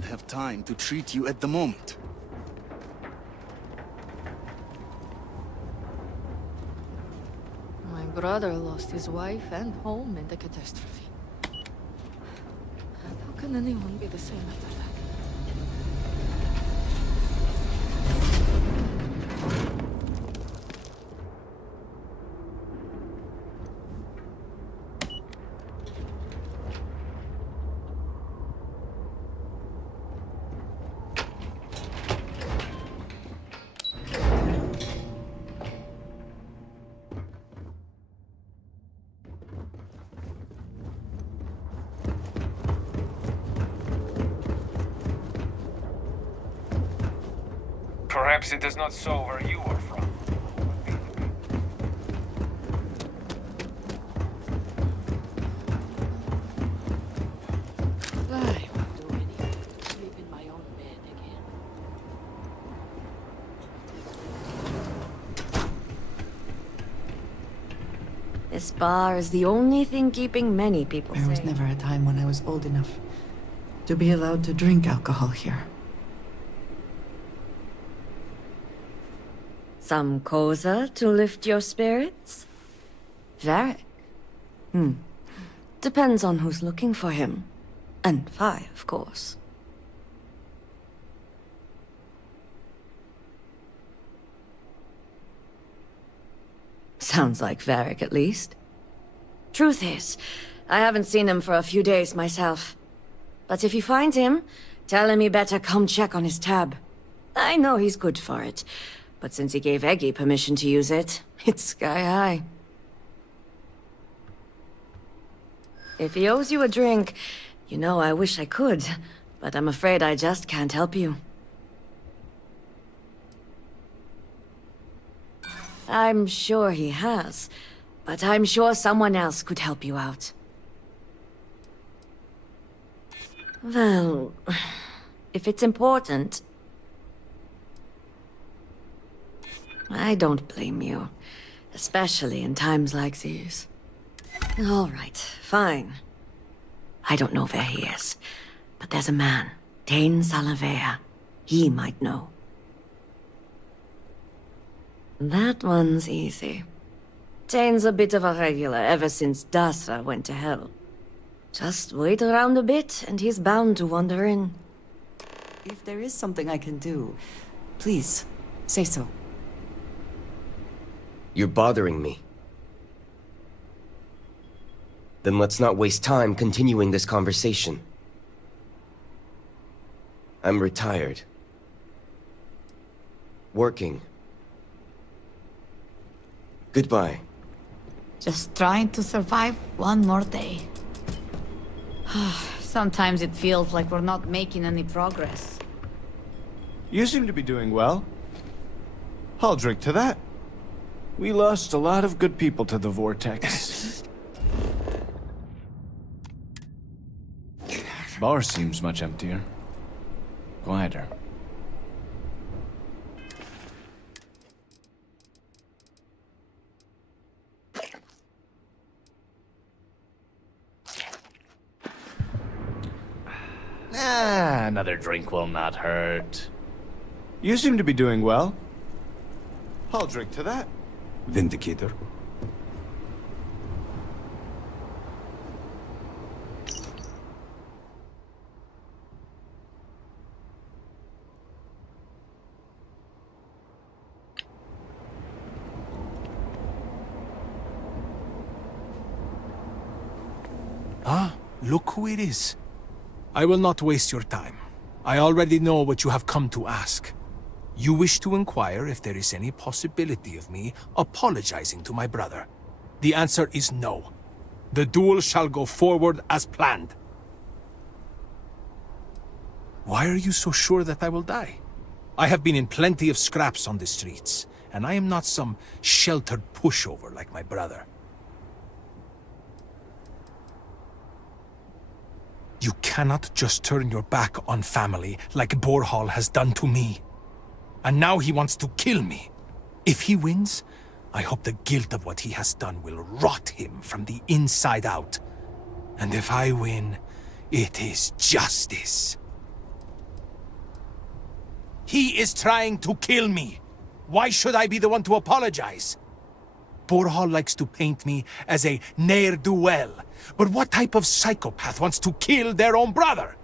not have time to treat you at the moment. My brother lost his wife and home in the catastrophe. How can anyone be the same after that? Perhaps it is not so where you are from. I won't do anything. Sleep in my own bed again. This bar is the only thing keeping many people There was sane. never a time when I was old enough to be allowed to drink alcohol here. Some Koza to lift your spirits? Varric? Depends on who's looking for him. And Vi, of course. Sounds like Varric, at least. Truth is, I haven't seen him for a few days myself. But if you find him, tell him he better come check on his tab. I know he's good for it, but since he gave Eggy permission to use it, it's sky high. If he owes you a drink, you know I wish I could, but I'm afraid I just can't help you. I'm sure he has, but I'm sure someone else could help you out. Well, if it's important, I don't blame you, especially in times like these. All right, fine. I don't know where he is, but there's a man, Dane Salavea. He might know. That one's easy. Dane's a bit of a regular ever since Dasra went to hell. Just wait around a bit, and he's bound to wander in. If there is something I can do, please, say so. You're bothering me. Then let's not waste time continuing this conversation. I'm retired. Working. Goodbye. Just trying to survive one more day. Sometimes it feels like we're not making any progress. You seem to be doing well. I'll drink to that. We lost a lot of good people to the Vortex. Bar seems much emptier. Quieter. Another drink will not hurt. You seem to be doing well. I'll drink to that. Vindicator. Ah, look who it is. I will not waste your time. I already know what you have come to ask. You wish to inquire if there is any possibility of me apologizing to my brother. The answer is no. The duel shall go forward as planned. Why are you so sure that I will die? I have been in plenty of scraps on the streets, and I am not some sheltered pushover like my brother. You cannot just turn your back on family like Borhall has done to me. And now he wants to kill me. If he wins, I hope the guilt of what he has done will rot him from the inside out. And if I win, it is justice. He is trying to kill me. Why should I be the one to apologize? Borhall likes to paint me as a ne'er-do-well. But what type of psychopath wants to kill their own brother?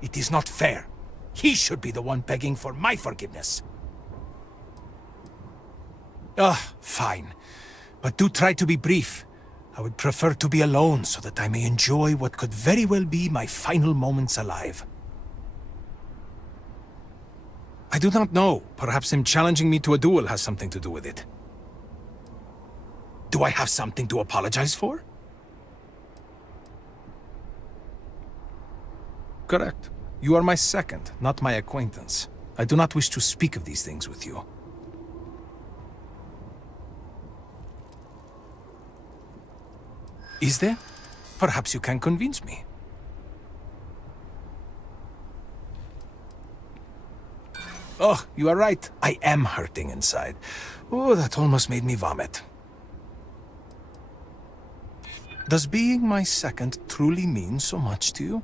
It is not fair. He should be the one begging for my forgiveness. Fine. But do try to be brief. I would prefer to be alone so that I may enjoy what could very well be my final moments alive. I do not know. Perhaps him challenging me to a duel has something to do with it. Do I have something to apologize for? Correct. You are my second, not my acquaintance. I do not wish to speak of these things with you. Is there? Perhaps you can convince me. Oh, you are right. I am hurting inside. Oh, that almost made me vomit. Does being my second truly mean so much to you?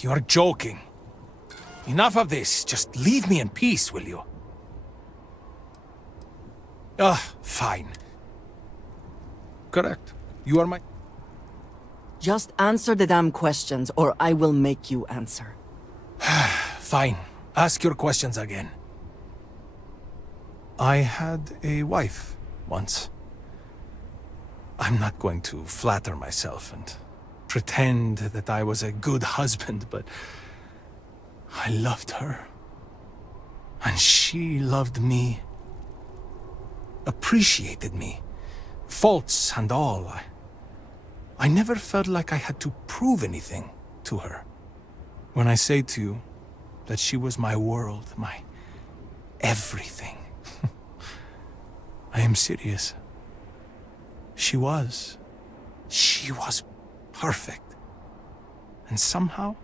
You are joking. Enough of this. Just leave me in peace, will you? Fine. Correct. You are my... Just answer the damn questions, or I will make you answer. Fine. Ask your questions again. I had a wife once. I'm not going to flatter myself and pretend that I was a good husband, but I loved her. And she loved me. Appreciated me. Faults and all. I never felt like I had to prove anything to her. When I say to you that she was my world, my everything, I am serious. She was perfect. And somehow,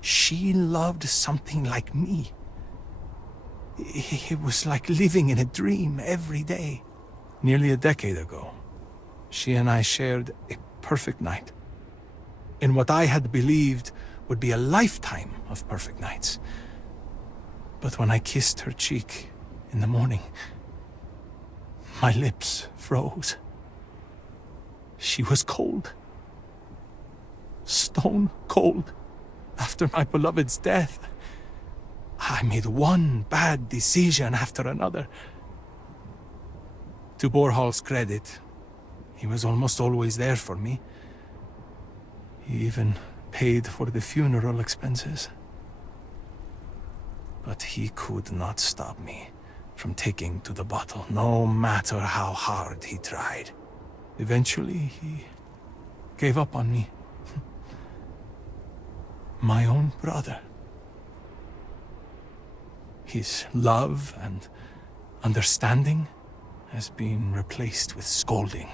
she loved something like me. It was like living in a dream every day. Nearly a decade ago, she and I shared a perfect night. In what I had believed would be a lifetime of perfect nights. But when I kissed her cheek in the morning, my lips froze. She was cold. Stone cold. After my beloved's death, I made one bad decision after another. To Borhall's credit, he was almost always there for me. He even paid for the funeral expenses. But he could not stop me from taking to the bottle, no matter how hard he tried. Eventually, he gave up on me. My own brother. His love and understanding has been replaced with scolding.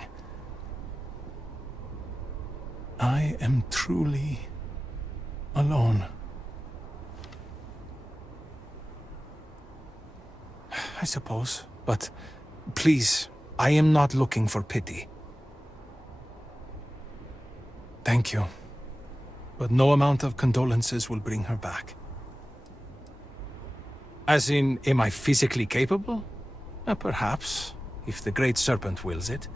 I am truly alone. I suppose, but please, I am not looking for pity. Thank you, but no amount of condolences will bring her back. As in, am I physically capable? Perhaps, if the Great Serpent wills it.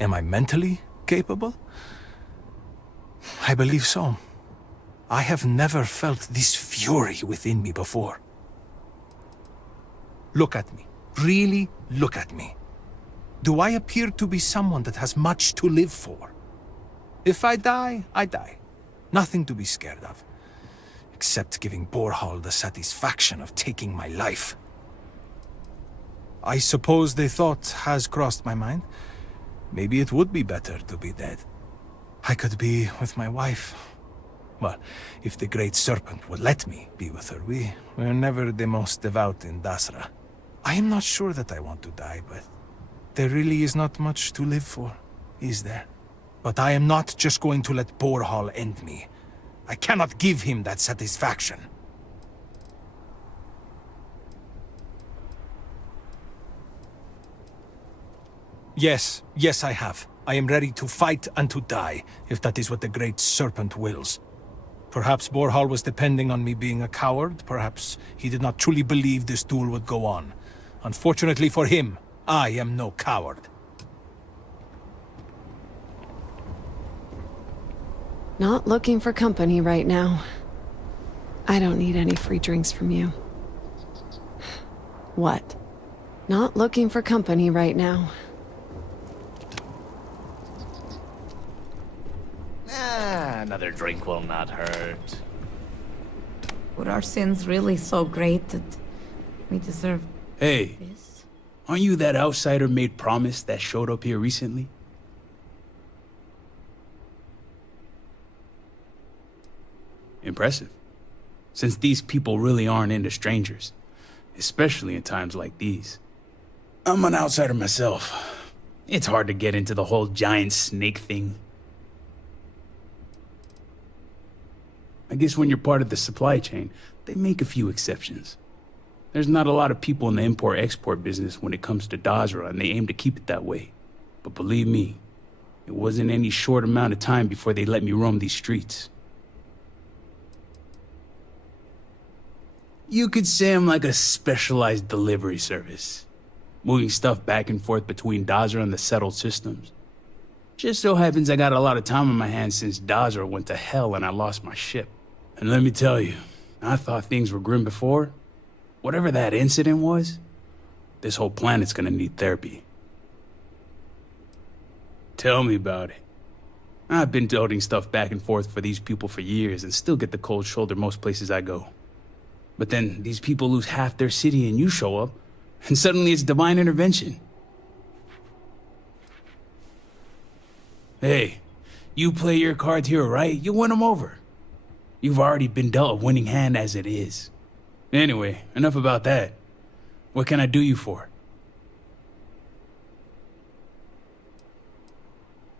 Am I mentally capable? I believe so. I have never felt this fury within me before. Look at me. Really look at me. Do I appear to be someone that has much to live for? If I die, I die. Nothing to be scared of. Except giving Borhall the satisfaction of taking my life. I suppose the thought has crossed my mind. Maybe it would be better to be dead. I could be with my wife. Well, if the Great Serpent would let me be with her, we're never the most devout in Dasra. I am not sure that I want to die, but there really is not much to live for, is there? But I am not just going to let Borhall end me. I cannot give him that satisfaction. Yes, I have. I am ready to fight and to die, if that is what the Great Serpent wills. Perhaps Borhal was depending on me being a coward. Perhaps he did not truly believe this duel would go on. Unfortunately for him, I am no coward. Not looking for company right now. I don't need any free drinks from you. What? Not looking for company right now. Another drink will not hurt. Were our sins really so great that we deserve Hey, this? aren't you that outsider made promise that showed up here recently? Impressive. Since these people really aren't into strangers, especially in times like these. I'm an outsider myself. It's hard to get into the whole giant snake thing. I guess when you're part of the supply chain, they make a few exceptions. There's not a lot of people in the import-export business when it comes to Dazra, and they aim to keep it that way. But believe me, it wasn't any short amount of time before they let me roam these streets. You could say I'm like a specialized delivery service, moving stuff back and forth between Dazra and the settled systems. Just so happens I got a lot of time on my hands since Dazra went to hell and I lost my ship. And let me tell you, I thought things were grim before. Whatever that incident was, this whole planet's gonna need therapy. Tell me about it. I've been toting stuff back and forth for these people for years and still get the cold shoulder most places I go. But then these people lose half their city and you show up, and suddenly it's divine intervention. Hey, you play your cards here right, you win them over. You've already been dealt a winning hand as it is. Anyway, enough about that. What can I do you for?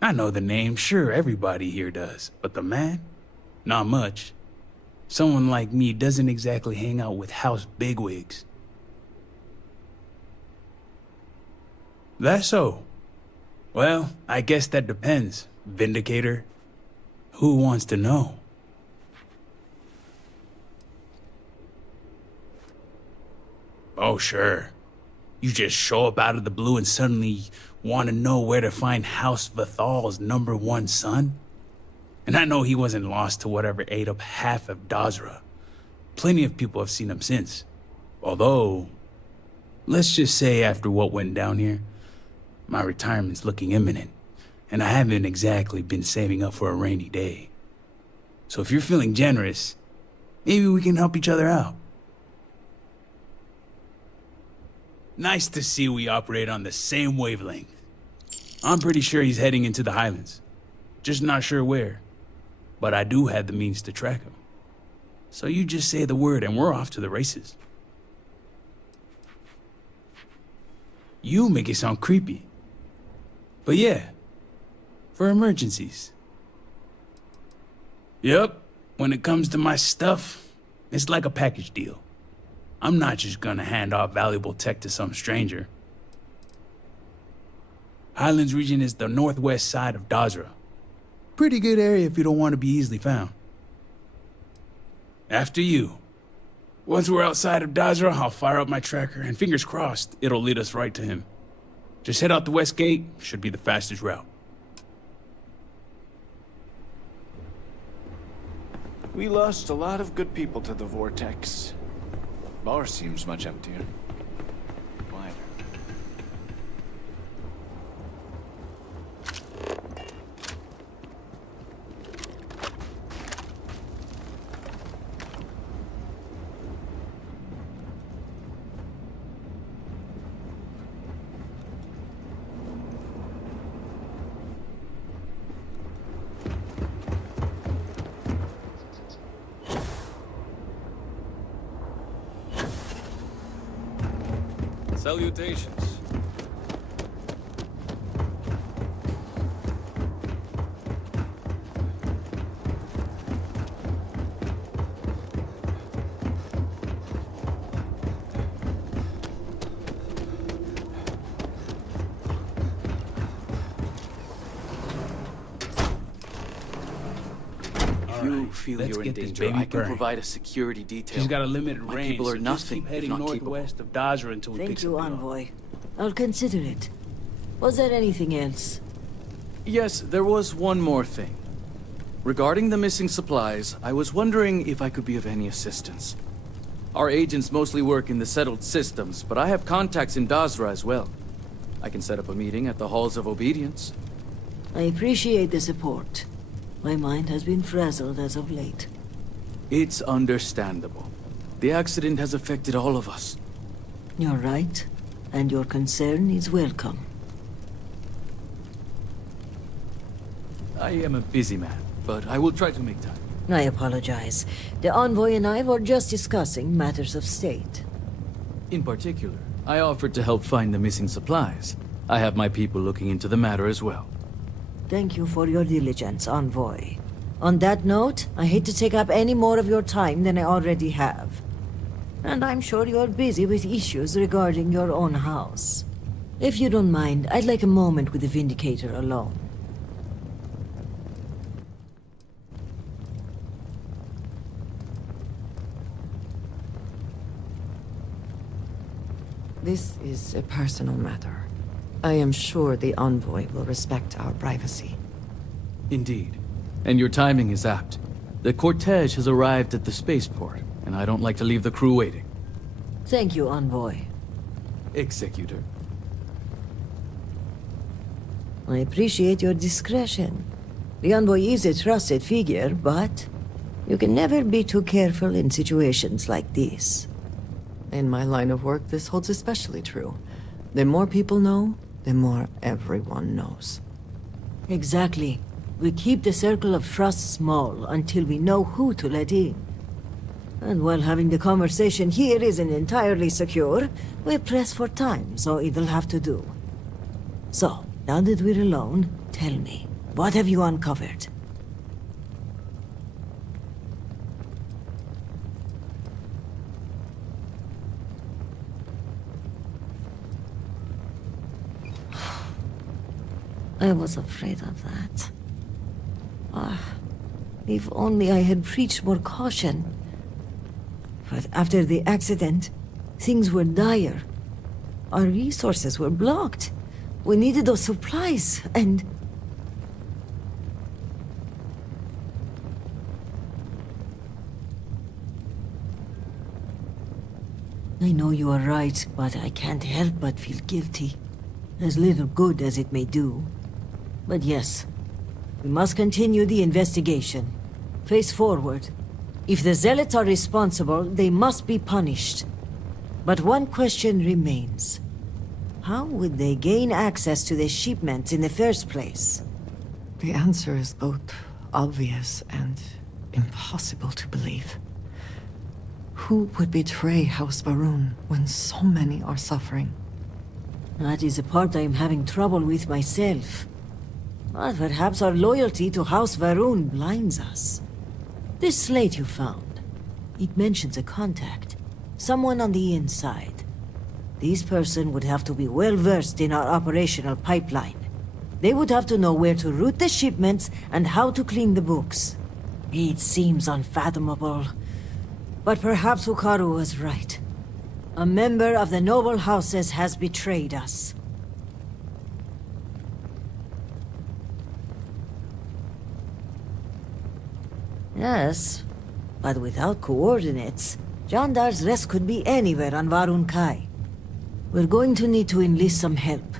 I know the name, sure, everybody here does. But the man? Not much. Someone like me doesn't exactly hang out with house bigwigs. That's so. Well, I guess that depends, Vindicator. Who wants to know? Oh, sure. You just show up out of the blue and suddenly want to know where to find House Vathal's #1 son? And I know he wasn't lost to whatever ate up half of Dazra. Plenty of people have seen him since. Although, let's just say after what went down here, my retirement's looking imminent, and I haven't exactly been saving up for a rainy day. So if you're feeling generous, maybe we can help each other out. Nice to see we operate on the same wavelength. I'm pretty sure he's heading into the Highlands. Just not sure where. But I do have the means to track him. So you just say the word and we're off to the races. You make it sound creepy. But yeah, for emergencies. Yep, when it comes to my stuff, it's like a package deal. I'm not just gonna hand off valuable tech to some stranger. Highlands region is the northwest side of Dazra. Pretty good area if you don't want to be easily found. After you. Once we're outside of Dazra, I'll fire up my tracker, and fingers crossed, it'll lead us right to him. Just head out the west gate, should be the fastest route. We lost a lot of good people to the Vortex. Bar seems much emptier. Quieter. Salutations. If All you right, feel let's you're in get this danger, baby I can burning. provide a security detail. She's got a limited My range, people are so nothing just keep if heading not capable. northwest of Dodger until we Thank pick you, something up. Envoy. I'll consider it. Was there anything else? Yes, there was one more thing. Regarding the missing supplies, I was wondering if I could be of any assistance. Our agents mostly work in the settled systems, but I have contacts in Dazra as well. I can set up a meeting at the Halls of Obedience. I appreciate the support. My mind has been frazzled as of late. It's understandable. The accident has affected all of us. You're right, and your concern is welcome. I am a busy man, but I will try to make time. I apologize. The Envoy and I were just discussing matters of state. In particular, I offered to help find the missing supplies. I have my people looking into the matter as well. Thank you for your diligence, Envoy. On that note, I hate to take up any more of your time than I already have. And I'm sure you're busy with issues regarding your own house. If you don't mind, I'd like a moment with the Vindicator alone. This is a personal matter. I am sure the Envoy will respect our privacy. Indeed. And your timing is apt. The cortege has arrived at the spaceport, and I don't like to leave the crew waiting. Thank you, Envoy. Executor. I appreciate your discretion. The Envoy is a trusted figure, but you can never be too careful in situations like this. In my line of work, this holds especially true. The more people know, the more everyone knows. Exactly. We keep the circle of trust small until we know who to let in. And while having the conversation here isn't entirely secure, we press for time, so it'll have to do. So, now that we're alone, tell me, what have you uncovered? I was afraid of that. If only I had preached more caution. But after the accident, things were dire. Our resources were blocked. We needed those supplies, and... I know you are right, but I can't help but feel guilty. As little good as it may do. But yes, we must continue the investigation. Face forward. If the Zealots are responsible, they must be punished. But one question remains. How would they gain access to the shipments in the first place? The answer is both obvious and impossible to believe. Who would betray House Varun when so many are suffering? That is a part I am having trouble with myself. But perhaps our loyalty to House Varun blinds us. This slate you found, it mentions a contact. Someone on the inside. This person would have to be well versed in our operational pipeline. They would have to know where to route the shipments and how to clean the books. It seems unfathomable. But perhaps Hukaru was right. A member of the noble houses has betrayed us. Yes, but without coordinates, Jandar's rest could be anywhere on Varun Kai. We're going to need to enlist some help.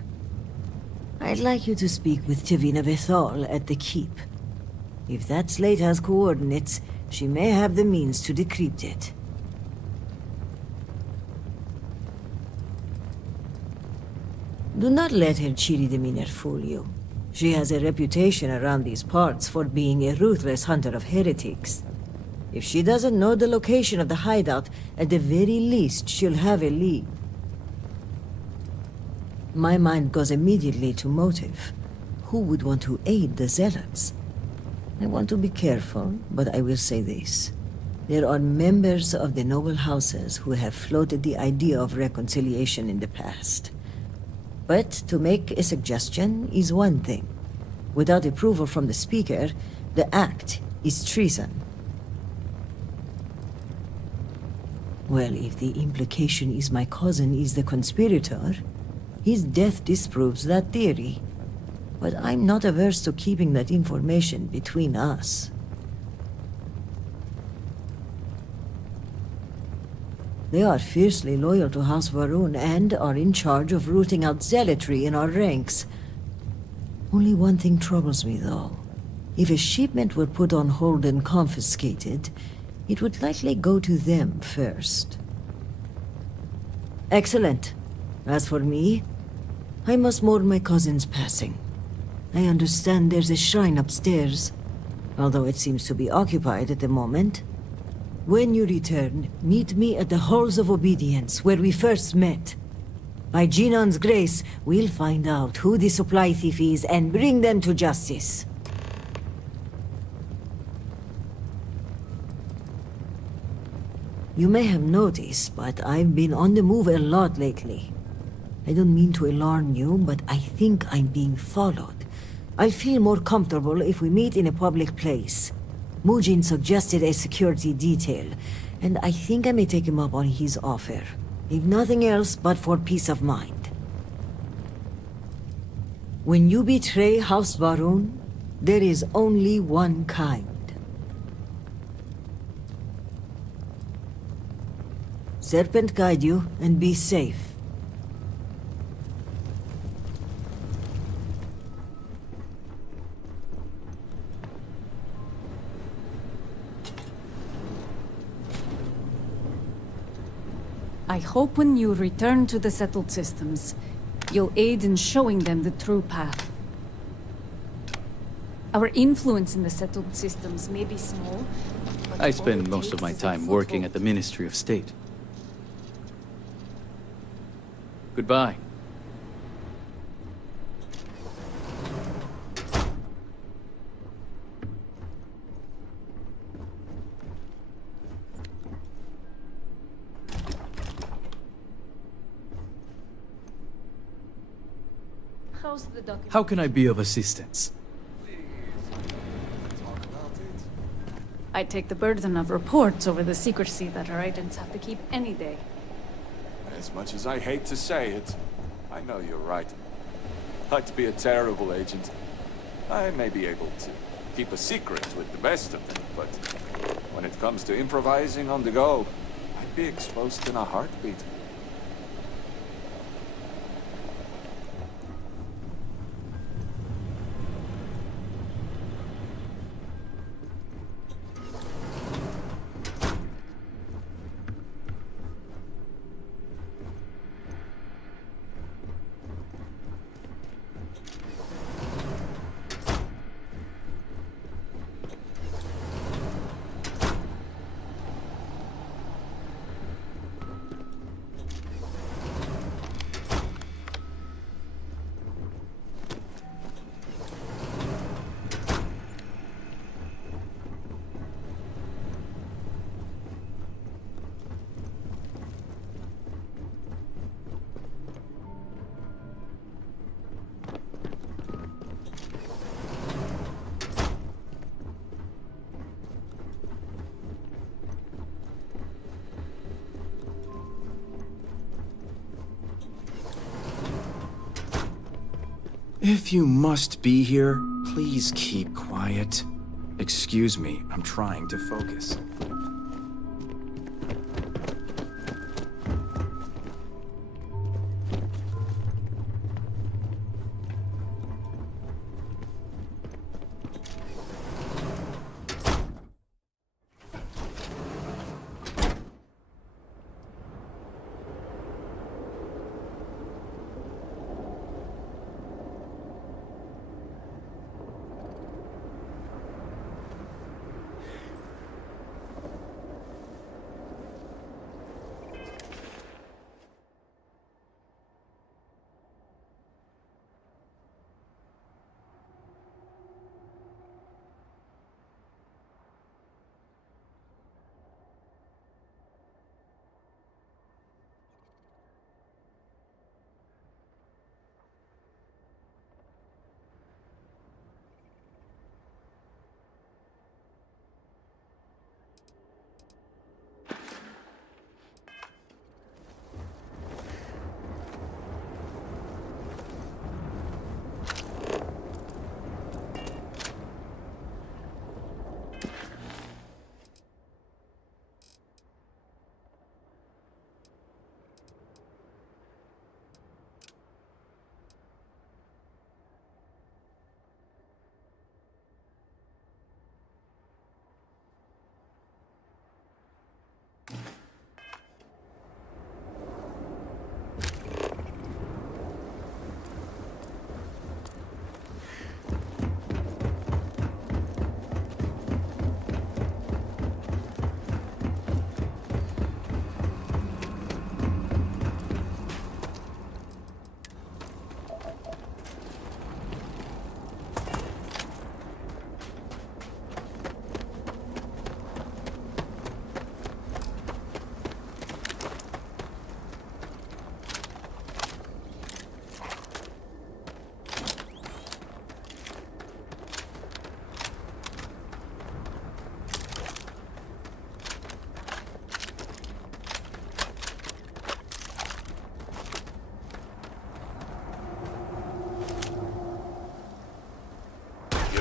I'd like you to speak with Tivina Bethal at the Keep. If that slate has coordinates, she may have the means to decrypt it. Do not let her chilly demeanor fool you. She has a reputation around these parts for being a ruthless hunter of heretics. If she doesn't know the location of the hideout, at the very least she'll have a lead. My mind goes immediately to motive. Who would want to aid the Zealots? I want to be careful, but I will say this. There are members of the noble houses who have floated the idea of reconciliation in the past. But to make a suggestion is one thing. Without approval from the speaker, the act is treason. Well, if the implication is my cousin is the conspirator, his death disproves that theory. But I'm not averse to keeping that information between us. They are fiercely loyal to House Varun and are in charge of rooting out zealotry in our ranks. Only one thing troubles me, though. If a shipment were put on hold and confiscated, it would likely go to them first. Excellent. As for me, I must mourn my cousin's passing. I understand there's a shrine upstairs, although it seems to be occupied at the moment. When you return, meet me at the Halls of Obedience, where we first met. By Jinon's grace, we'll find out who the supply thief is and bring them to justice. You may have noticed, but I've been on the move a lot lately. I don't mean to alarm you, but I think I'm being followed. I'll feel more comfortable if we meet in a public place. Mujin suggested a security detail, and I think I may take him up on his offer. If nothing else but for peace of mind. When you betray House Varun, there is only one kind. Serpent guide you, and be safe. I hope when you return to the settled systems, you'll aid in showing them the true path. Our influence in the settled systems may be small, but I all spend it most of takes my is a time working at foothold. the Ministry of State. Goodbye. How's the document? How can I be of assistance? I take the burden of reports over the secrecy that our agents have to keep any day. As much as I hate to say it, I know you're right. I'd be a terrible agent. I may be able to keep a secret with the best of them, but when it comes to improvising on the go, I'd be exposed in a heartbeat. If you must be here, please keep quiet. Excuse me, I'm trying to focus.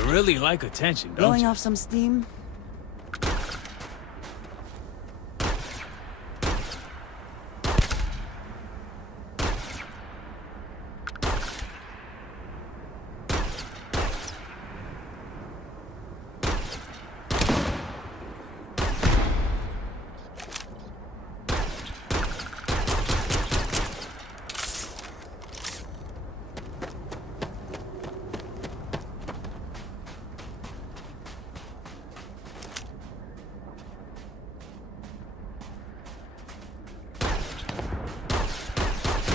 really like attention, don't Blowing you? off some steam?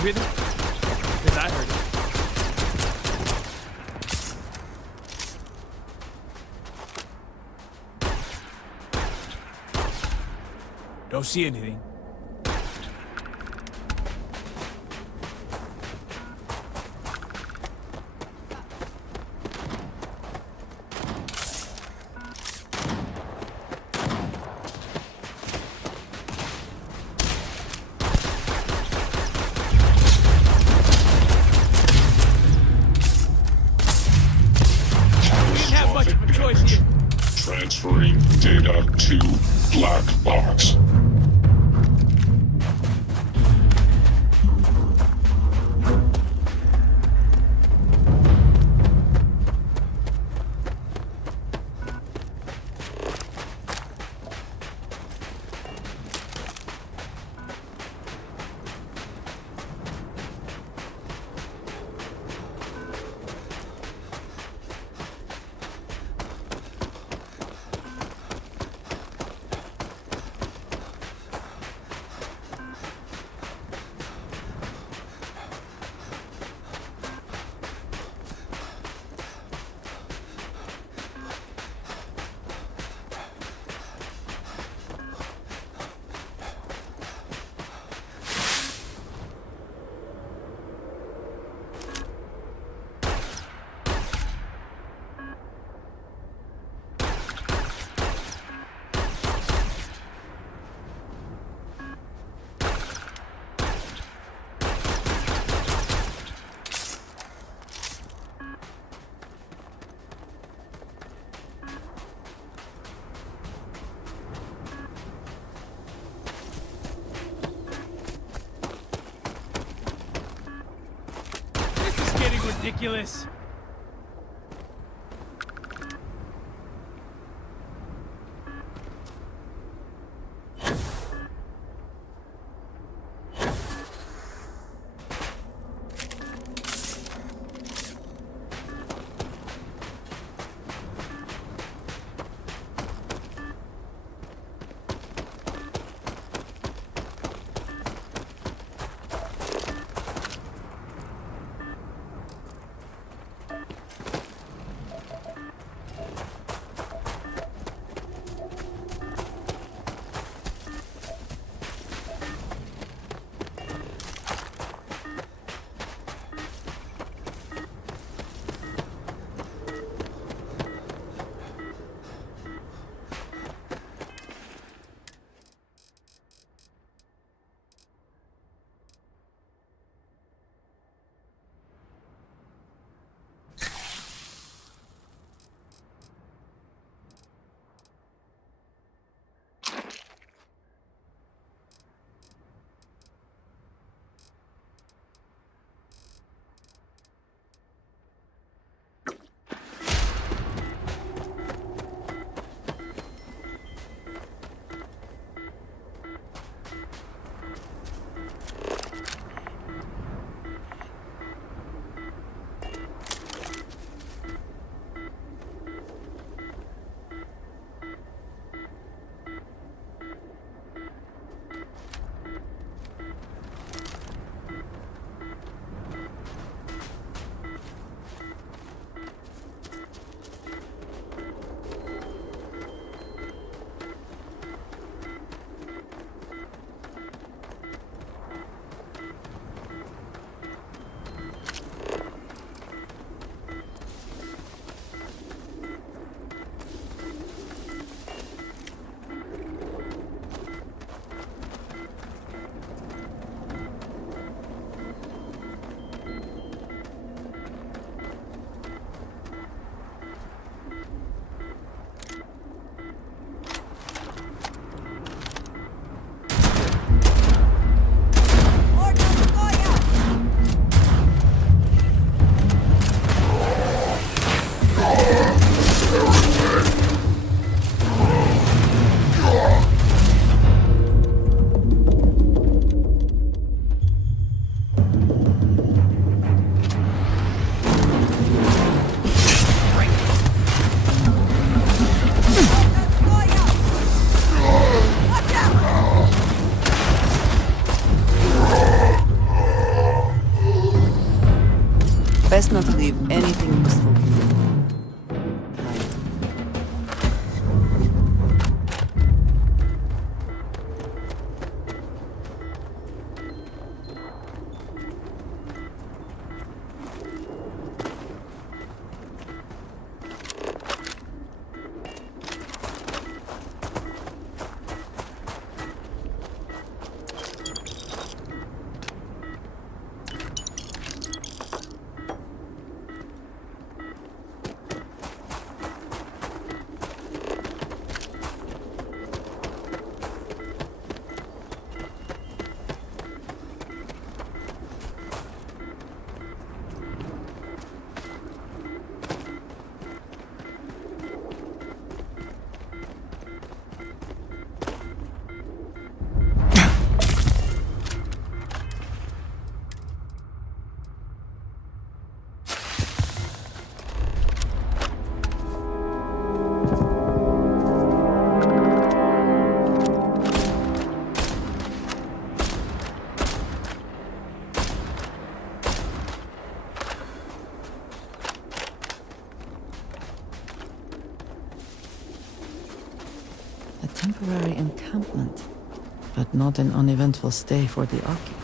You hear that? Because I heard it. Don't see anything. Transferring data to black box. Ridiculous. Best not to leave anything useful. Temporary encampment, but not an uneventful stay for the occupant.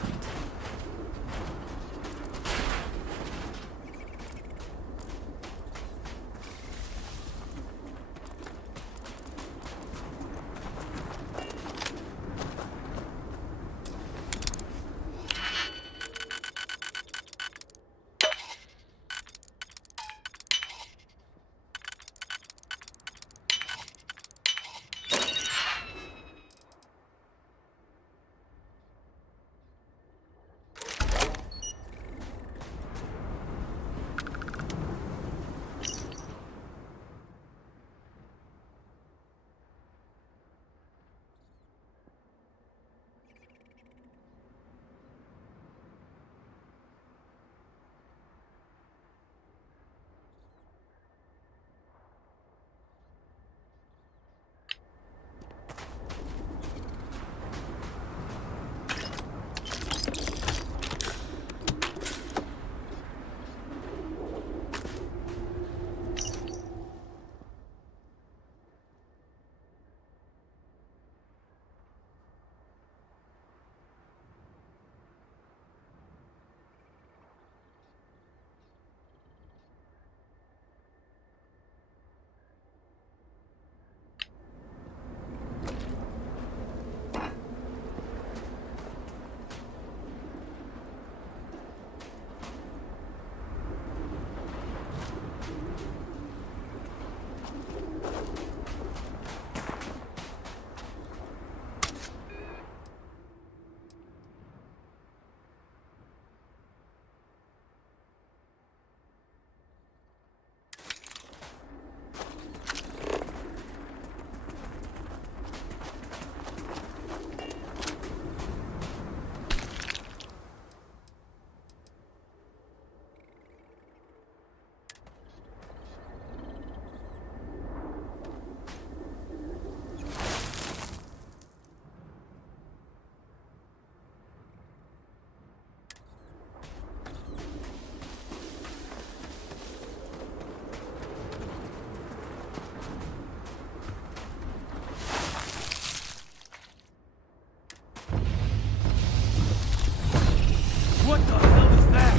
What the hell is that?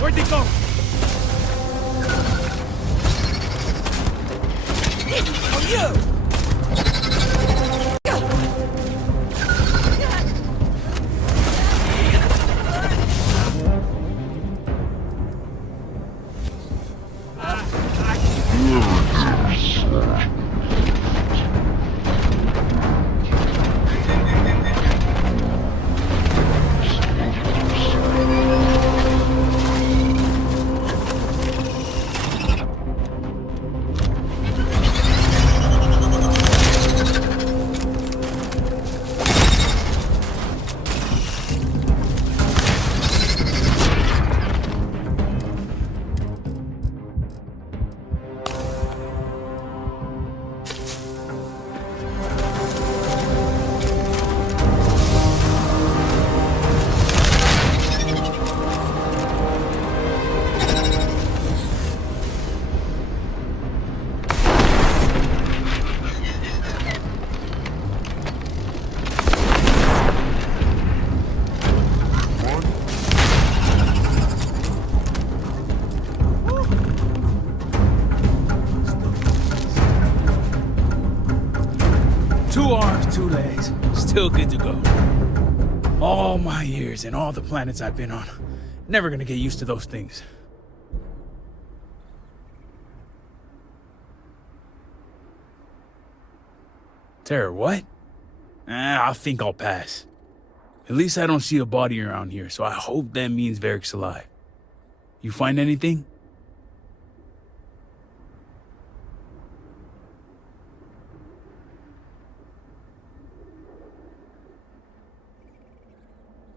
Where'd they go? This is for you! arms, 2 legs. Still good to go. All my years and all the planets I've been on. Never gonna get used to those things. Terror, what? I think I'll pass. At least I don't see a body around here, so I hope that means Varric's alive. You find anything?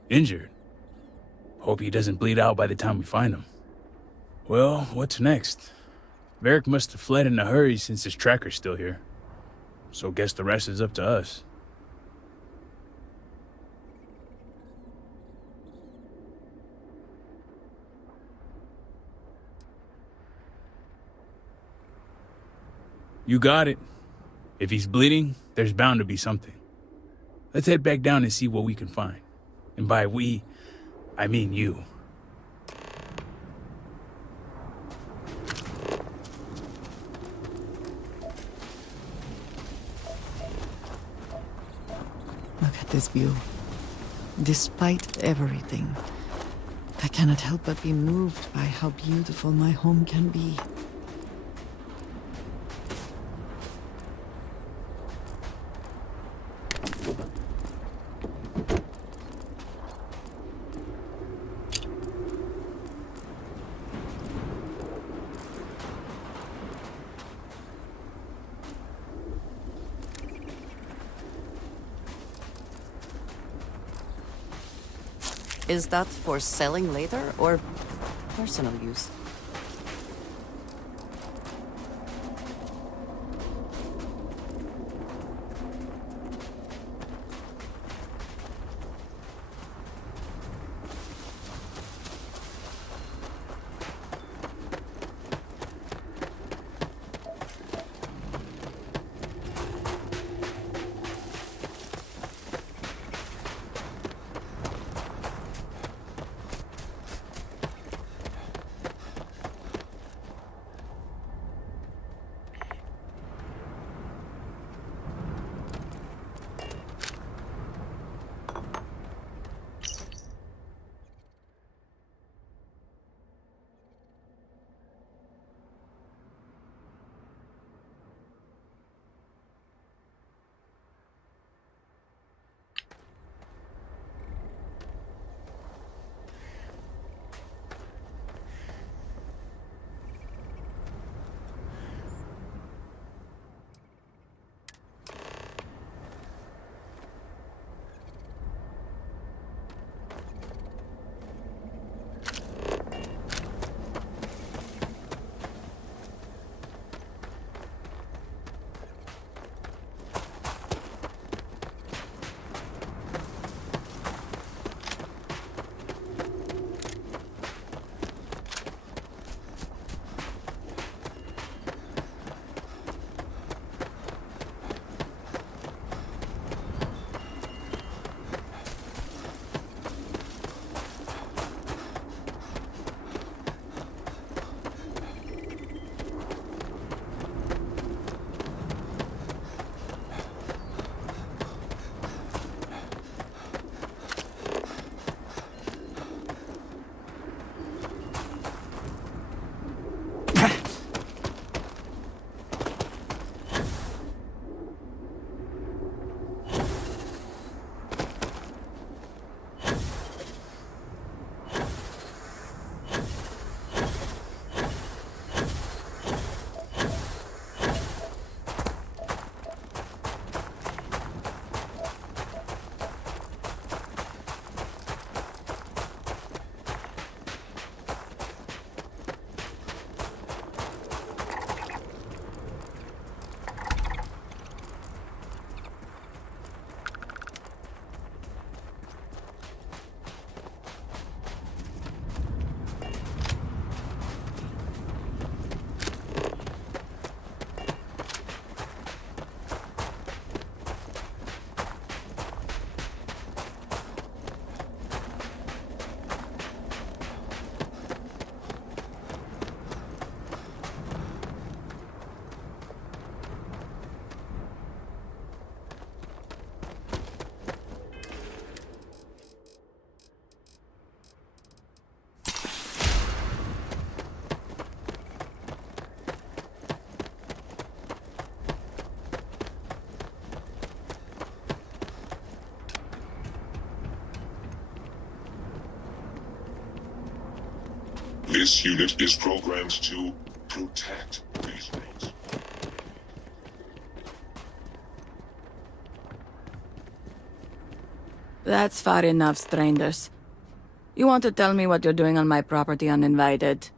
Injured? Hope he doesn't bleed out by the time we find him. Well, what's next? Varric must have fled in a hurry since his tracker's still here. So guess the rest is up to us. You got it. If he's bleeding, there's bound to be something. Let's head back down and see what we can find. And by we, I mean you. Look at this view. Despite everything, I cannot help but be moved by how beautiful my home can be. Is that for selling later or personal use? This unit is programmed to protect weeknights. That's far enough, strangers. You want to tell me what you're doing on my property uninvited?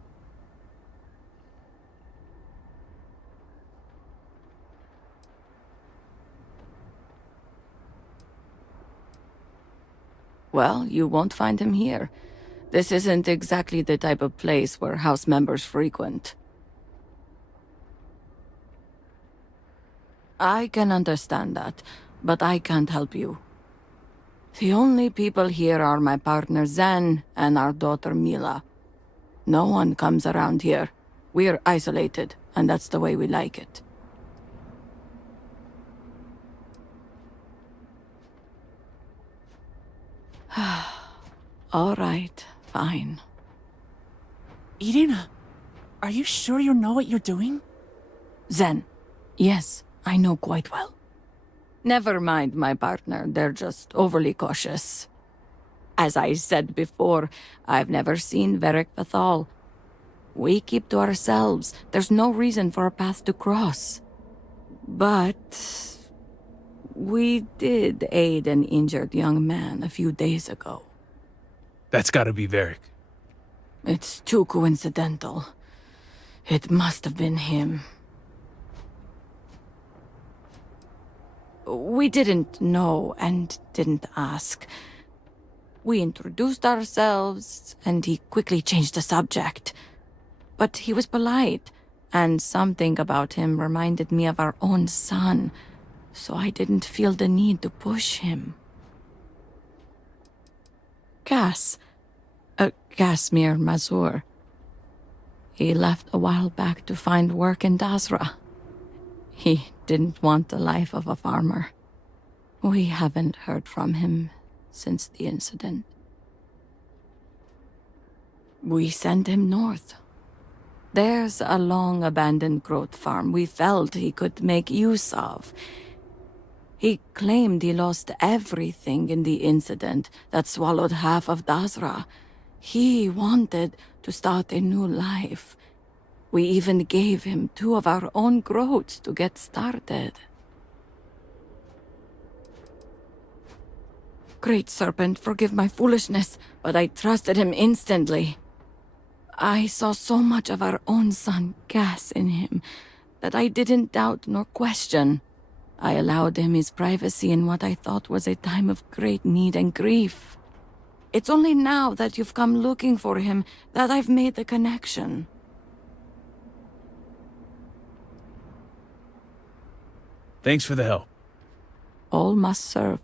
Well, you won't find him here. This isn't exactly the type of place where house members frequent. I can understand that, but I can't help you. The only people here are my partner Zen and our daughter Mila. No one comes around here. We're isolated, and that's the way we like it. All right, fine. Irina, are you sure you know what you're doing? Zen, yes, I know quite well. Never mind my partner, they're just overly cautious. As I said before, I've never seen Varric Bethal. We keep to ourselves. There's no reason for a path to cross. But we did aid an injured young man a few days ago. That's gotta be Varric. It's too coincidental. It must have been him. We didn't know and didn't ask. We introduced ourselves, and he quickly changed the subject. But he was polite, and something about him reminded me of our own son, so I didn't feel the need to push him. Casimir Mazur. He left a while back to find work in Dasra. He didn't want the life of a farmer. We haven't heard from him since the incident. We sent him north. There's a long-abandoned growth farm we felt he could make use of. He claimed he lost everything in the incident that swallowed half of Dasra. He wanted to start a new life. We even gave him 2 of our own groats to get started. Great Serpent, forgive my foolishness, but I trusted him instantly. I saw so much of our own son, Cass, in him, that I didn't doubt nor question. I allowed him his privacy in what I thought was a time of great need and grief. It's only now that you've come looking for him that I've made the connection. Thanks for the help. All must serve.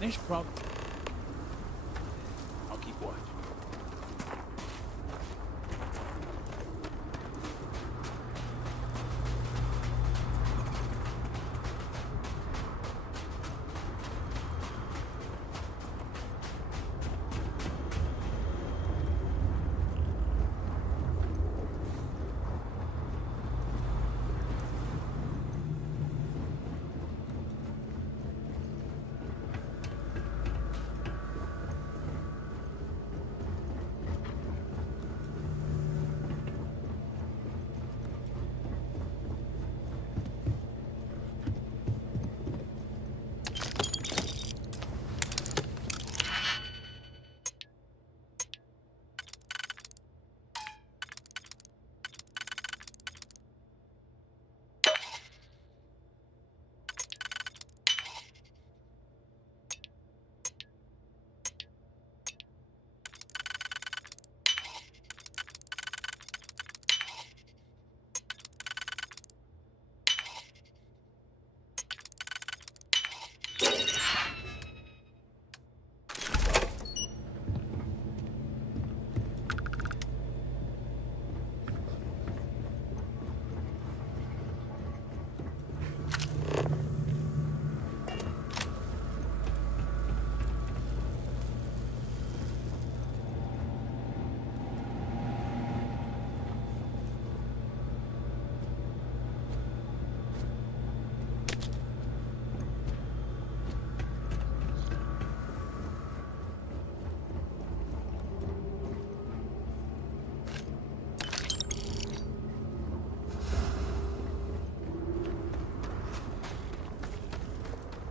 There's probably... I'll keep watch.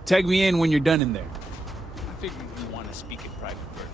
Tag me in when you're done in there. I figured you want to speak in private first.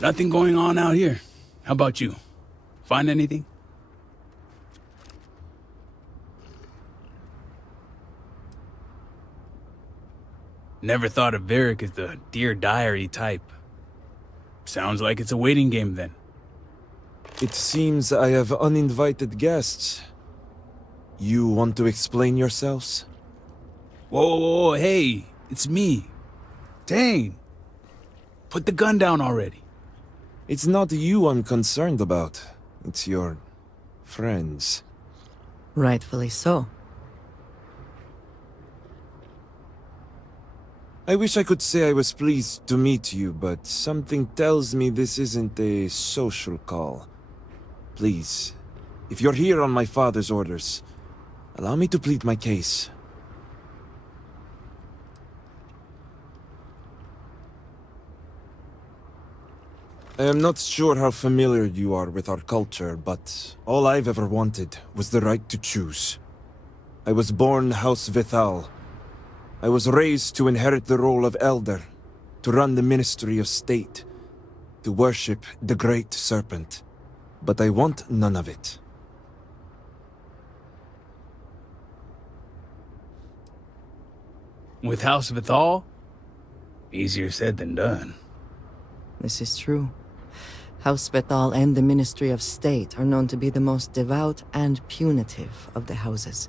Nothing going on out here. How about you? Find anything? Never thought of Varric as the Dear Diary type. Sounds like it's a waiting game then. It seems I have uninvited guests. You want to explain yourselves? Whoa, hey, it's me. Dang. Put the gun down already. It's not you I'm concerned about. It's your friends. Rightfully so. I wish I could say I was pleased to meet you, but something tells me this isn't a social call. Please, if you're here on my father's orders, allow me to plead my case. I am not sure how familiar you are with our culture, but all I've ever wanted was the right to choose. I was born House Vithal. I was raised to inherit the role of elder, to run the Ministry of State, to worship the Great Serpent. But I want none of it. With House Vithal? Easier said than done. This is true. House Vethal and the Ministry of State are known to be the most devout and punitive of the houses.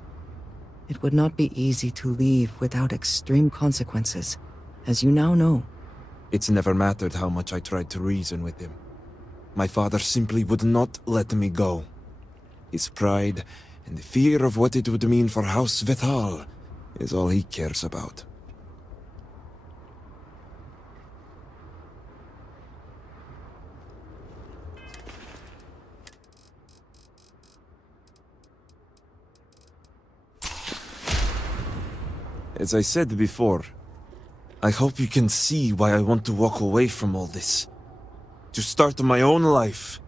It would not be easy to leave without extreme consequences, as you now know. It's never mattered how much I tried to reason with him. My father simply would not let me go. His pride and the fear of what it would mean for House Vithal is all he cares about. As I said before, I hope you can see why I want to walk away from all this. To start my own life.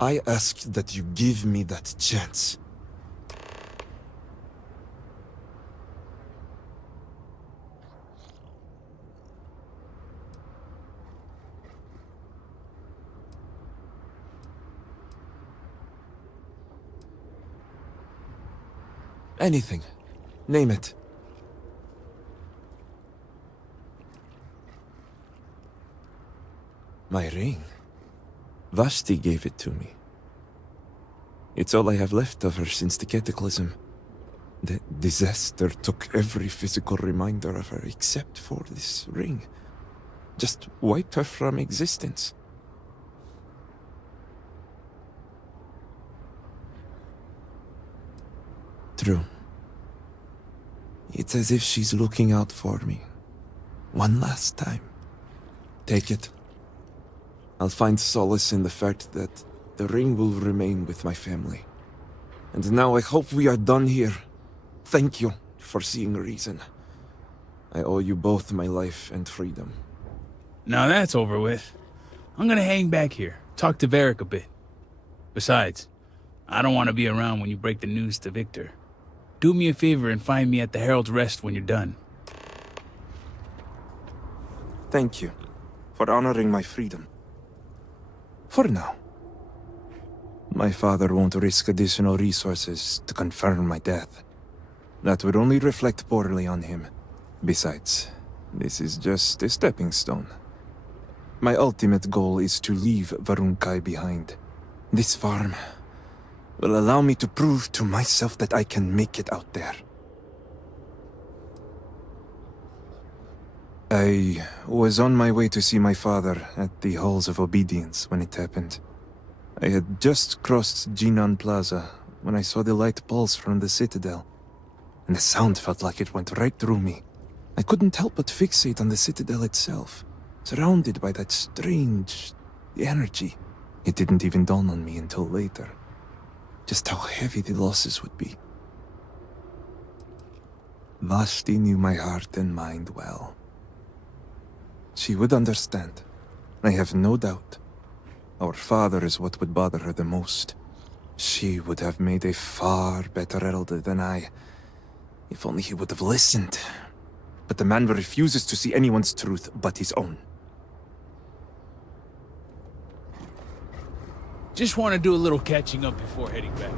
I ask that you give me that chance. Anything. Name it. My ring. Vashti gave it to me. It's all I have left of her since the cataclysm. The disaster took every physical reminder of her except for this ring. Just wiped her from existence. True. It's as if she's looking out for me. One last time. Take it. I'll find solace in the fact that the ring will remain with my family. And now I hope we are done here. Thank you for seeing reason. I owe you both my life and freedom. Now that's over with. I'm gonna hang back here, talk to Varric a bit. Besides, I don't want to be around when you break the news to Victor. Do me a favor and find me at the Herald's Rest when you're done. Thank you for honoring my freedom. For now. My father won't risk additional resources to confirm my death. That would only reflect poorly on him. Besides, this is just a stepping stone. My ultimate goal is to leave Varunkai behind. This farm will allow me to prove to myself that I can make it out there. I was on my way to see my father at the Halls of Obedience when it happened. I had just crossed Jinan Plaza when I saw the light pulse from the Citadel, and the sound felt like it went right through me. I couldn't help but fixate on the Citadel itself, surrounded by that strange energy. It didn't even dawn on me until later, just how heavy the losses would be. Vashti knew my heart and mind well. She would understand, I have no doubt. Our father is what would bother her the most. She would have made a far better elder than I, if only he would have listened. But the man refuses to see anyone's truth but his own. Just want to do a little catching up before heading back.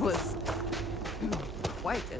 Was quite a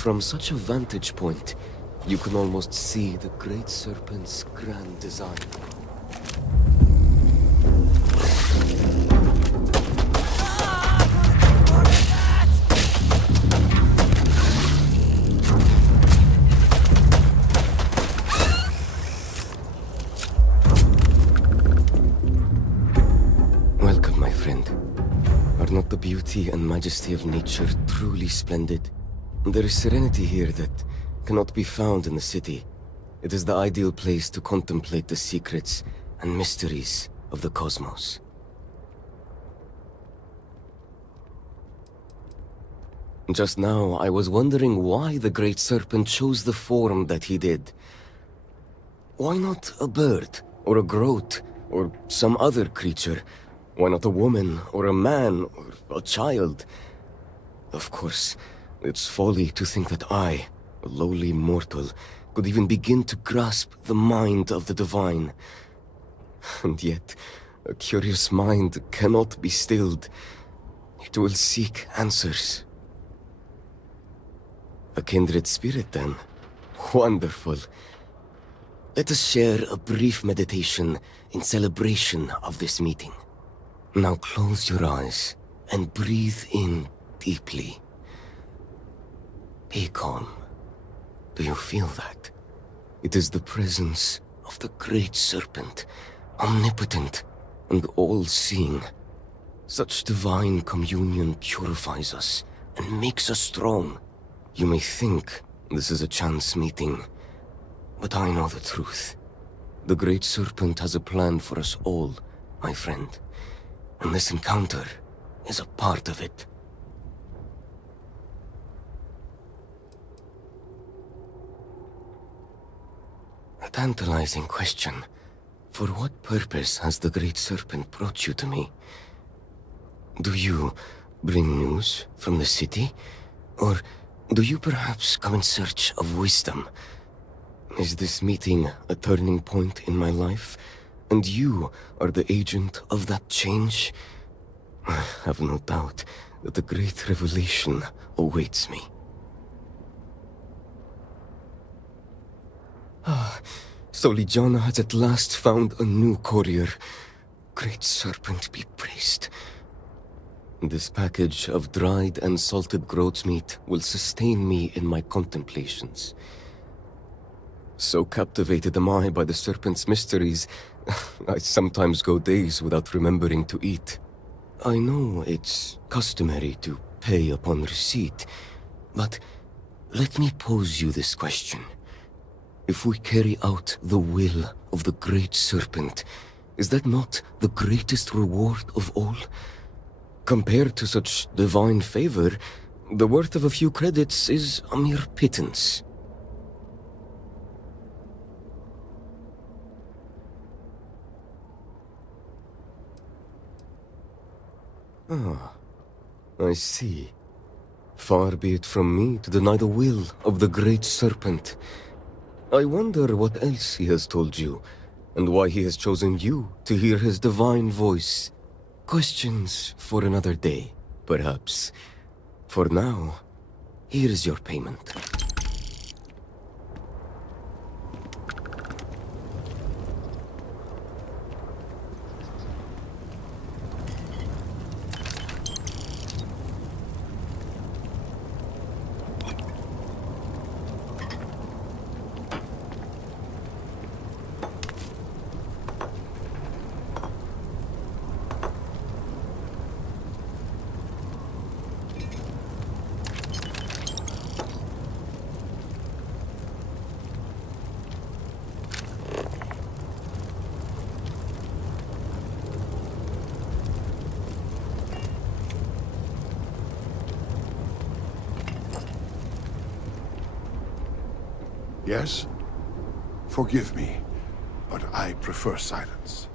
From such a vantage point, you can almost see the Great Serpent's grand design. Welcome, my friend. Are not the beauty and majesty of nature truly splendid? There is serenity here that cannot be found in the city. It is the ideal place to contemplate the secrets and mysteries of the cosmos. Just now, I was wondering why the Great Serpent chose the form that he did. Why not a bird, or a groat, or some other creature? Why not a woman, or a man, or a child? Of course, it's folly to think that I, a lowly mortal, could even begin to grasp the mind of the divine. And yet, a curious mind cannot be stilled. It will seek answers. A kindred spirit, then? Wonderful. Let us share a brief meditation in celebration of this meeting. Now close your eyes and breathe in deeply. Be calm. Do you feel that? It is the presence of the Great Serpent, omnipotent and all-seeing. Such divine communion purifies us and makes us strong. You may think this is a chance meeting, but I know the truth. The Great Serpent has a plan for us all, my friend, and this encounter is a part of it. A tantalizing question. For what purpose has the Great Serpent brought you to me? Do you bring news from the city? Or do you perhaps come in search of wisdom? Is this meeting a turning point in my life? And you are the agent of that change? I have no doubt that a great revelation awaits me. Solijana has at last found a new courier. Great Serpent be praised. This package of dried and salted groat's meat will sustain me in my contemplations. So captivated am I by the Serpent's mysteries, I sometimes go days without remembering to eat. I know it's customary to pay upon receipt, but let me pose you this question. If we carry out the will of the Great Serpent, is that not the greatest reward of all? Compared to such divine favor, the worth of a few credits is a mere pittance. Ah, I see. Far be it from me to deny the will of the Great Serpent. I wonder what else he has told you, and why he has chosen you to hear his divine voice. Questions for another day, perhaps. For now, here is your payment. Yes? Forgive me, but I prefer silence.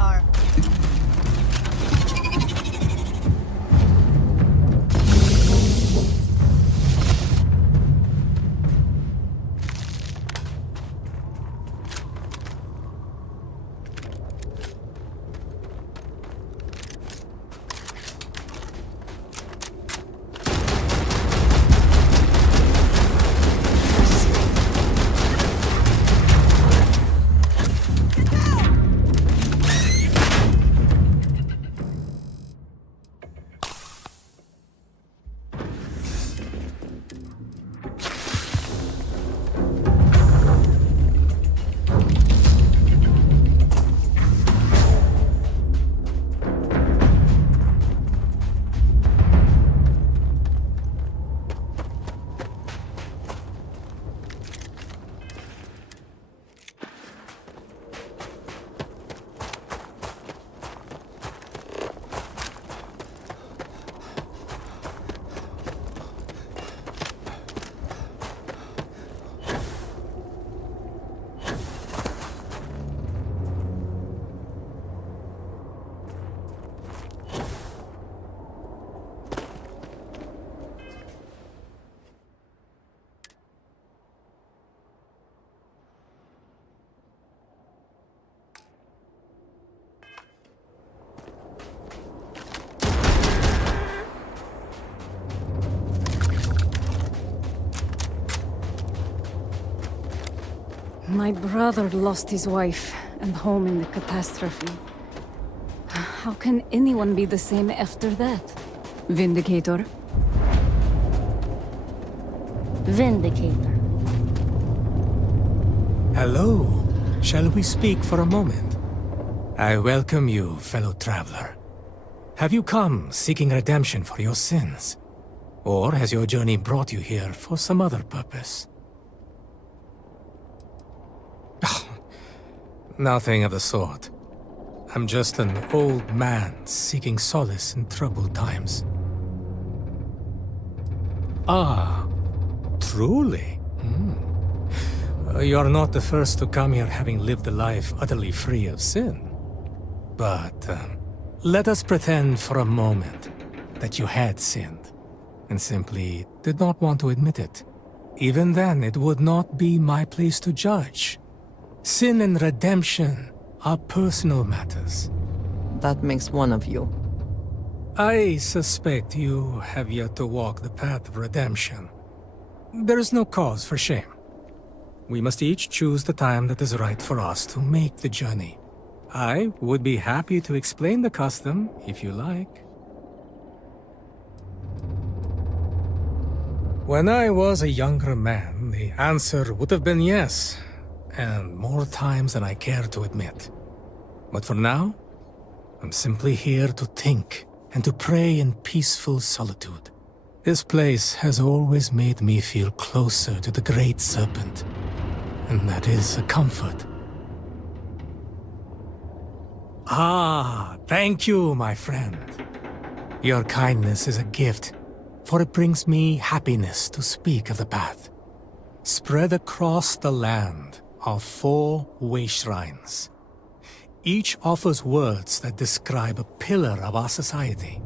are. My brother lost his wife and home in the catastrophe. How can anyone be the same after that? Vindicator? Vindicator. Hello. Shall we speak for a moment? I welcome you, fellow traveler. Have you come seeking redemption for your sins? Or has your journey brought you here for some other purpose? Nothing of the sort. I'm just an old man seeking solace in troubled times. Ah, truly? You're not the first to come here having lived a life utterly free of sin. But let us pretend for a moment that you had sinned and simply did not want to admit it. Even then, it would not be my place to judge. Sin and redemption are personal matters. That makes one of you. I suspect you have yet to walk the path of redemption. There is no cause for shame. We must each choose the time that is right for us to make the journey. I would be happy to explain the custom, if you like. When I was a younger man, the answer would have been yes, and more times than I care to admit. But for now, I'm simply here to think and to pray in peaceful solitude. This place has always made me feel closer to the Great Serpent, and that is a comfort. Ah, thank you, my friend. Your kindness is a gift, for it brings me happiness to speak of the path. Spread across the land are 4 way shrines. Each offers words that describe a pillar of our society.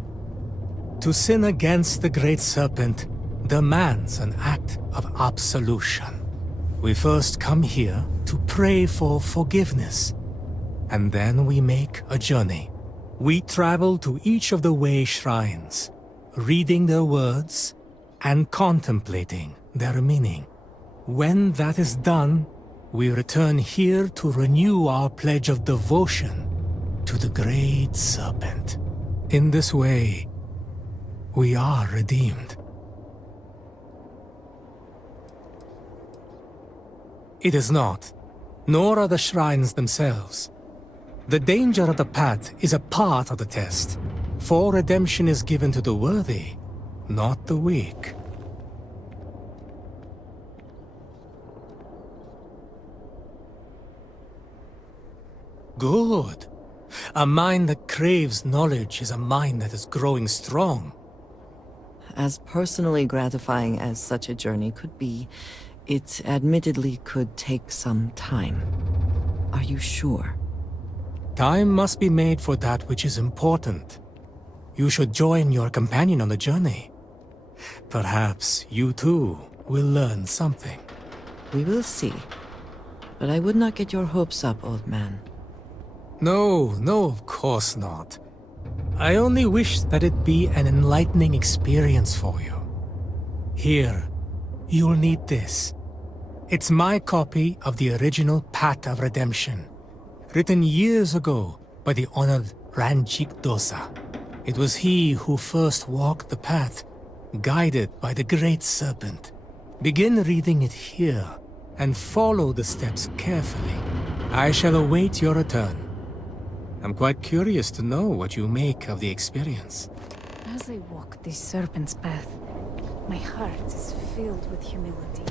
To sin against the Great Serpent demands an act of absolution. We first come here to pray for forgiveness, and then we make a journey. We travel to each of the way shrines, reading their words and contemplating their meaning. When that is done, we return here to renew our pledge of devotion to the Great Serpent. In this way, we are redeemed. It is not, nor are the shrines themselves. The danger of the path is a part of the test, for redemption is given to the worthy, not the weak. Good. A mind that craves knowledge is a mind that is growing strong. As personally gratifying as such a journey could be, it admittedly could take some time. Are you sure? Time must be made for that which is important. You should join your companion on the journey. Perhaps you too will learn something. We will see. But I would not get your hopes up, old man. No, of course not. I only wish that it be an enlightening experience for you. Here, you'll need this. It's my copy of the original Path of Redemption, written years ago by the honored Ranjik Dosa. It was he who first walked the path, guided by the Great Serpent. Begin reading it here, and follow the steps carefully. I shall await your return. I'm quite curious to know what you make of the experience. As I walk this serpent's path, my heart is filled with humility.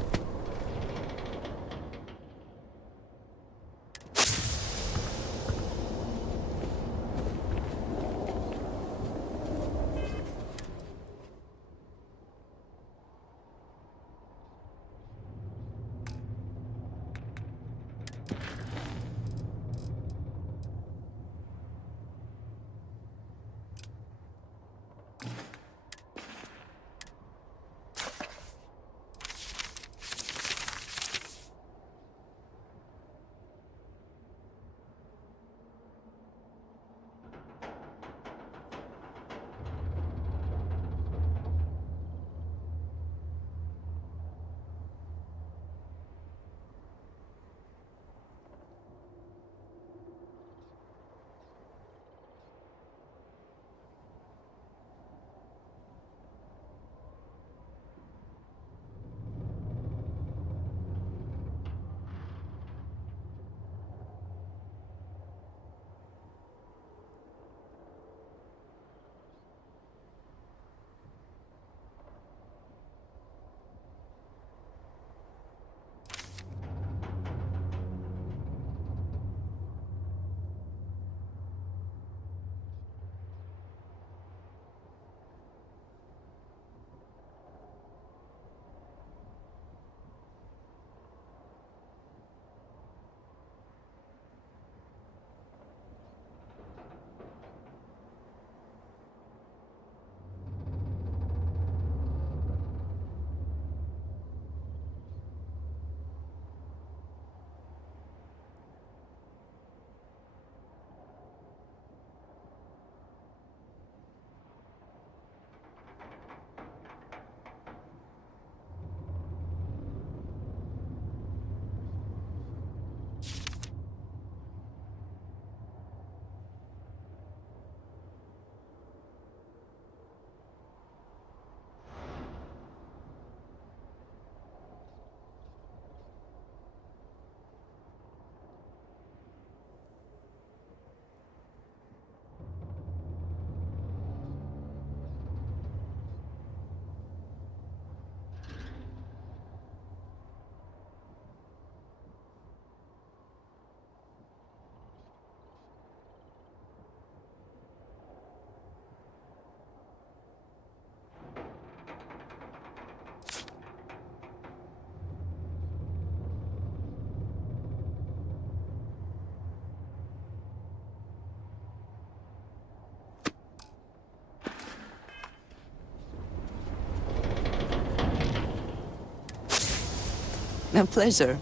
A pleasure.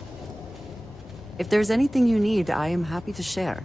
If there's anything you need, I am happy to share.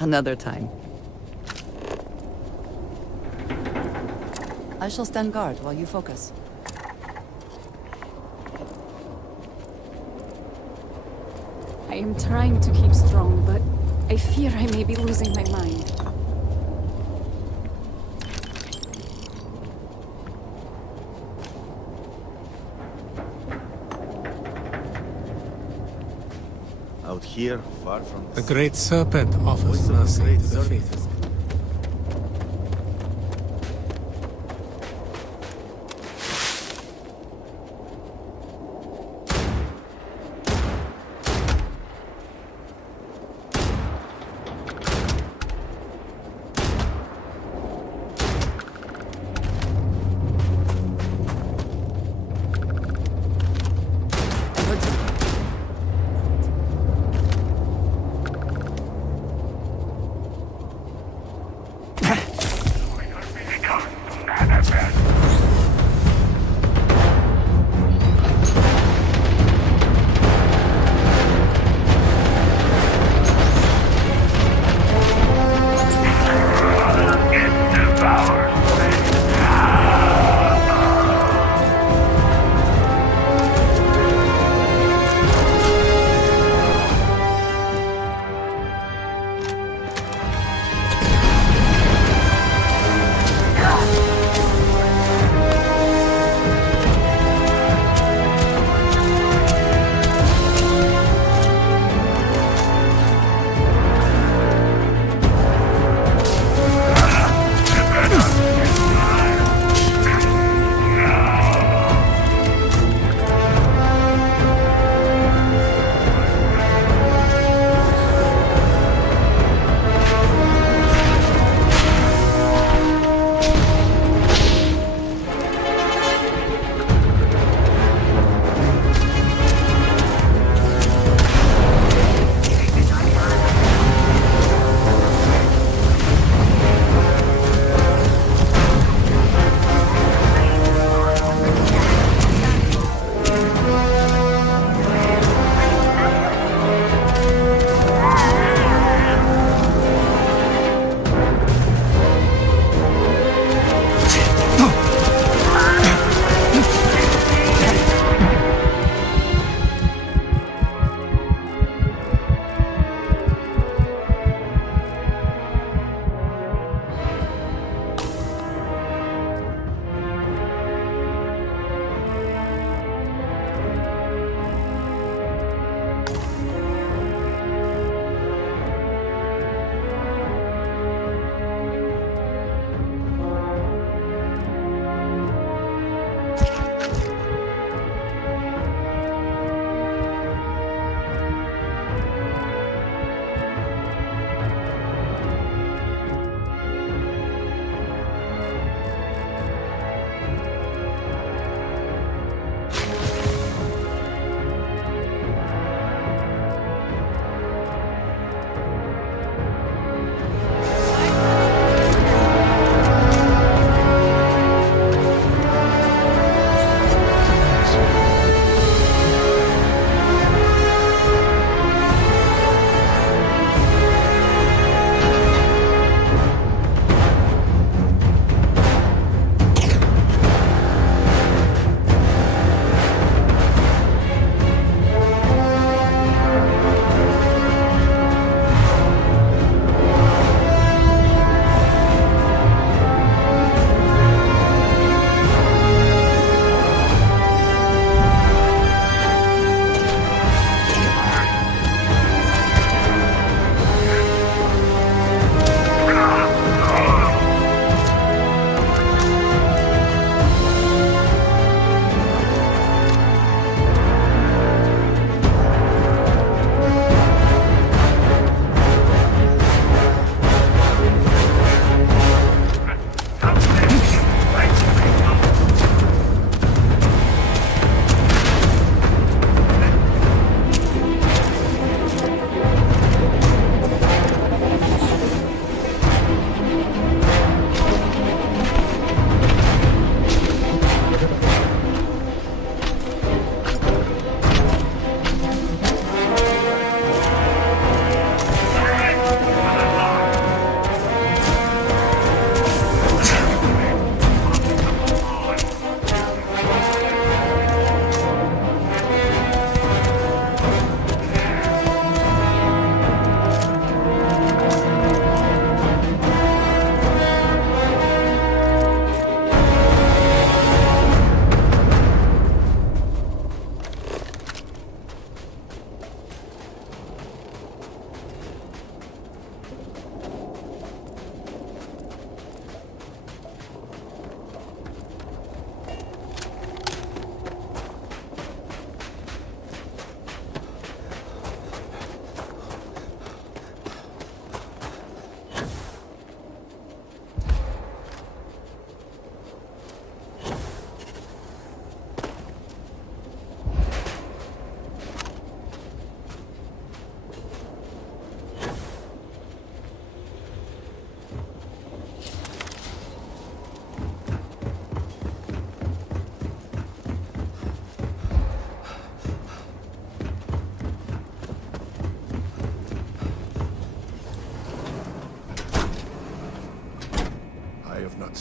Another time. I shall stand guard while you focus. I am trying to keep strong, but I fear I may be losing my mind. here, far from The great serpent offers mercy to the faithful.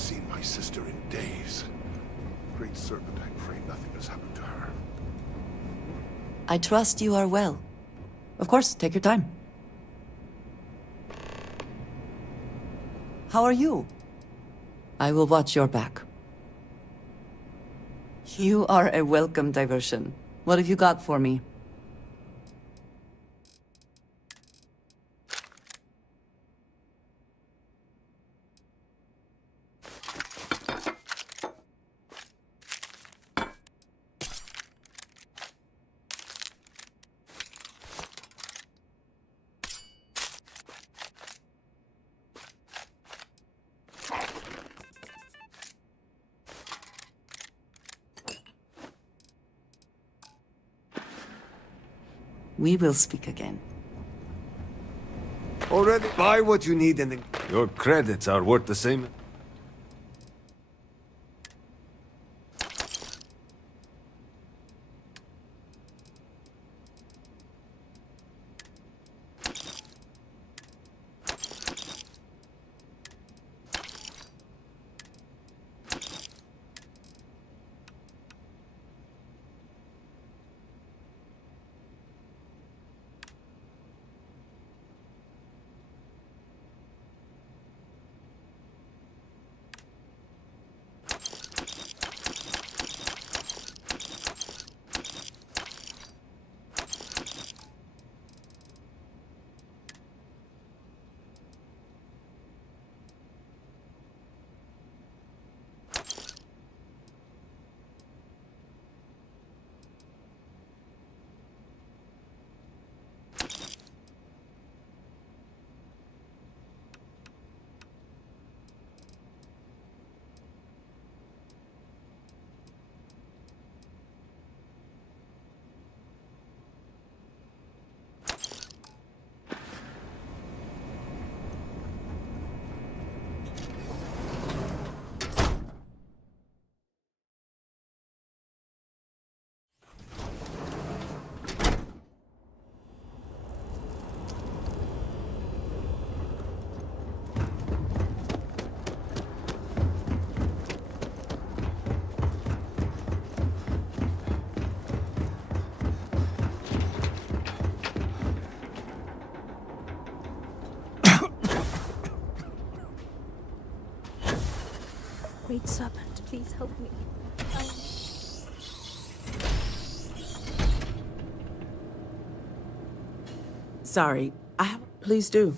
seen my sister in days. Great Serpent, I pray nothing has happened to her. I trust you are well. Of course, take your time. How are you? I will watch your back. You are a welcome diversion. What have you got for me? We will speak again. Already buy what you need and your credits are worth the same. Great Serpent, please help me. Sorry. Please do.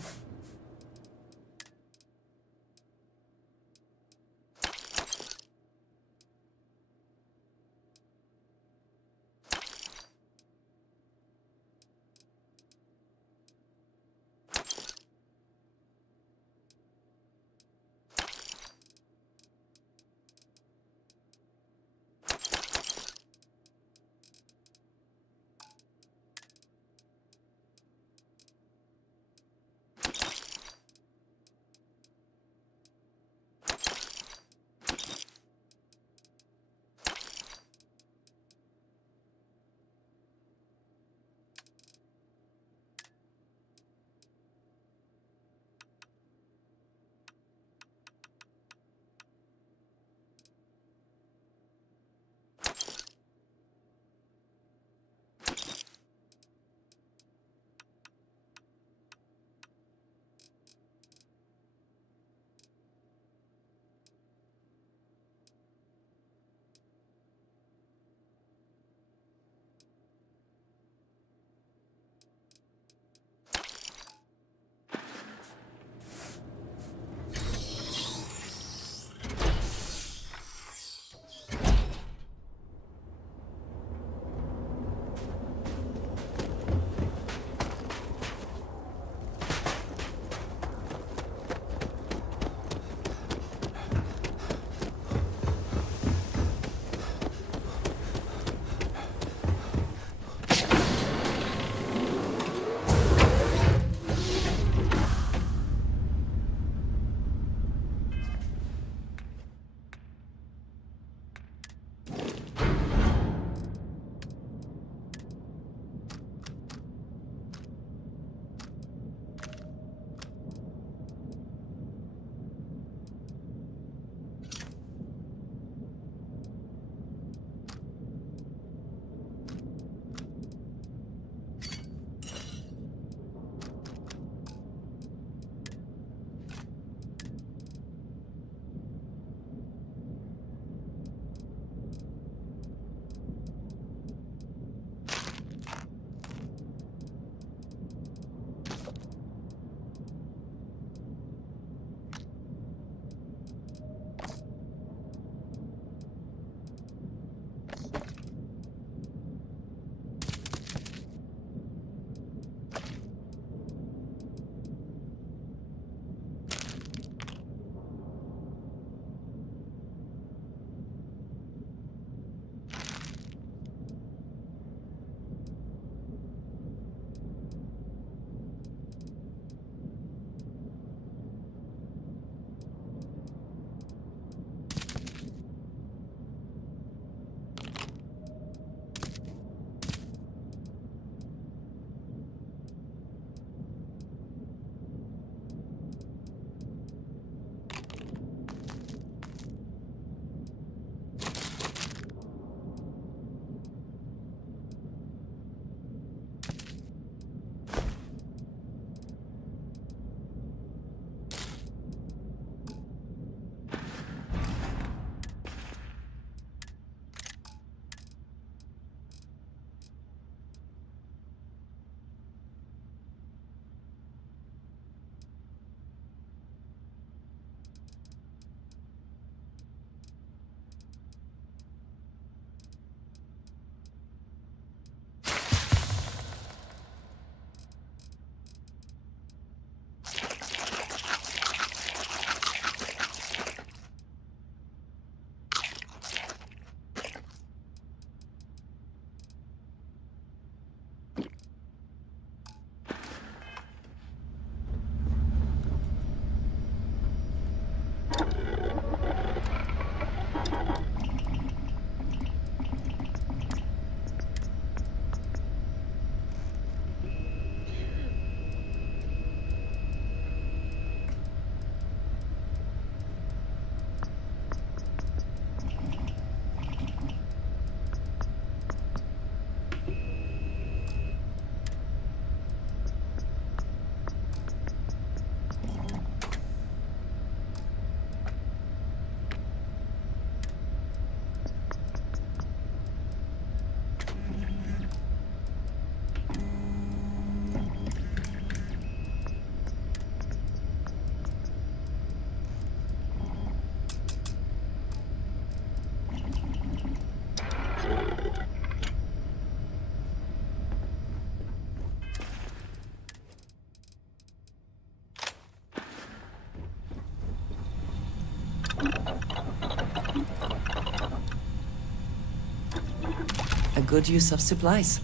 good use of supplies.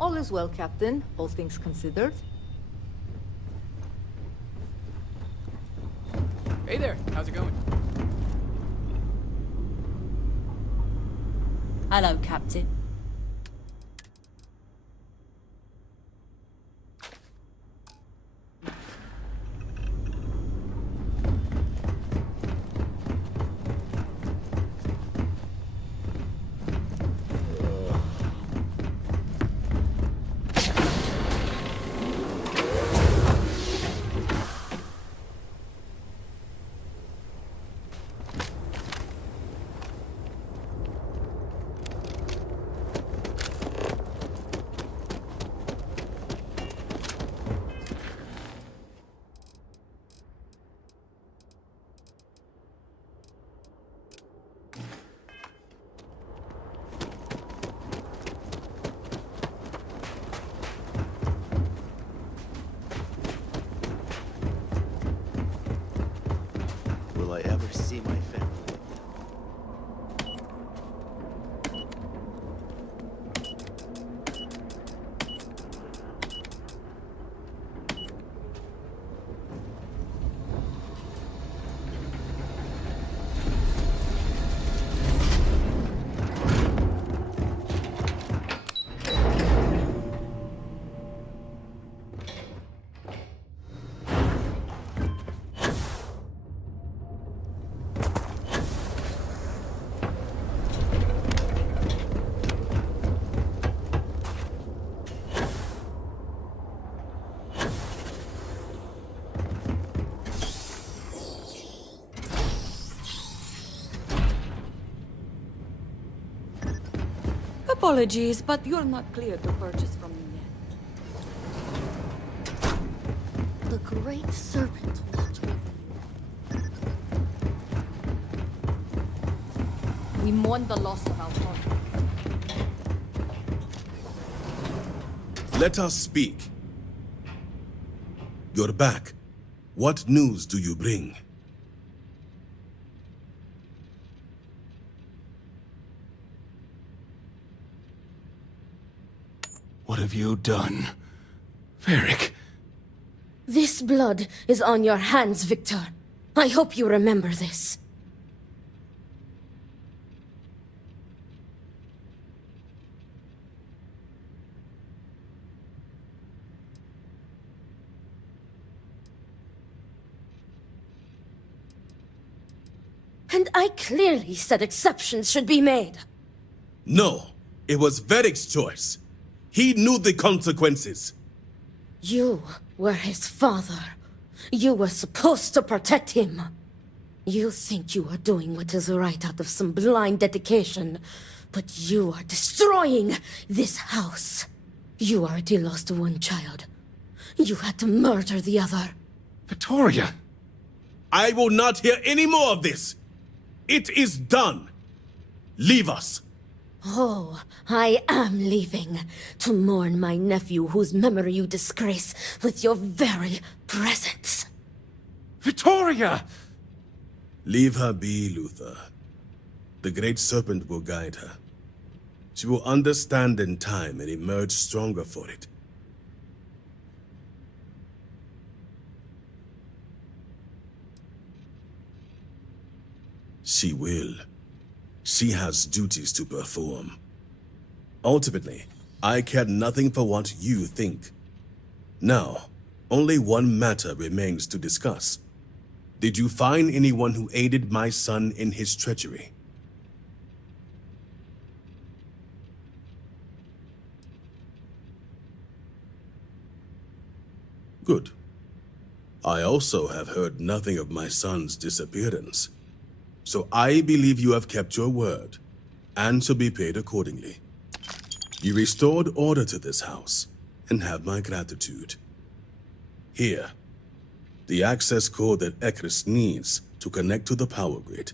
All is well, Captain, all things considered. Hey there, how's it going? Hello, Captain. Will I ever see my family? Apologies, but you're not clear to purchase from me yet. The Great Serpent watch over you. We mourn the loss of our father. Let us speak. You're back. What news do you bring? What have you done? Varric. This blood is on your hands, Victor. I hope you remember this. And I clearly said exceptions should be made. No, it was Varric's choice. He knew the consequences. You were his father. You were supposed to protect him. You think you are doing what is right out of some blind dedication, but you are destroying this house. You already lost one child. You had to murder the other. Victoria! I will not hear any more of this. It is done. Leave us. Oh, I am leaving to mourn my nephew whose memory you disgrace with your very presence. Victoria! Leave her be, Luther. The Great Serpent will guide her. She will understand in time and emerge stronger for it. She will. She has duties to perform. Ultimately, I care nothing for what you think. Now, only one matter remains to discuss. Did you find anyone who aided my son in his treachery? Good. I also have heard nothing of my son's disappearance. So I believe you have kept your word, and shall be paid accordingly. You restored order to this house, and have my gratitude. Here, the access code that Ekris needs to connect to the power grid.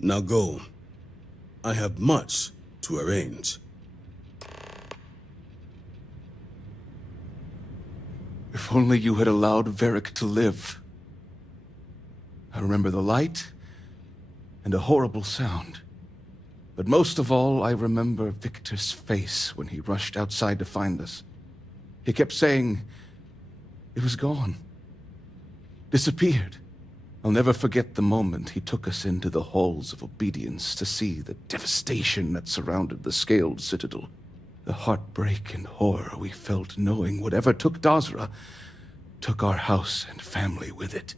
Now go. I have much to arrange. If only you had allowed Varric to live. I remember the light and a horrible sound. But most of all, I remember Victor's face when he rushed outside to find us. He kept saying it was gone. Disappeared. I'll never forget the moment he took us into the halls of obedience to see the devastation that surrounded the scaled citadel. The heartbreak and horror we felt knowing whatever took Dazra took our house and family with it.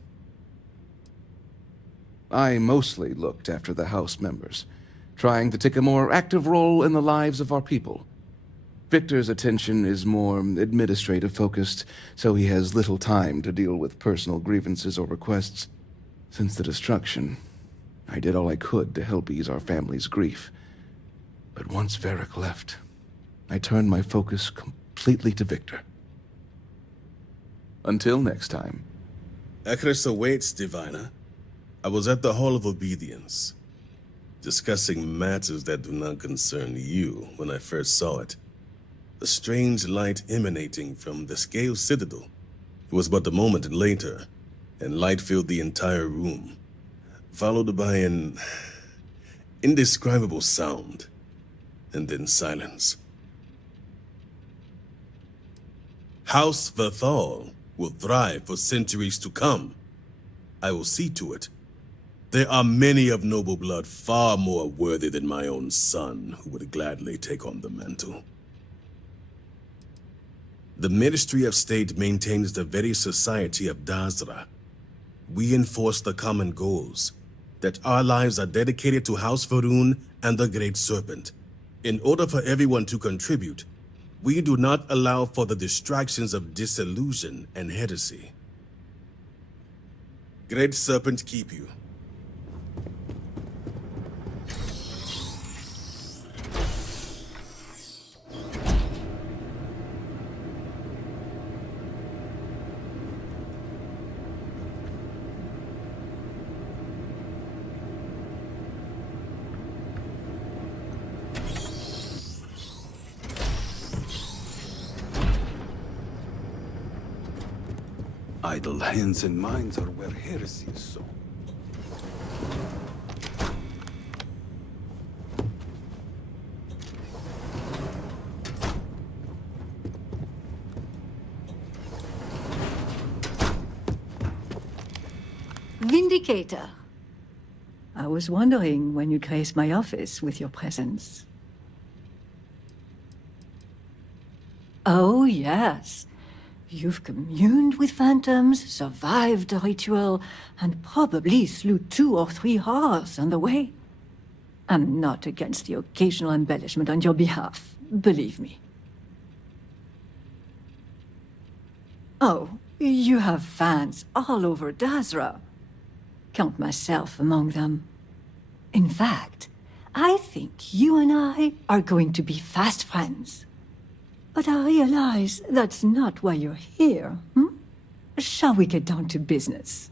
I mostly looked after the house members, trying to take a more active role in the lives of our people. Victor's attention is more administrative-focused, so he has little time to deal with personal grievances or requests. Since the destruction, I did all I could to help ease our family's grief. But once Varric left, I turned my focus completely to Victor. Until next time. Ekris awaits, Diviner. I was at the Hall of Obedience, discussing matters that do not concern you when I first saw it. A strange light emanating from the scaled citadel. It was but a moment later, and light filled the entire room, followed by an indescribable sound, and then silence. House Vathal will thrive for centuries to come. I will see to it. There are many of noble blood far more worthy than my own son who would gladly take on the mantle. The Ministry of State maintains the very society of Dazra. We enforce the common goals, that our lives are dedicated to House Varun and the Great Serpent. In order for everyone to contribute, we do not allow for the distractions of disillusion and heresy. Great Serpent keep you. Idle hands and minds are where heresy is sown. Vindicator. I was wondering when you'd grace my office with your presence. Oh, yes. You've communed with phantoms, survived the ritual, and probably slew 2 or 3 horrors on the way. I'm not against the occasional embellishment on your behalf, believe me. Oh, you have fans all over Dazra. Count myself among them. In fact, I think you and I are going to be fast friends. But I realize that's not why you're here, Shall we get down to business?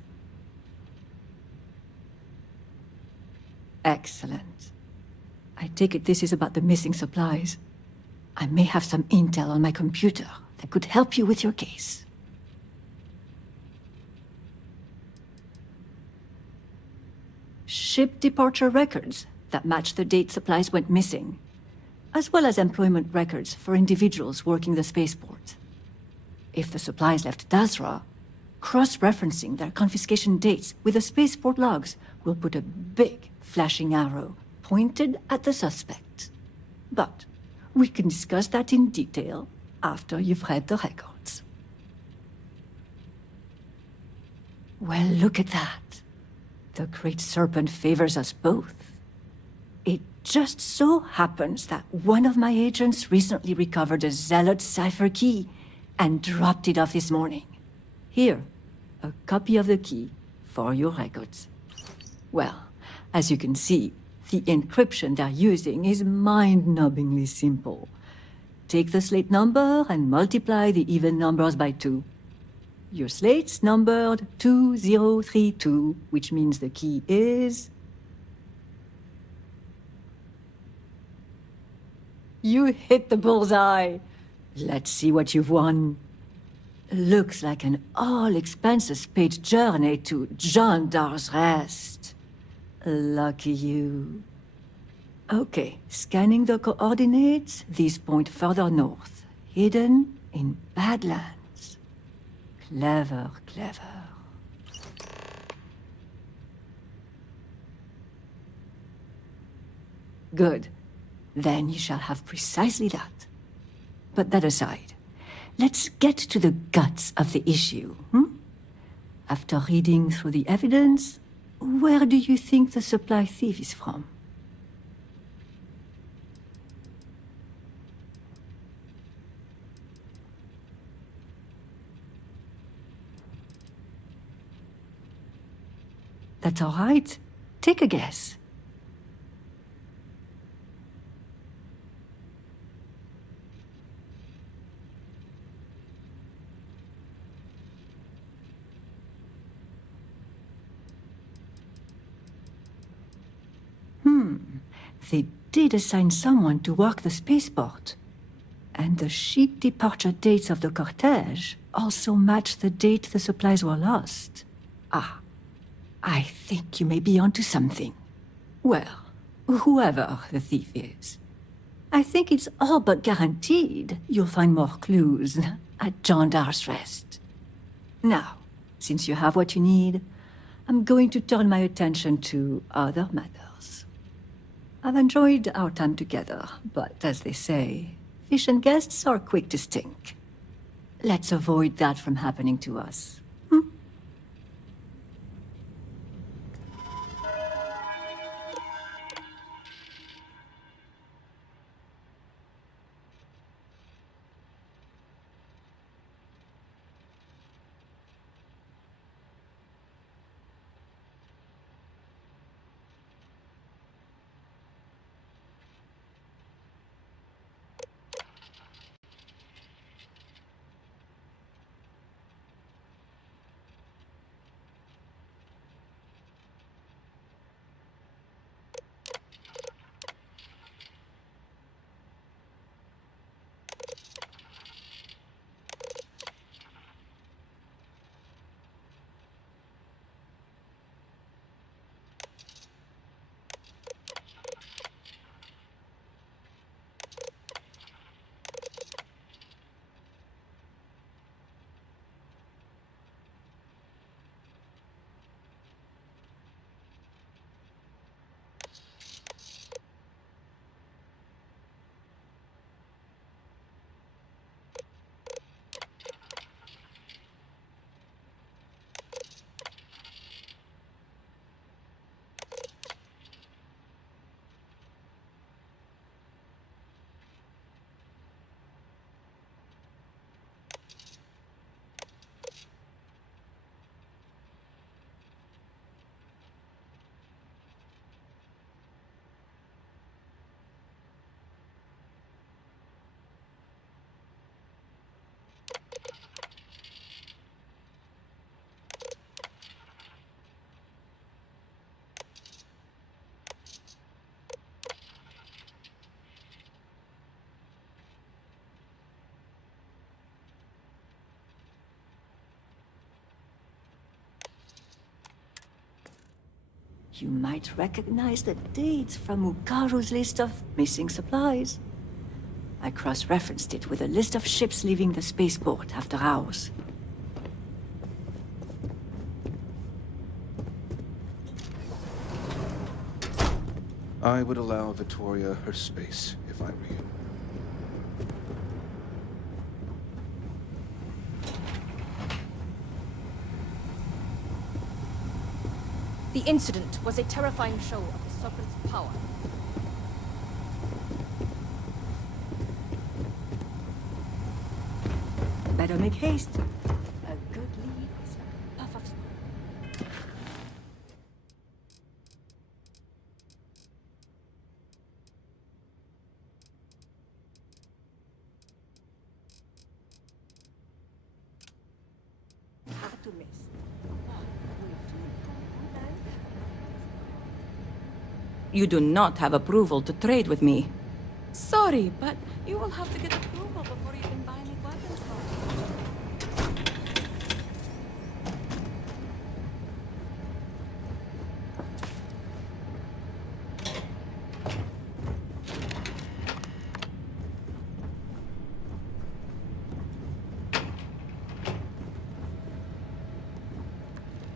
Excellent. I take it this is about the missing supplies. I may have some intel on my computer that could help you with your case. Ship departure records that match the date supplies went missing, as well as employment records for individuals working the spaceport. If the supplies left Dazra, cross-referencing their confiscation dates with the spaceport logs will put a big flashing arrow pointed at the suspect. But we can discuss that in detail after you've read the records. Well, look at that. The Great Serpent favors us both. It just so happens that one of my agents recently recovered a Zealot cipher key and dropped it off this morning. Here, a copy of the key for your records. Well, as you can see, the encryption they're using is mind-numbingly simple. Take the slate number and multiply the even numbers by 2. Your slate's numbered 2032, which means the key is... You hit the bullseye! Let's see what you've won. Looks like an all-expenses-paid journey to John Dar's Rest. Lucky you. Okay, scanning the coordinates, these point further north, hidden in Badlands. Clever, clever. Good. Then you shall have precisely that. But that aside, let's get to the guts of the issue, After reading through the evidence, where do you think the supply thief is from? That's all right. Take a guess. They did assign someone to work the spaceport. And the ship departure dates of the cortege also match the date the supplies were lost. Ah, I think you may be onto something. Well, whoever the thief is, I think it's all but guaranteed you'll find more clues at John Dar's Rest. Now, since you have what you need, I'm going to turn my attention to other matters. I've enjoyed our time together, but as they say, fish and guests are quick to stink. Let's avoid that from happening to us. You might recognize the dates from Ukaru's list of missing supplies. I cross-referenced it with a list of ships leaving the spaceport after ours. I would allow Vittoria her space if I were you. The incident was a terrifying show of the Serpent's power. Better make haste. A good lead You do not have approval to trade with me. Sorry, but you will have to get approval before you can buy any weapons from me.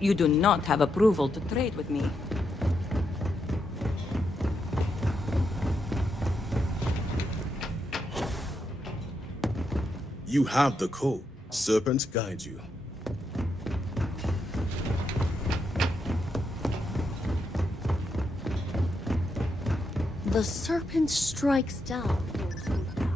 You do not have approval to trade with me. You have the code. Serpent guide you. The serpent strikes down those who doubt.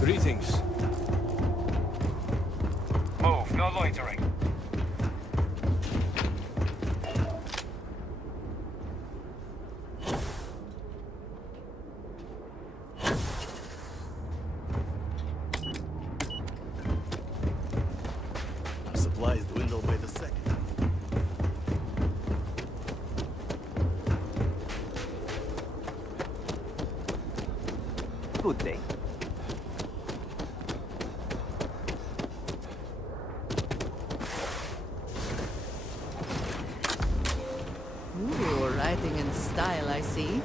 Greetings. Move, no loitering. Our supplies dwindle by the second. Good day. Ooh, writing in style, I see.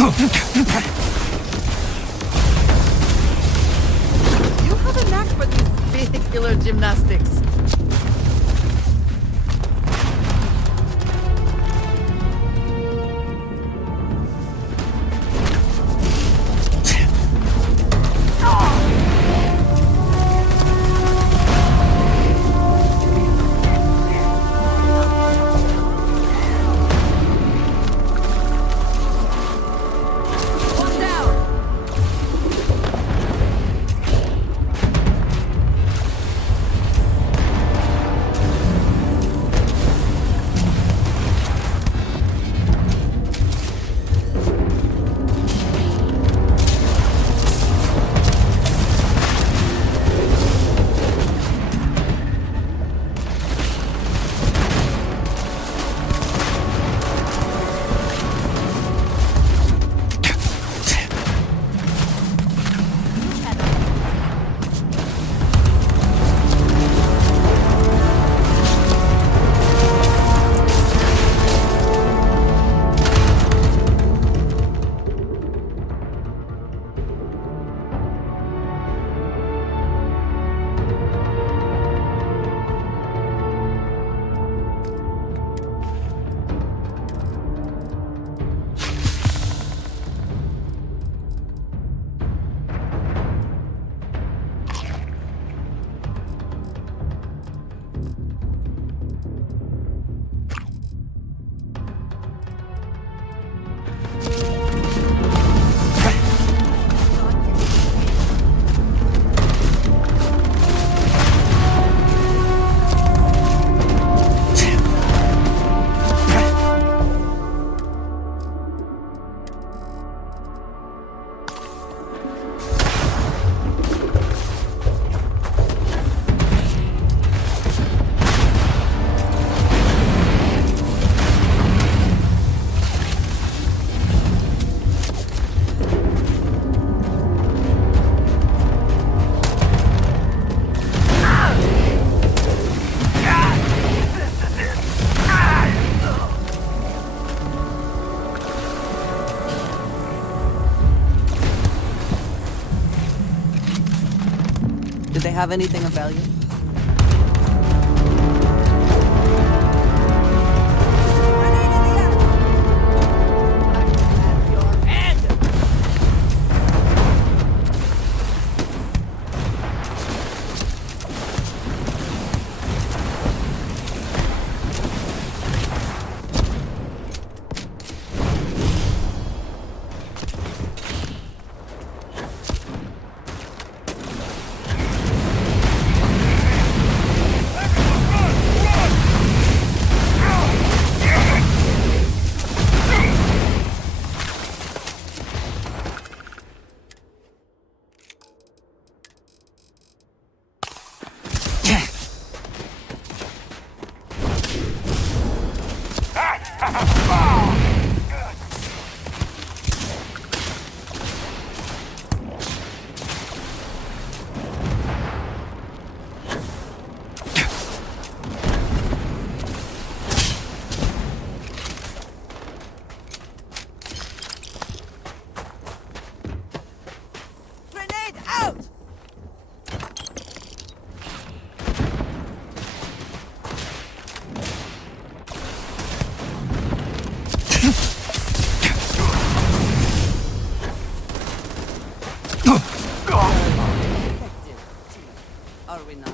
You have a knack for these vehicular gymnastics. Did they have anything of value? Are we not?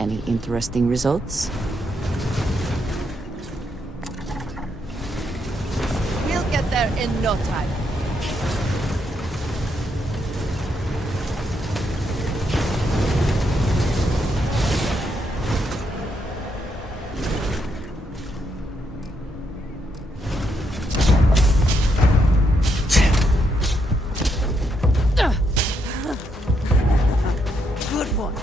Any interesting results? We'll get there in no time. Good one.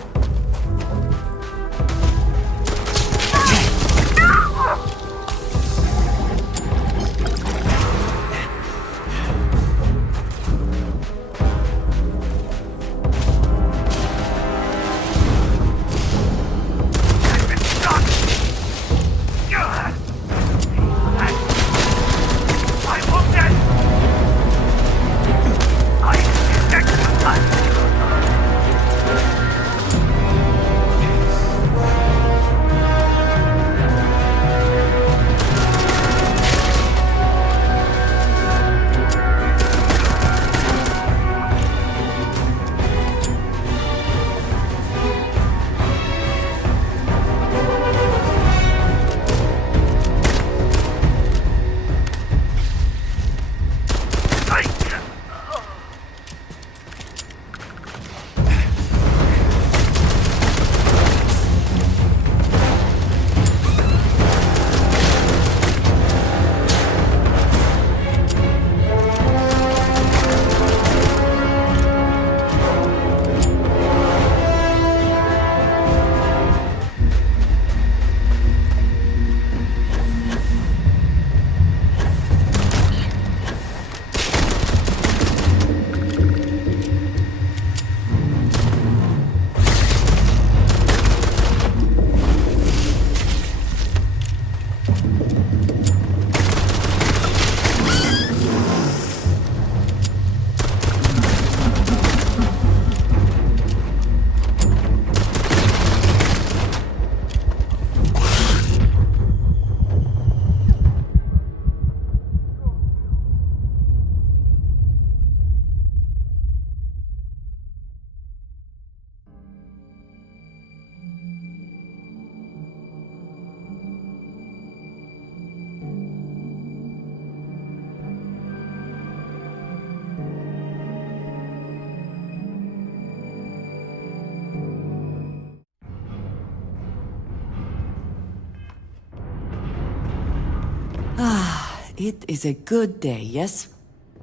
It is a good day, yes?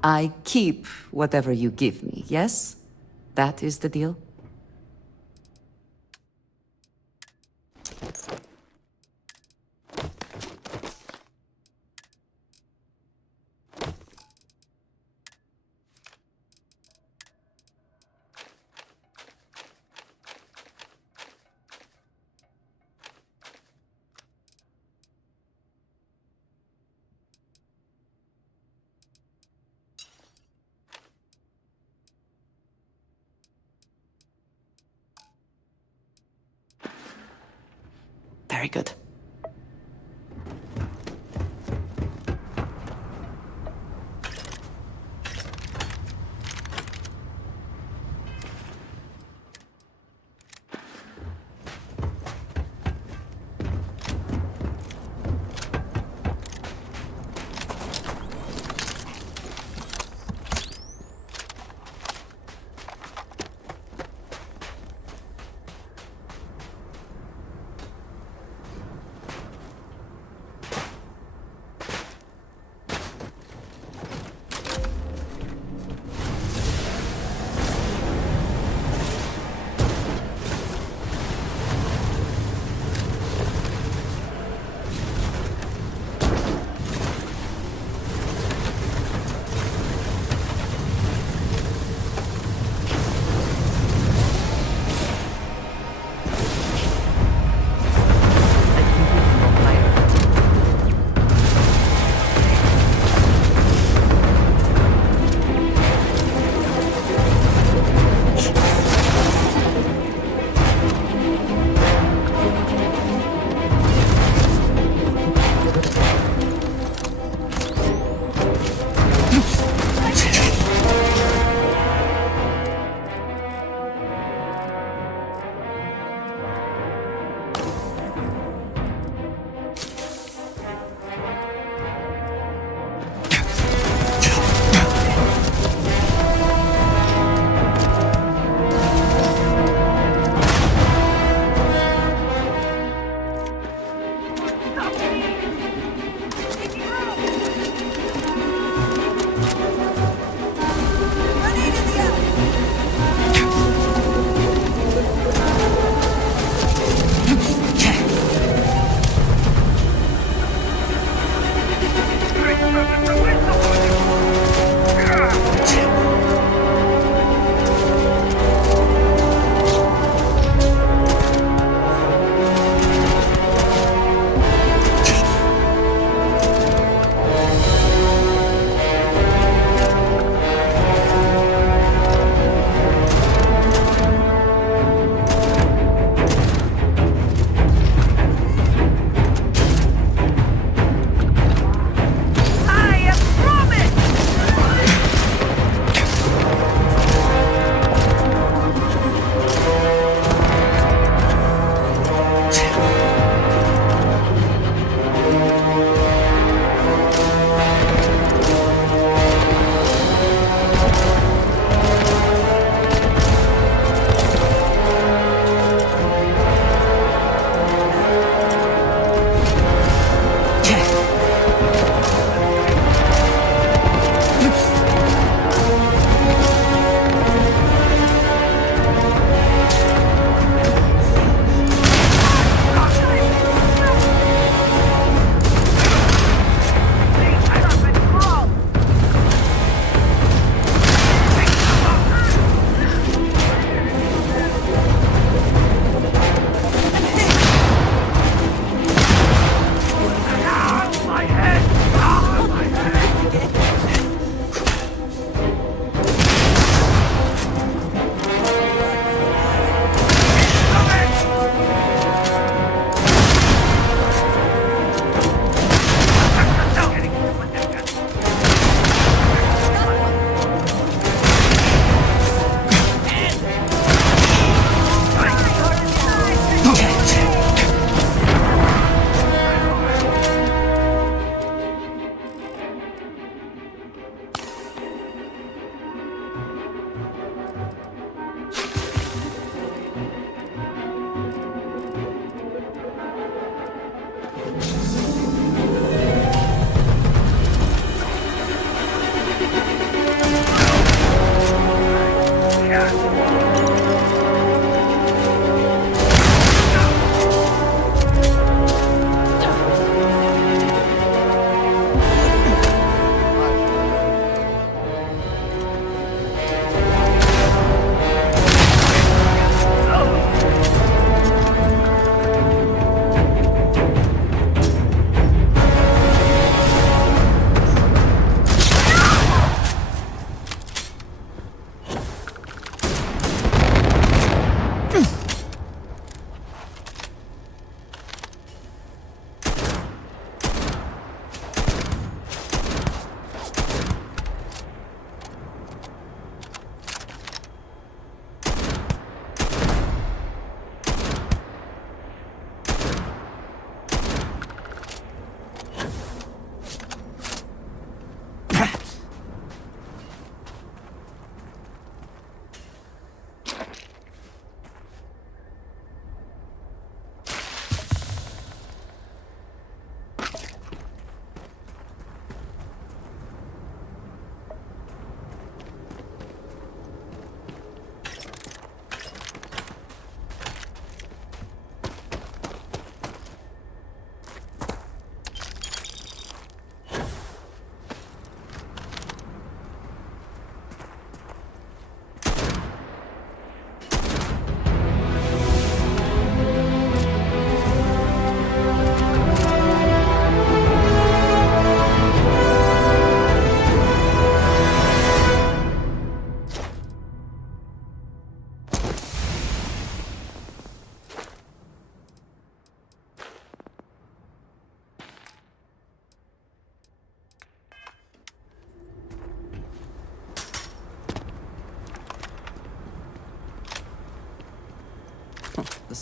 I keep whatever you give me, yes? That is the deal? Very good.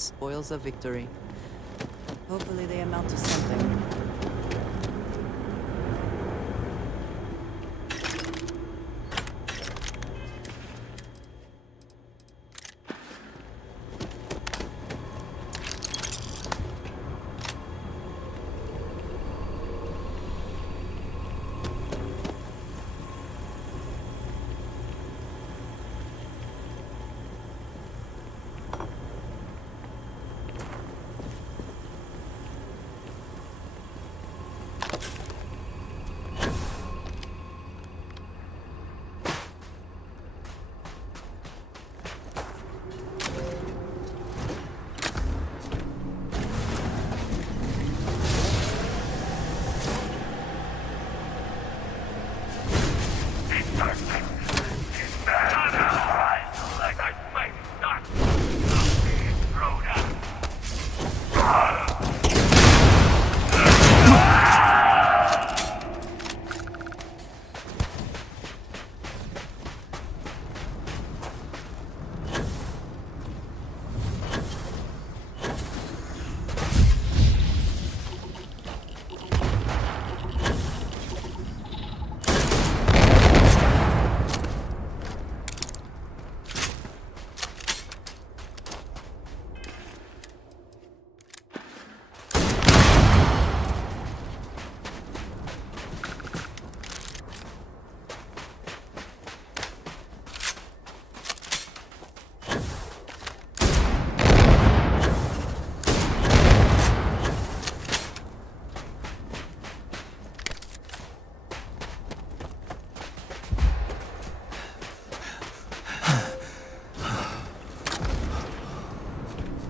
spoils of victory. Hopefully they amount to something.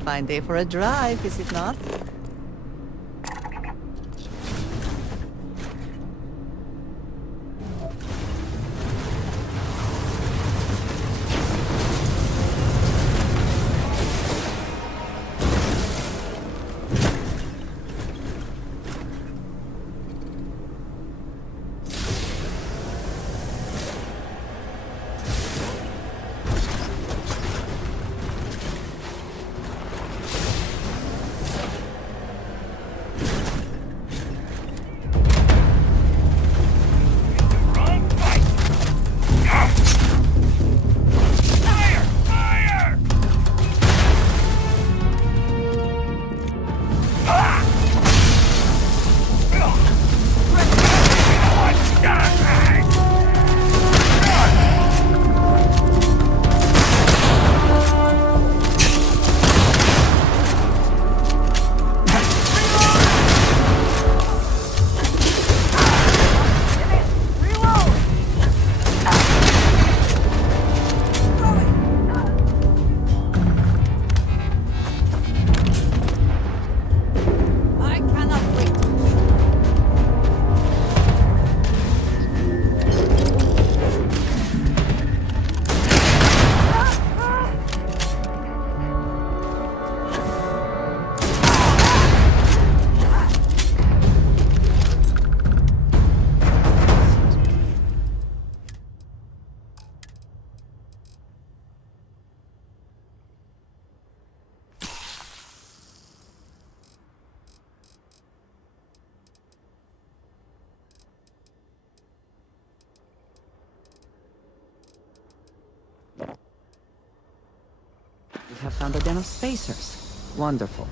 Fine day for a drive, is it not? We have found a den of spacers. Wonderful.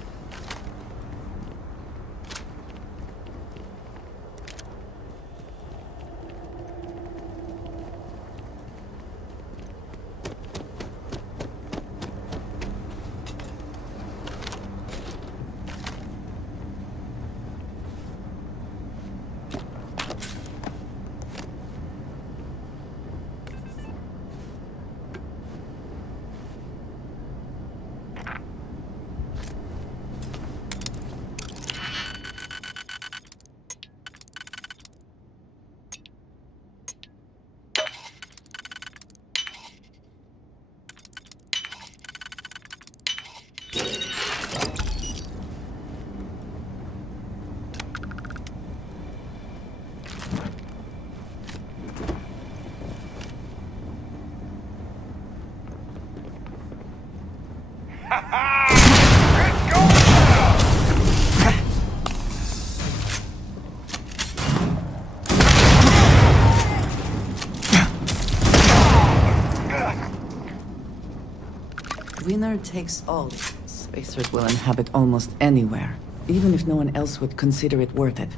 one takes all. Spacers will inhabit almost anywhere, even if no one else would consider it worth it.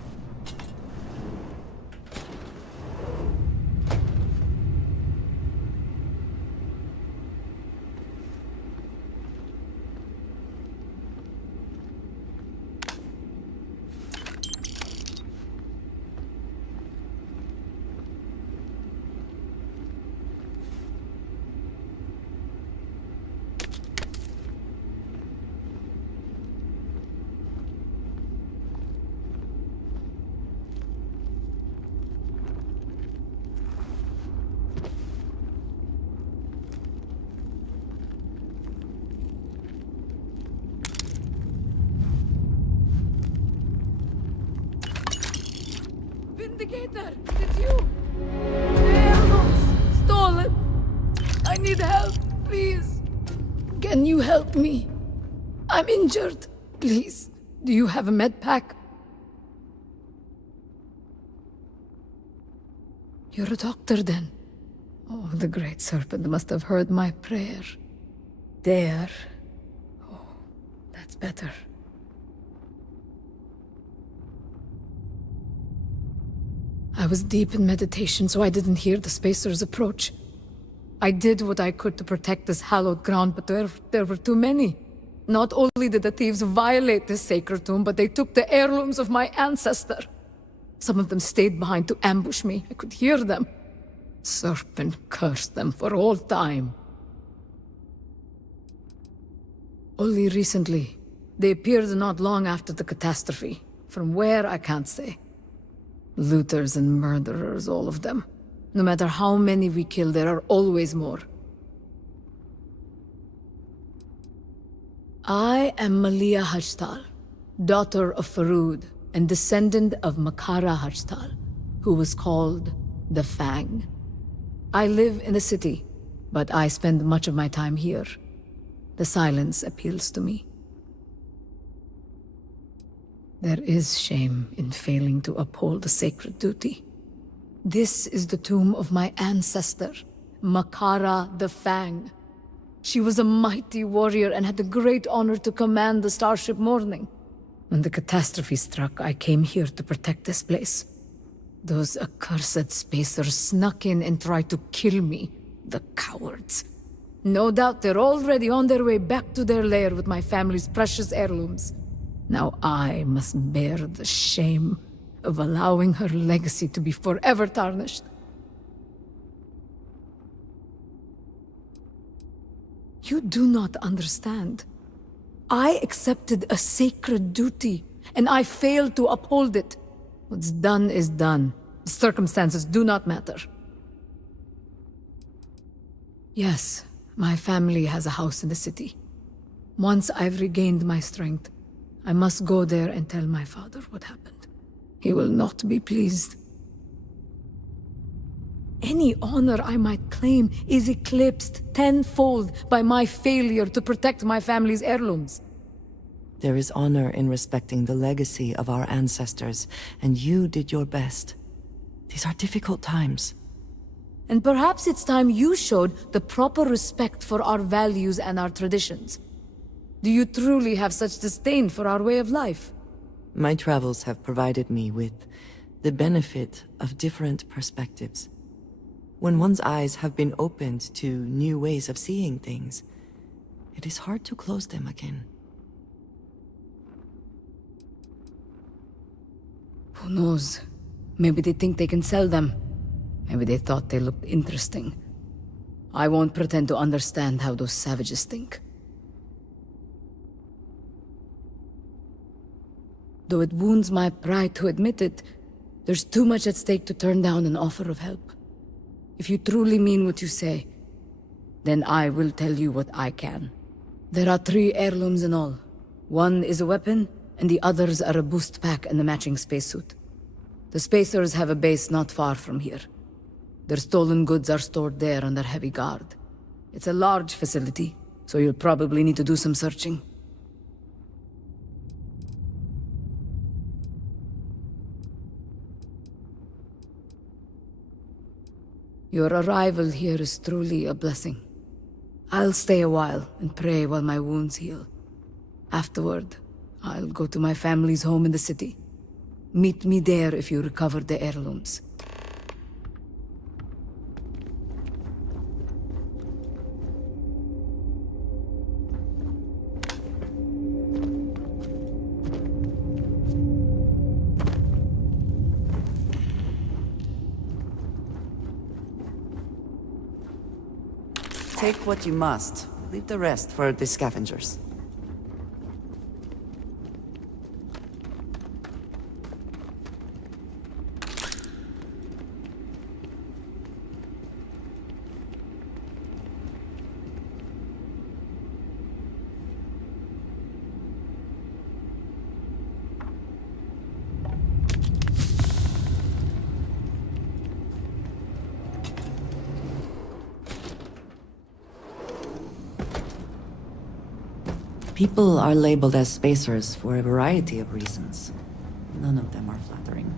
Vindicator, it's you! The heirlooms! Stolen! I need help, please! Can you help me? I'm injured. Please, do you have a med pack? You're a doctor then? Oh, the Great Serpent must have heard my prayer. There. Oh, that's better. I was deep in meditation, so I didn't hear the Spacers approach. I did what I could to protect this hallowed ground, but there were too many. Not only did the thieves violate this sacred tomb, but they took the heirlooms of my ancestor. Some of them stayed behind to ambush me. I could hear them. Serpent cursed them for all time. Only recently. They appeared not long after the catastrophe. From where, I can't say. Looters and murderers, all of them. No matter how many we kill, there are always more. I am Malia Hajtal, daughter of Faroud, and descendant of Makara Hajtal, who was called the Fang. I live in the city, but I spend much of my time here. The silence appeals to me. There is shame in failing to uphold a sacred duty. This is the tomb of my ancestor, Makara the Fang. She was a mighty warrior and had the great honor to command the starship Morning. When the catastrophe struck, I came here to protect this place. Those accursed spacers snuck in and tried to kill me, the cowards. No doubt they're already on their way back to their lair with my family's precious heirlooms. Now I must bear the shame of allowing her legacy to be forever tarnished. You do not understand. I accepted a sacred duty, and I failed to uphold it. What's done is done. The circumstances do not matter. Yes, my family has a house in the city. Once I've regained my strength, I must go there and tell my father what happened. He will not be pleased. Any honor I might claim is eclipsed tenfold by my failure to protect my family's heirlooms. There is honor in respecting the legacy of our ancestors, and you did your best. These are difficult times. And perhaps it's time you showed the proper respect for our values and our traditions. Do you truly have such disdain for our way of life? My travels have provided me with the benefit of different perspectives. When one's eyes have been opened to new ways of seeing things, it is hard to close them again. Who knows? Maybe they think they can sell them. Maybe they thought they looked interesting. I won't pretend to understand how those savages think. Though it wounds my pride to admit it, there's too much at stake to turn down an offer of help. If you truly mean what you say, then I will tell you what I can. There are 3 heirlooms in all. One is a weapon, and the others are a boost pack and a matching spacesuit. The Spacers have a base not far from here. Their stolen goods are stored there under heavy guard. It's a large facility, so you'll probably need to do some searching. Your arrival here is truly a blessing. I'll stay a while and pray while my wounds heal. Afterward, I'll go to my family's home in the city. Meet me there if you recover the heirlooms. Take what you must. Leave the rest for the scavengers. People are labeled as spacers for a variety of reasons. None of them are flattering.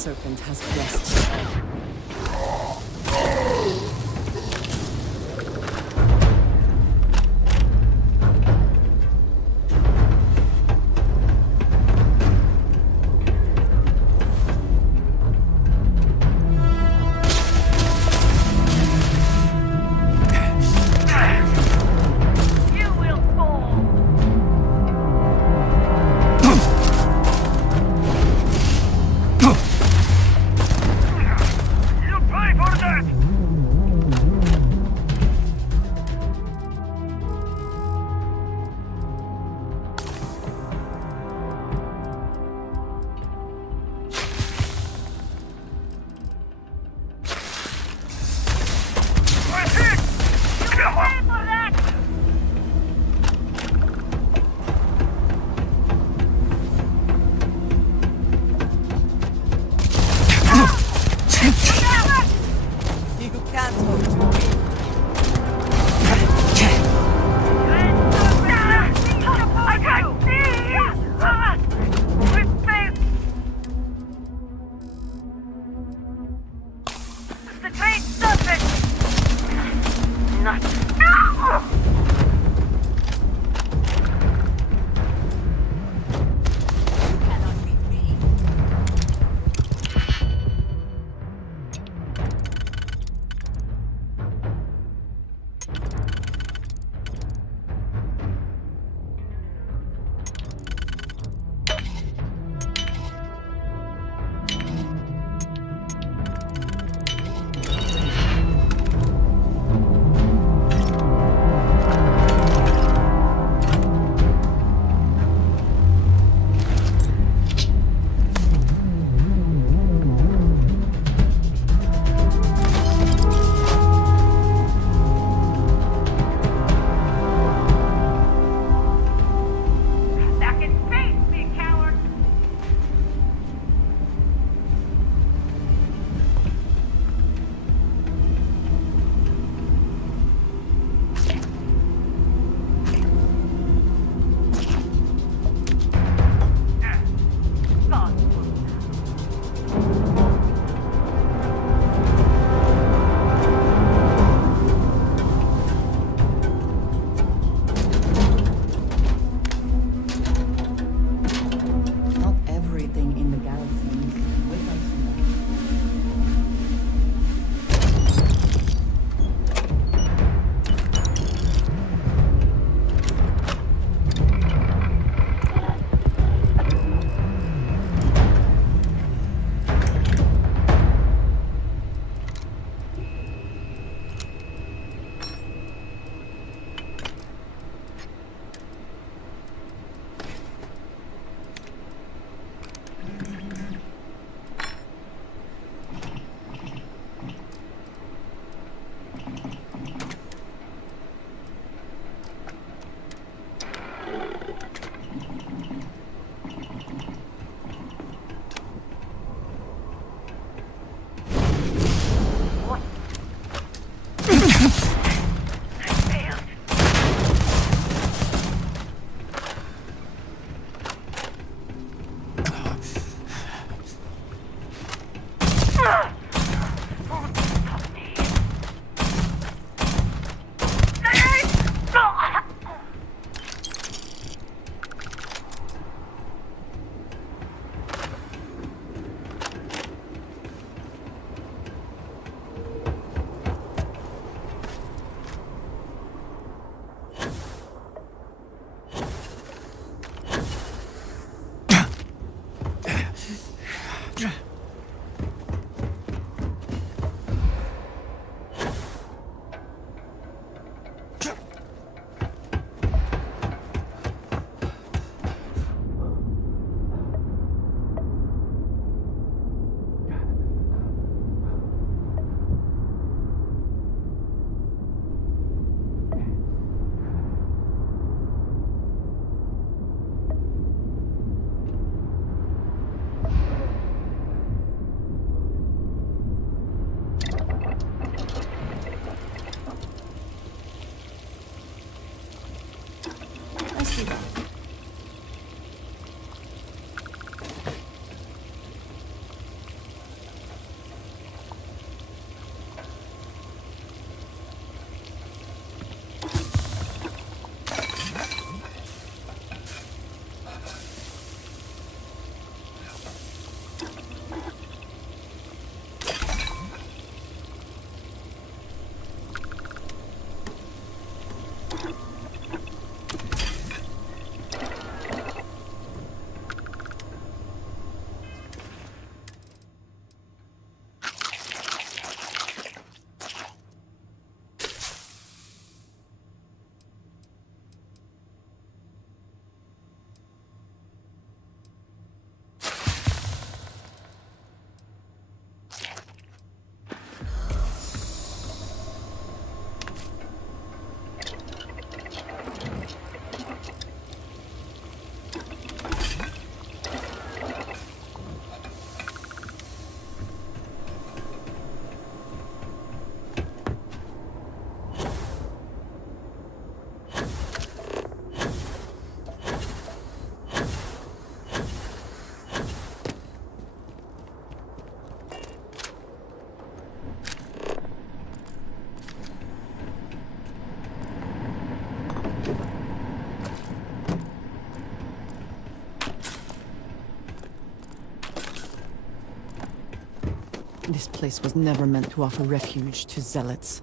Serpent has blessed you. This place was never meant to offer refuge to zealots.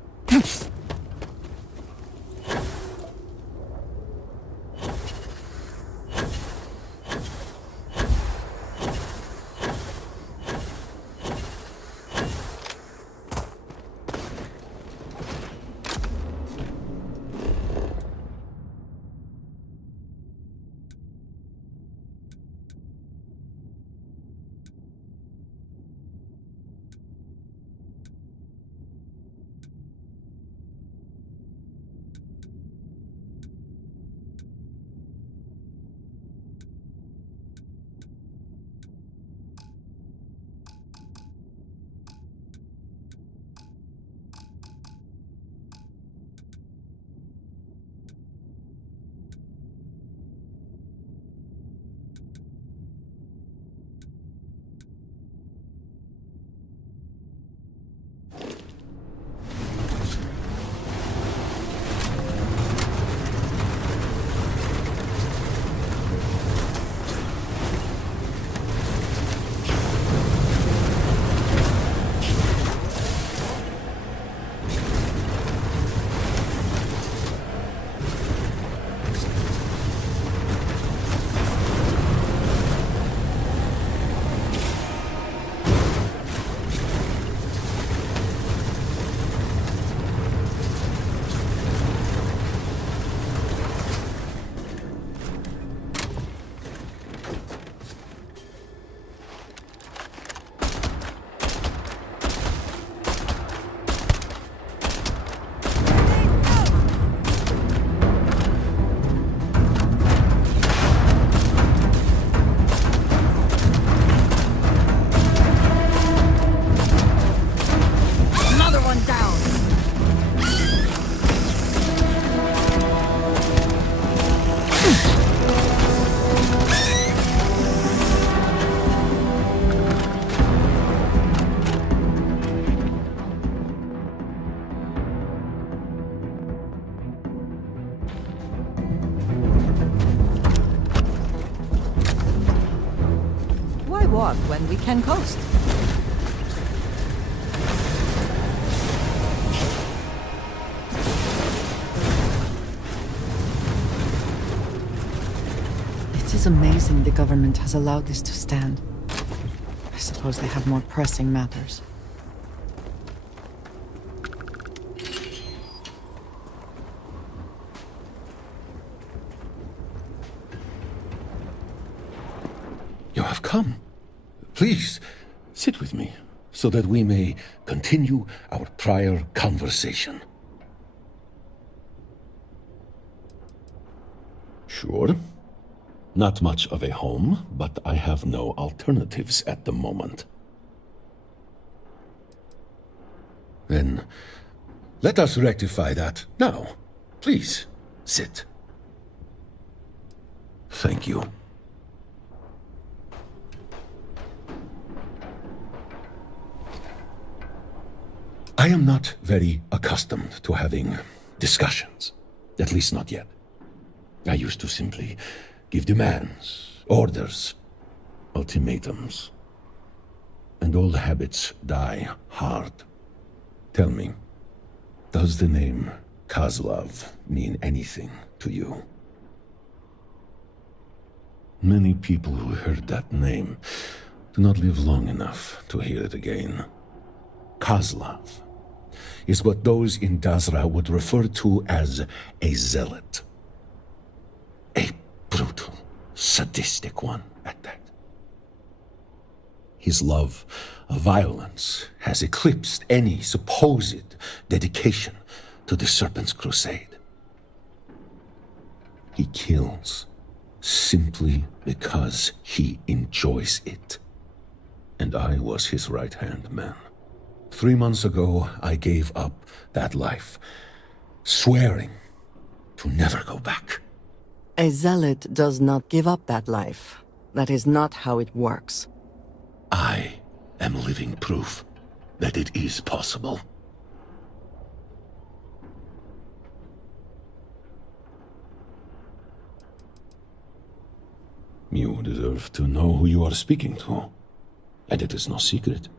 Walk when we can coast. It is amazing the government has allowed this to stand. I suppose they have more pressing matters. You have come. Please, sit with me, so that we may continue our prior conversation. Sure. Not much of a home, but I have no alternatives at the moment. Then, let us rectify that now. Please, sit. Thank you. I am not very accustomed to having discussions, at least not yet. I used to simply give demands, orders, ultimatums. And old habits die hard. Tell me, does the name Kozlov mean anything to you? Many people who heard that name do not live long enough to hear it again. Kozlov is what those in Dazra would refer to as a zealot. A brutal, sadistic one at that. His love of violence has eclipsed any supposed dedication to the Serpent's crusade. He kills simply because he enjoys it. And I was his right-hand man. 3 months ago, I gave up that life, swearing to never go back. A zealot does not give up that life. That is not how it works. I am living proof that it is possible. You deserve to know who you are speaking to, and it is no secret.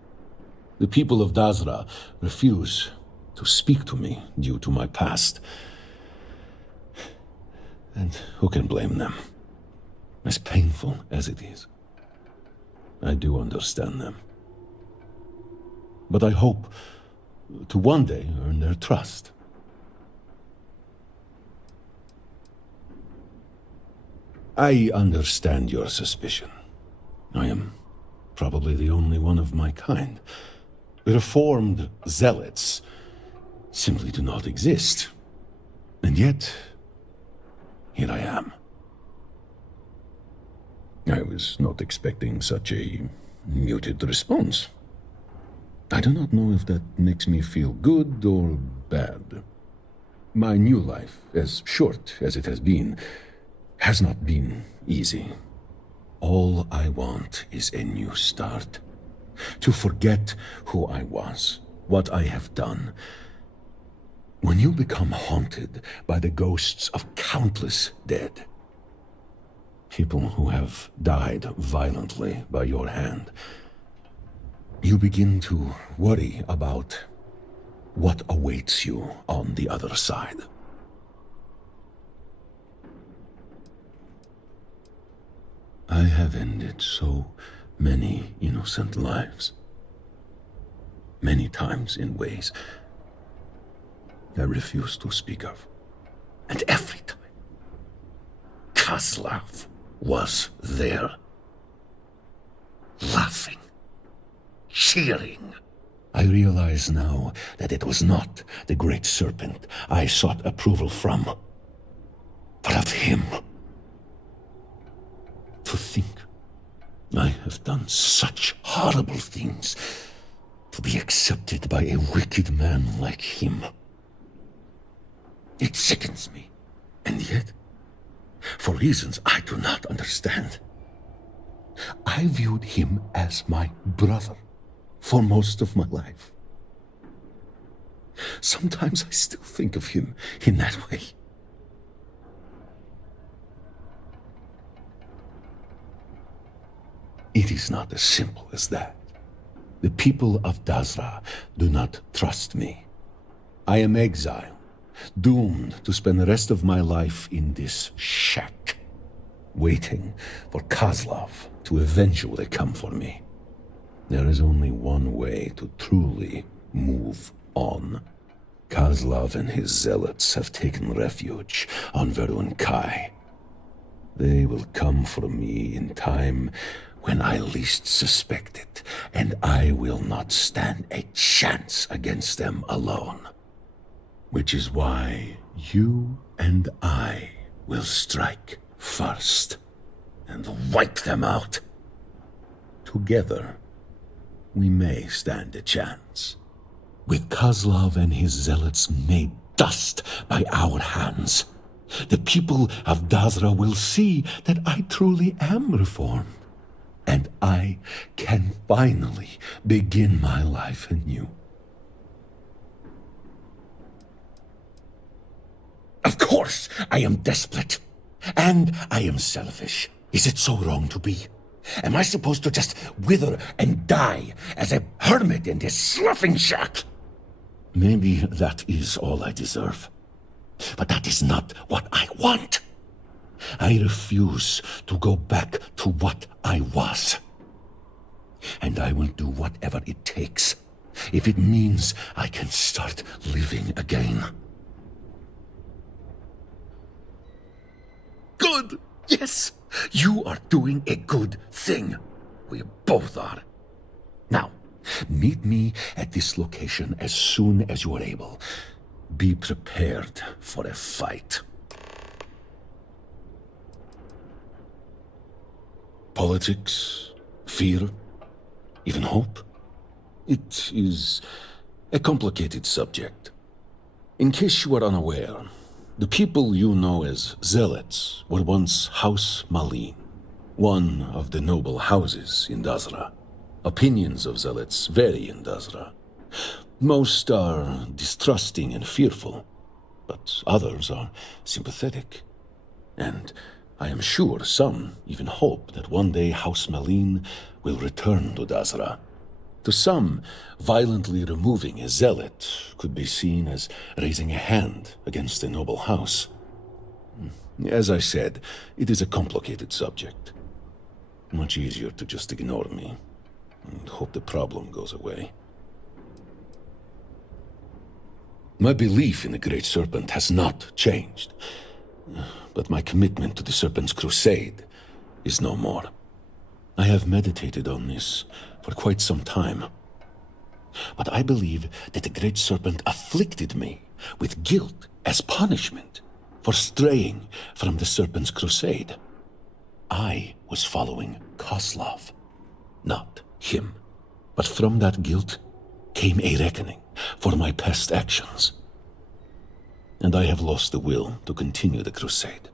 The people of Dazra refuse to speak to me due to my past. And who can blame them? As painful as it is, I do understand them. But I hope to one day earn their trust. I understand your suspicion. I am probably the only one of my kind. Reformed zealots simply do not exist. And yet, here I am. I was not expecting such a muted response. I do not know if that makes me feel good or bad. My new life, as short as it has not been easy. All I want is a new start. To forget who I was, what I have done. When you become haunted by the ghosts of countless dead, people who have died violently by your hand, you begin to worry about what awaits you on the other side. I have ended so many innocent lives. Many times in ways I refuse to speak of. And every time, Kozlov was there. Laughing. Cheering. I realize now that it was not the Great Serpent I sought approval from, but of him. To think I have done such horrible things to be accepted by a wicked man like him. It sickens me, and yet, for reasons I do not understand, I viewed him as my brother for most of my life. Sometimes I still think of him in that way. It is not as simple as that. The people of Dazra do not trust me. I am exiled, doomed to spend the rest of my life in this shack, waiting for Kozlov to eventually come for me. There is only one way to truly move on. Kozlov and his zealots have taken refuge on Verun Kai. They will come for me in time when I least suspect it, and I will not stand a chance against them alone. Which is why you and I will strike first and wipe them out. Together, we may stand a chance. With Kozlov and his zealots made dust by our hands, the people of Dazra will see that I truly am reformed, and I can finally begin my life anew. Of course, I am desperate, and I am selfish. Is it so wrong to be? Am I supposed to just wither and die as a hermit in this sloughing shack? Maybe that is all I deserve. But that is not what I want. I refuse to go back to what I was. And I will do whatever it takes, if it means I can start living again. Good! Yes! You are doing a good thing. We both are. Now, meet me at this location as soon as you are able. Be prepared for a fight. Politics, fear, even hope. It is a complicated subject. In case you are unaware, the people you know as Zealots were once House Malin, one of the noble houses in Dazra. Opinions of Zealots vary in Dazra. Most are distrusting and fearful, but others are sympathetic. And I am sure some even hope that one day House Malin will return to Dazra. To some, violently removing a zealot could be seen as raising a hand against a noble house. As I said, it is a complicated subject. Much easier to just ignore me and hope the problem goes away. My belief in the Great Serpent has not changed, but my commitment to the Serpent's crusade is no more. I have meditated on this for quite some time, but I believe that the Great Serpent afflicted me with guilt as punishment for straying from the Serpent's crusade. I was following Koslov, not him. But from that guilt came a reckoning for my past actions. And I have lost the will to continue the crusade.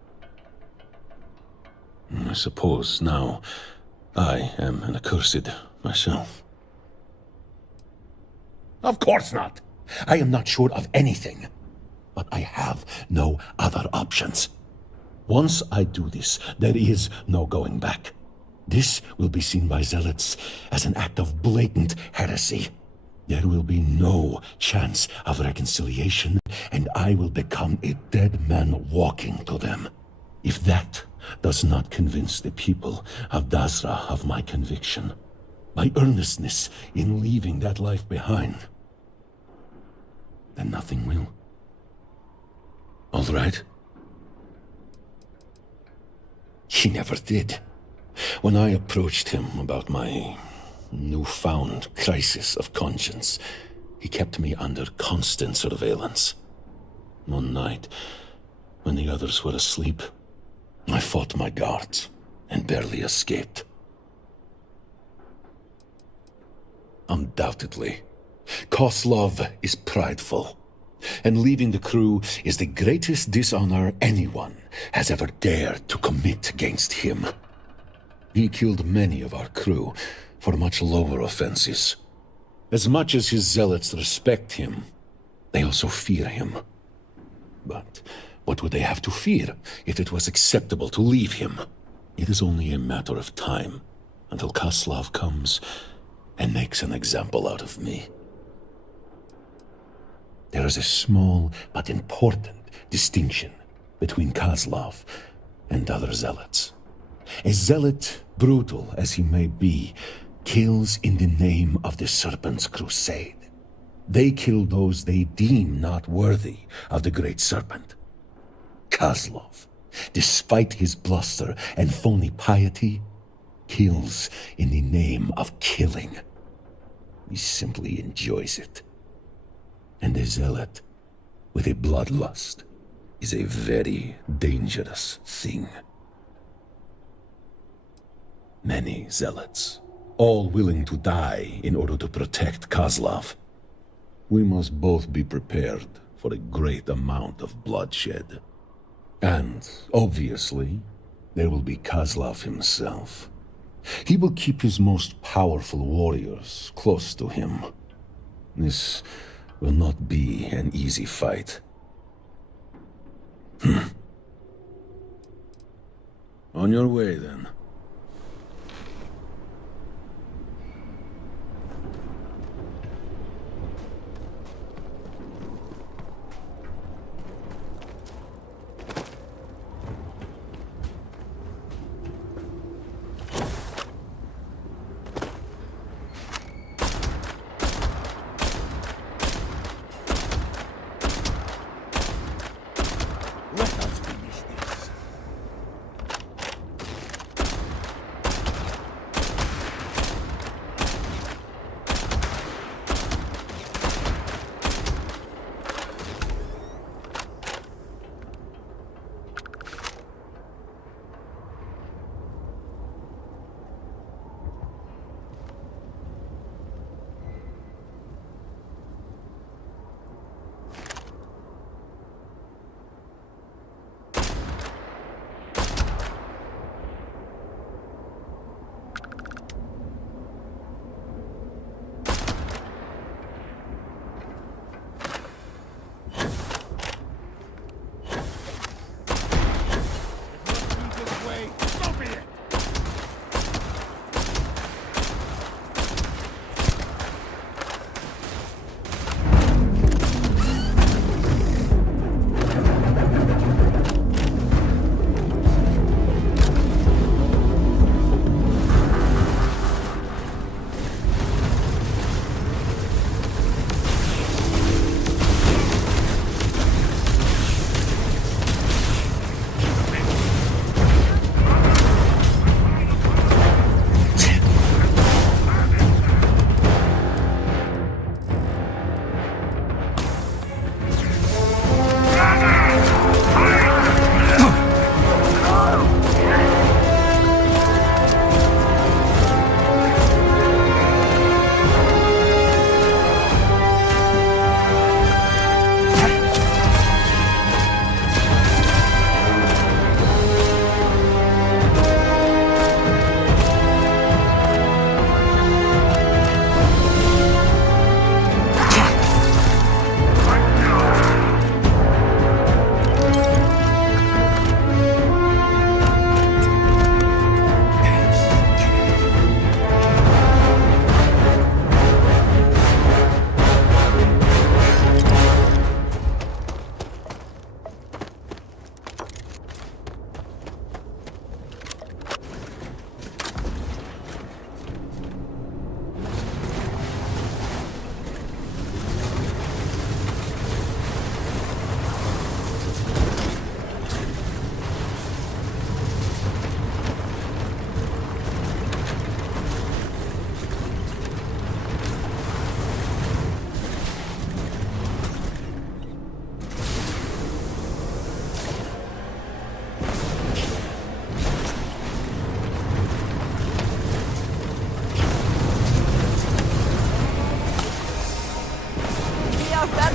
I suppose now I am an accursed myself. Of course not. I am not sure of anything. But I have no other options. Once I do this, there is no going back. This will be seen by zealots as an act of blatant heresy. There will be no chance of reconciliation, and I will become a dead man walking to them. If that does not convince the people of Dazra of my conviction, my earnestness in leaving that life behind, then nothing will. All right? He never did. When I approached him about my newfound crisis of conscience, he kept me under constant surveillance. One night, when the others were asleep, I fought my guards and barely escaped. Undoubtedly, Koslov is prideful, and leaving the crew is the greatest dishonor anyone has ever dared to commit against him. He killed many of our crew for much lower offenses. As much as his zealots respect him, they also fear him. But what would they have to fear if it was acceptable to leave him? It is only a matter of time until Koslov comes and makes an example out of me. There is a small but important distinction between Koslov and other zealots. A zealot, brutal as he may be, kills in the name of the Serpent's crusade. They kill those they deem not worthy of the Great Serpent. Koslov, despite his bluster and phony piety, kills in the name of killing. He simply enjoys it. And a zealot with a bloodlust is a very dangerous thing. Many zealots, all willing to die in order to protect Koslov. We must both be prepared for a great amount of bloodshed. And, obviously, there will be Koslov himself. He will keep his most powerful warriors close to him. This will not be an easy fight. On your way, then.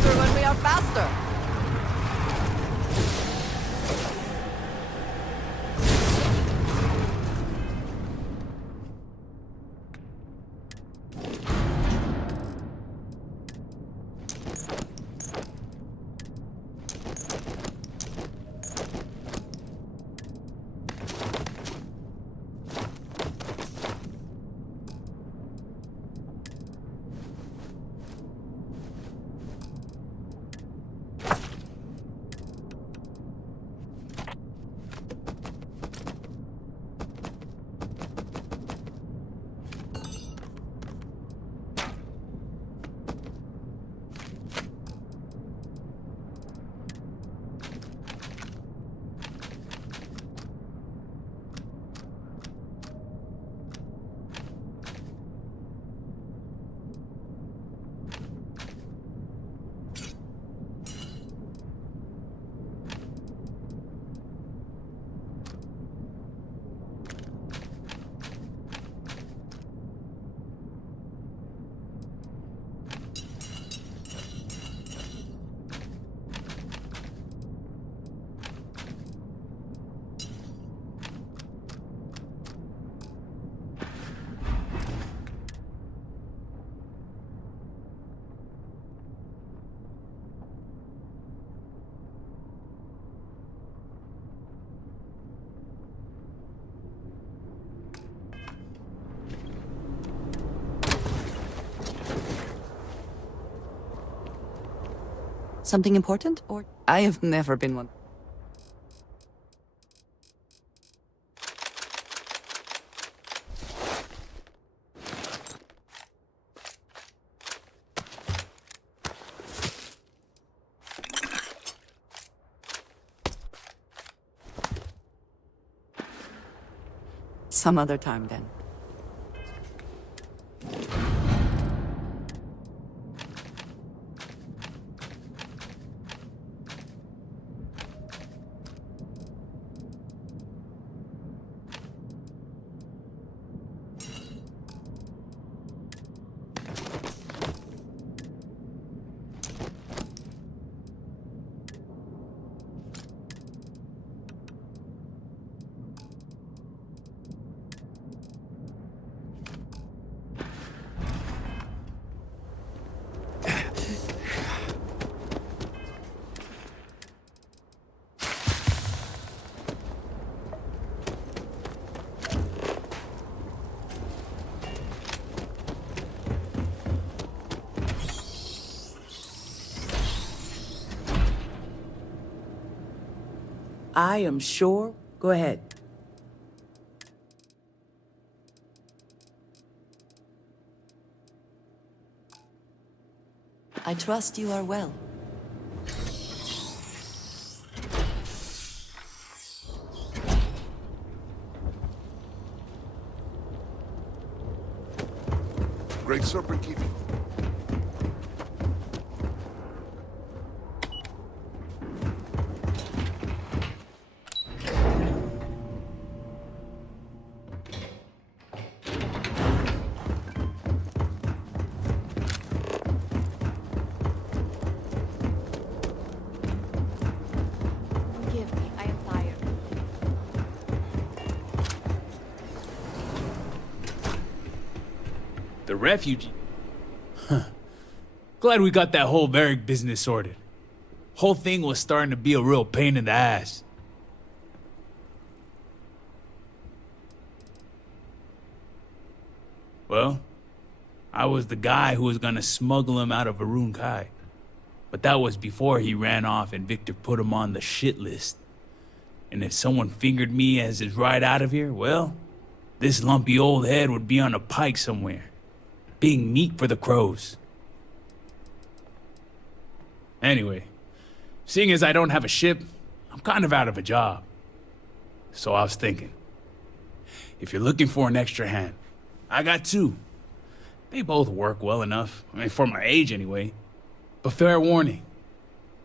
faster when we are faster. Something important, or? I have never been one. Some other time, then. I am sure. Go ahead. I trust you are well. Great Serpent keeping. Forgive me, I am tired. The refugee? Huh. Glad we got that whole Varric business sorted. Whole thing was starting to be a real pain in the ass. Well, I was the guy who was gonna smuggle him out of Varun Kai. But that was before he ran off and Victor put him on the shit list. And if someone fingered me as his ride out of here, well, this lumpy old head would be on a pike somewhere, being meat for the crows. Anyway, seeing as I don't have a ship, I'm kind of out of a job. So I was thinking, if you're looking for an extra hand, I got two. They both work well enough, I mean, for my age anyway. But fair warning,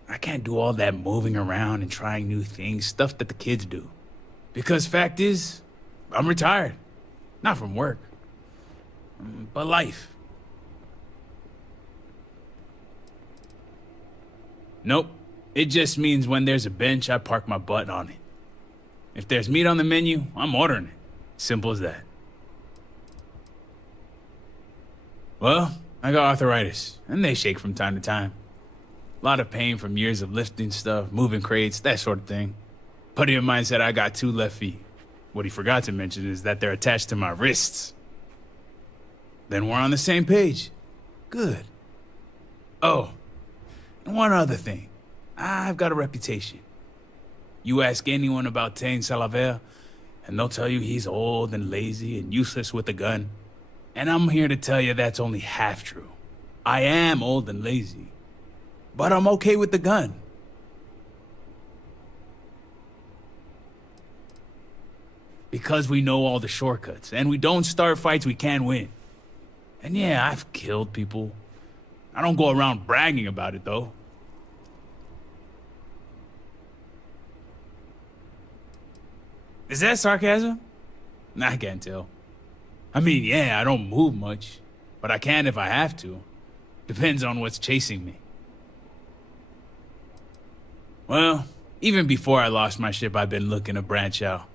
I can't do all that moving around and trying new things, stuff that the kids do. Because fact is, I'm retired. Not from work, but life. Nope. It just means when there's a bench, I park my butt on it. If there's meat on the menu, I'm ordering it. Simple as that. Well, I got arthritis, and they shake from time to time. A lot of pain from years of lifting stuff, moving crates, that sort of thing. Buddy of mine said I got 2 left feet. What he forgot to mention is that they're attached to my wrists. Then we're on the same page. Good. Oh, and one other thing. I've got a reputation. You ask anyone about Tain Salaver, and they'll tell you he's old and lazy and useless with a gun. And I'm here to tell you that's only half true. I am old and lazy, but I'm okay with the gun. Because we know all the shortcuts, and we don't start fights we can't win. And yeah, I've killed people. I don't go around bragging about it, though. Is that sarcasm? I can't tell. I mean, yeah, I don't move much, but I can if I have to. Depends on what's chasing me. Well, even before I lost my ship, I've been looking to branch out.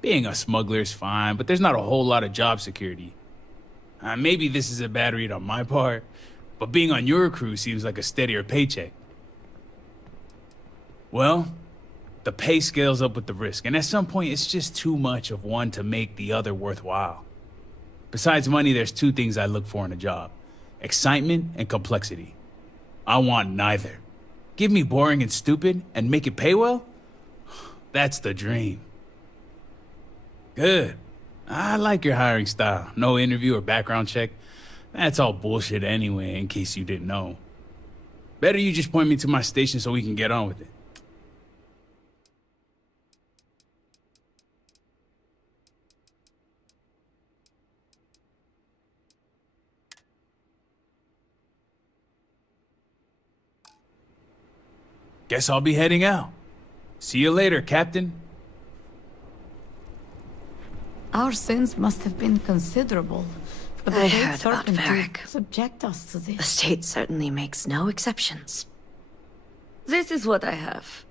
Being a smuggler is fine, but there's not a whole lot of job security. Maybe this is a bad read on my part, but being on your crew seems like a steadier paycheck. Well, the pay scales up with the risk, and at some point it's just too much of one to make the other worthwhile. Besides money, there's 2 things I look for in a job: excitement and complexity. I want neither. Give me boring and stupid and make it pay well? That's the dream. Good. I like your hiring style. No interview or background check. That's all bullshit anyway, in case you didn't know. Better you just point me to my station so we can get on with it. Guess I'll be heading out. See you later, Captain. Our sins must have been considerable. For the I Fates heard about certainly Varric. Subject us to this. The state certainly makes no exceptions. This is what I have.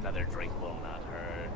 Another drink will not hurt.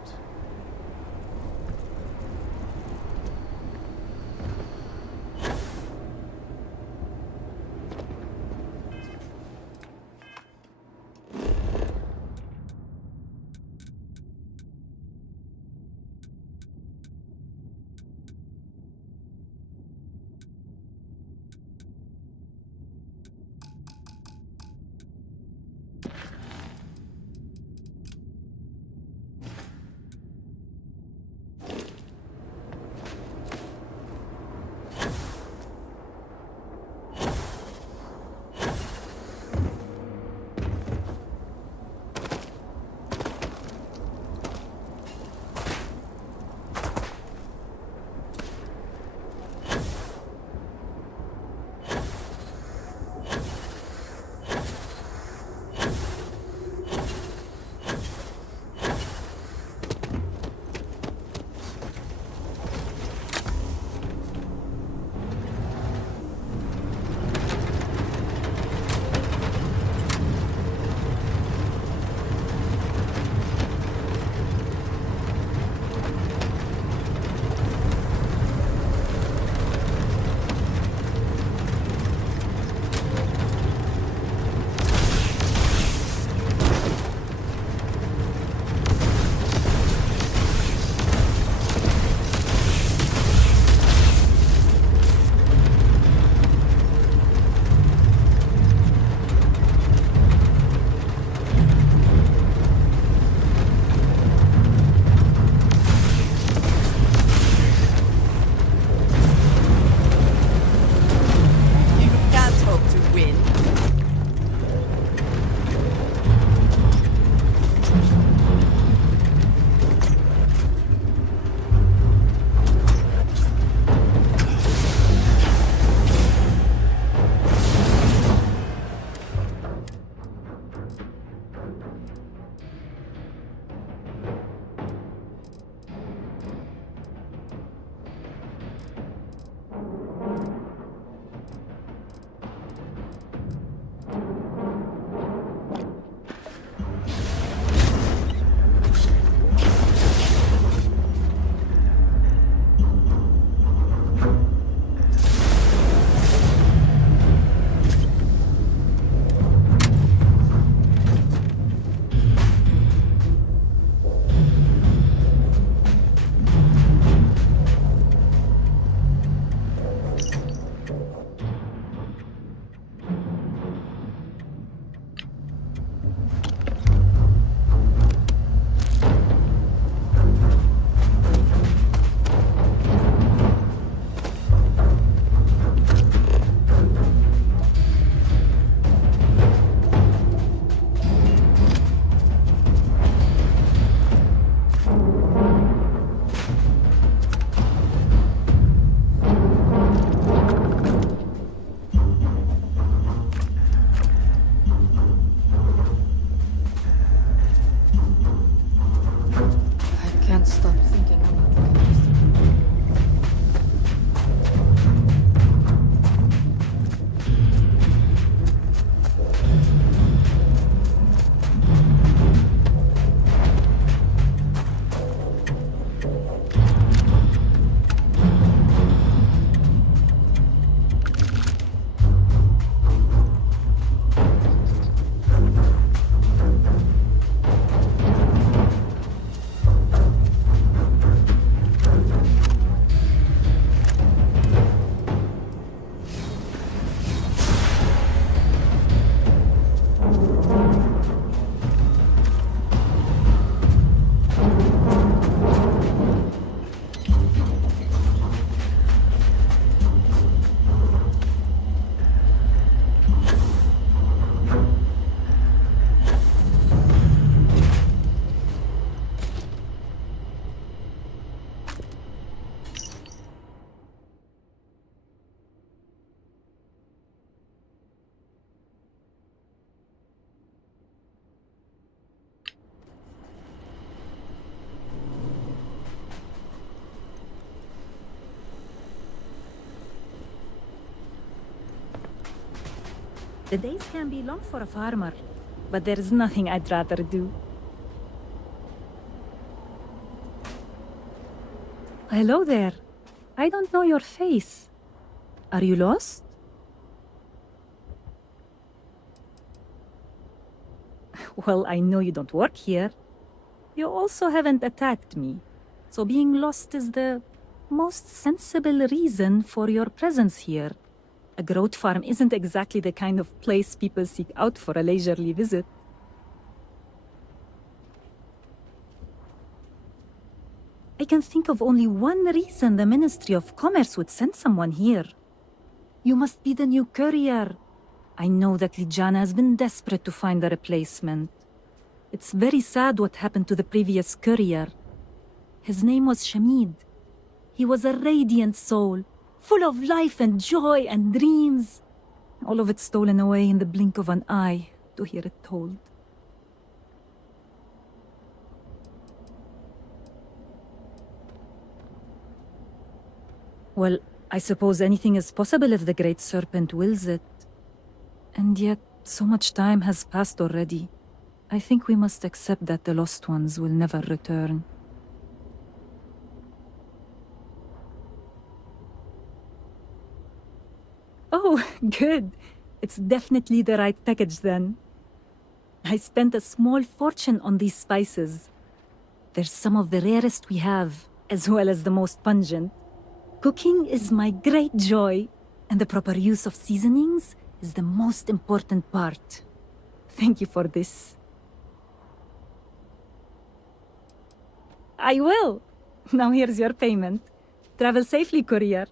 The days can be long for a farmer, but there's nothing I'd rather do. Hello there. I don't know your face. Are you lost? Well, I know you don't work here. You also haven't attacked me, so being lost is the most sensible reason for your presence here. A growth farm isn't exactly the kind of place people seek out for a leisurely visit. I can think of only one reason the Ministry of Commerce would send someone here. You must be the new courier. I know that Lijana has been desperate to find a replacement. It's very sad what happened to the previous courier. His name was Shamid. He was a radiant soul, full of life and joy and dreams. All of it stolen away in the blink of an eye, to hear it told. Well, I suppose anything is possible if the Great Serpent wills it. And yet, so much time has passed already. I think we must accept that the lost ones will never return. Oh, good. It's definitely the right package then. I spent a small fortune on these spices. They're some of the rarest we have, as well as the most pungent. Cooking is my great joy, and the proper use of seasonings is the most important part. Thank you for this. I will. Now here's your payment. Travel safely, courier.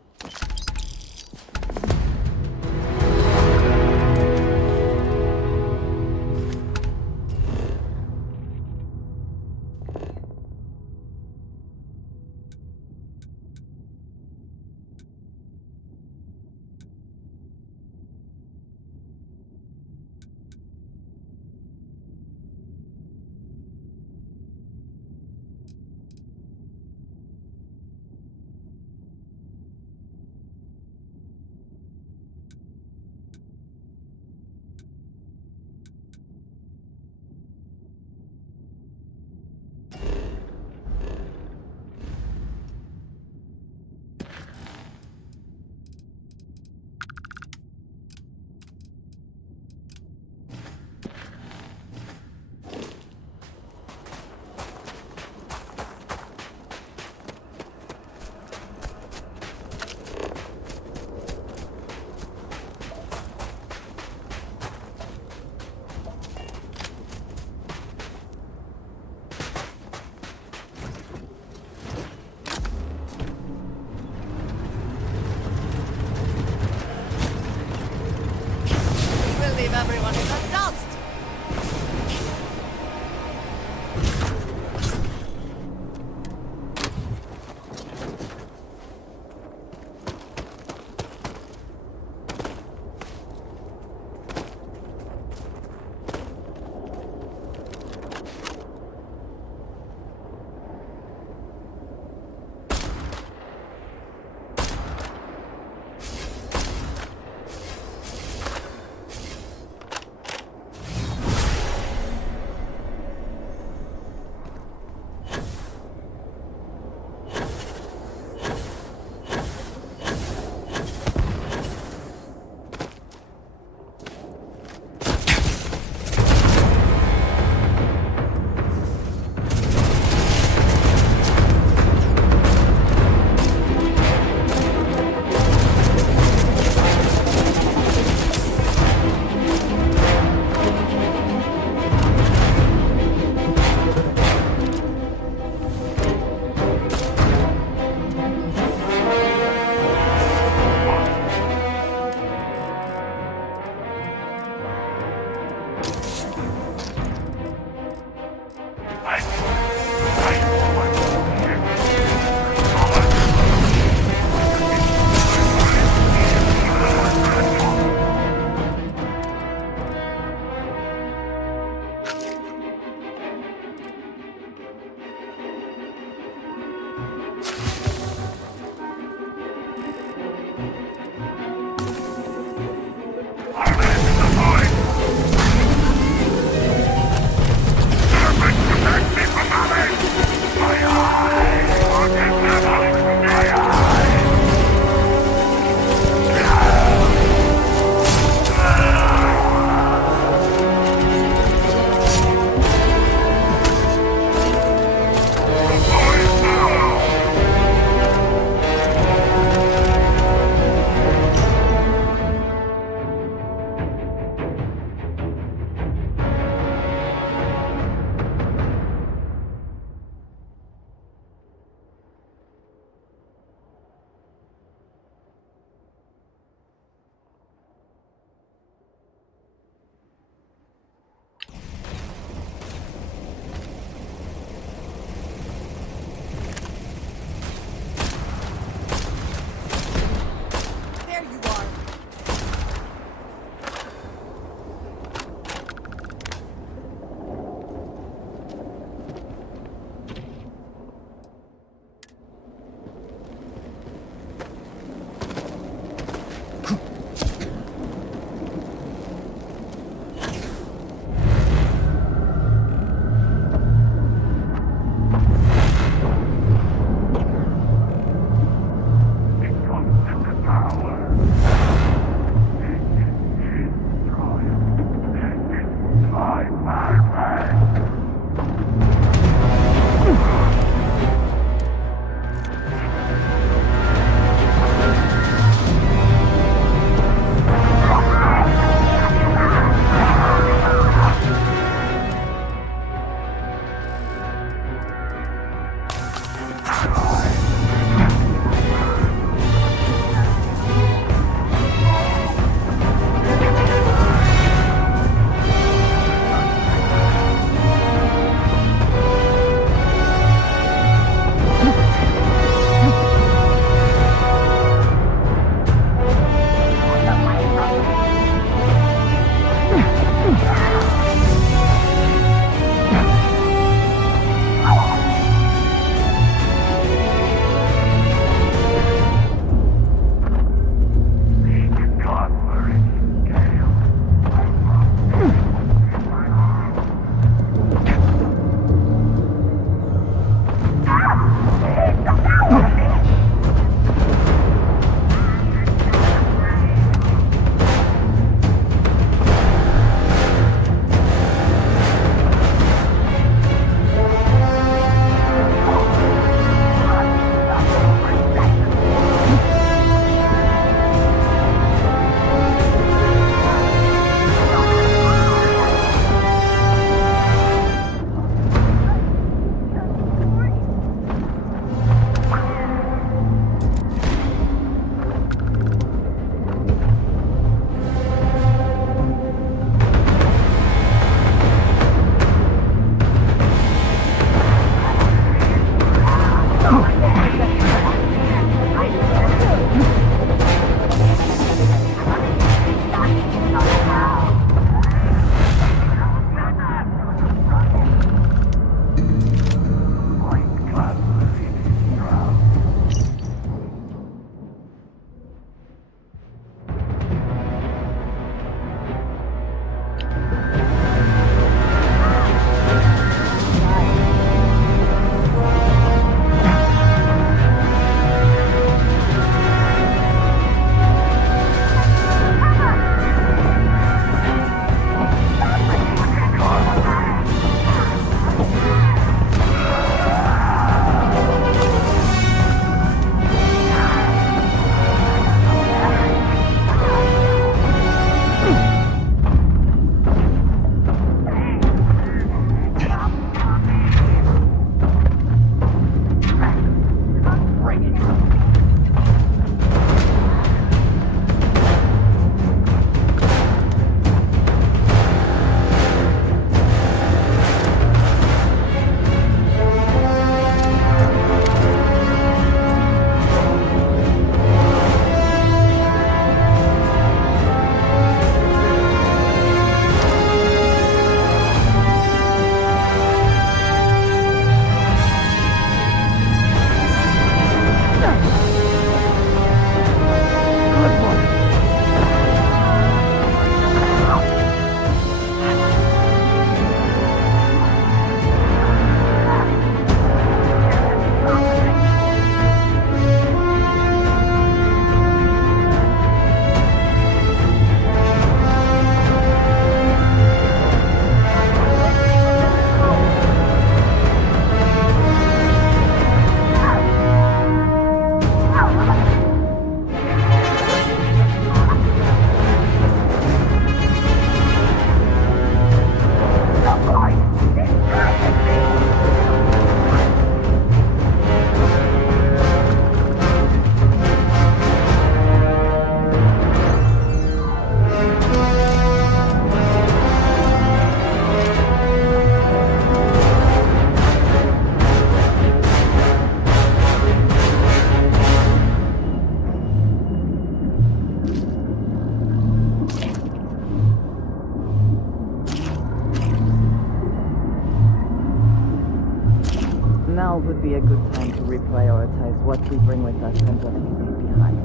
Now would be a good time to reprioritize what we bring with us and what we leave behind.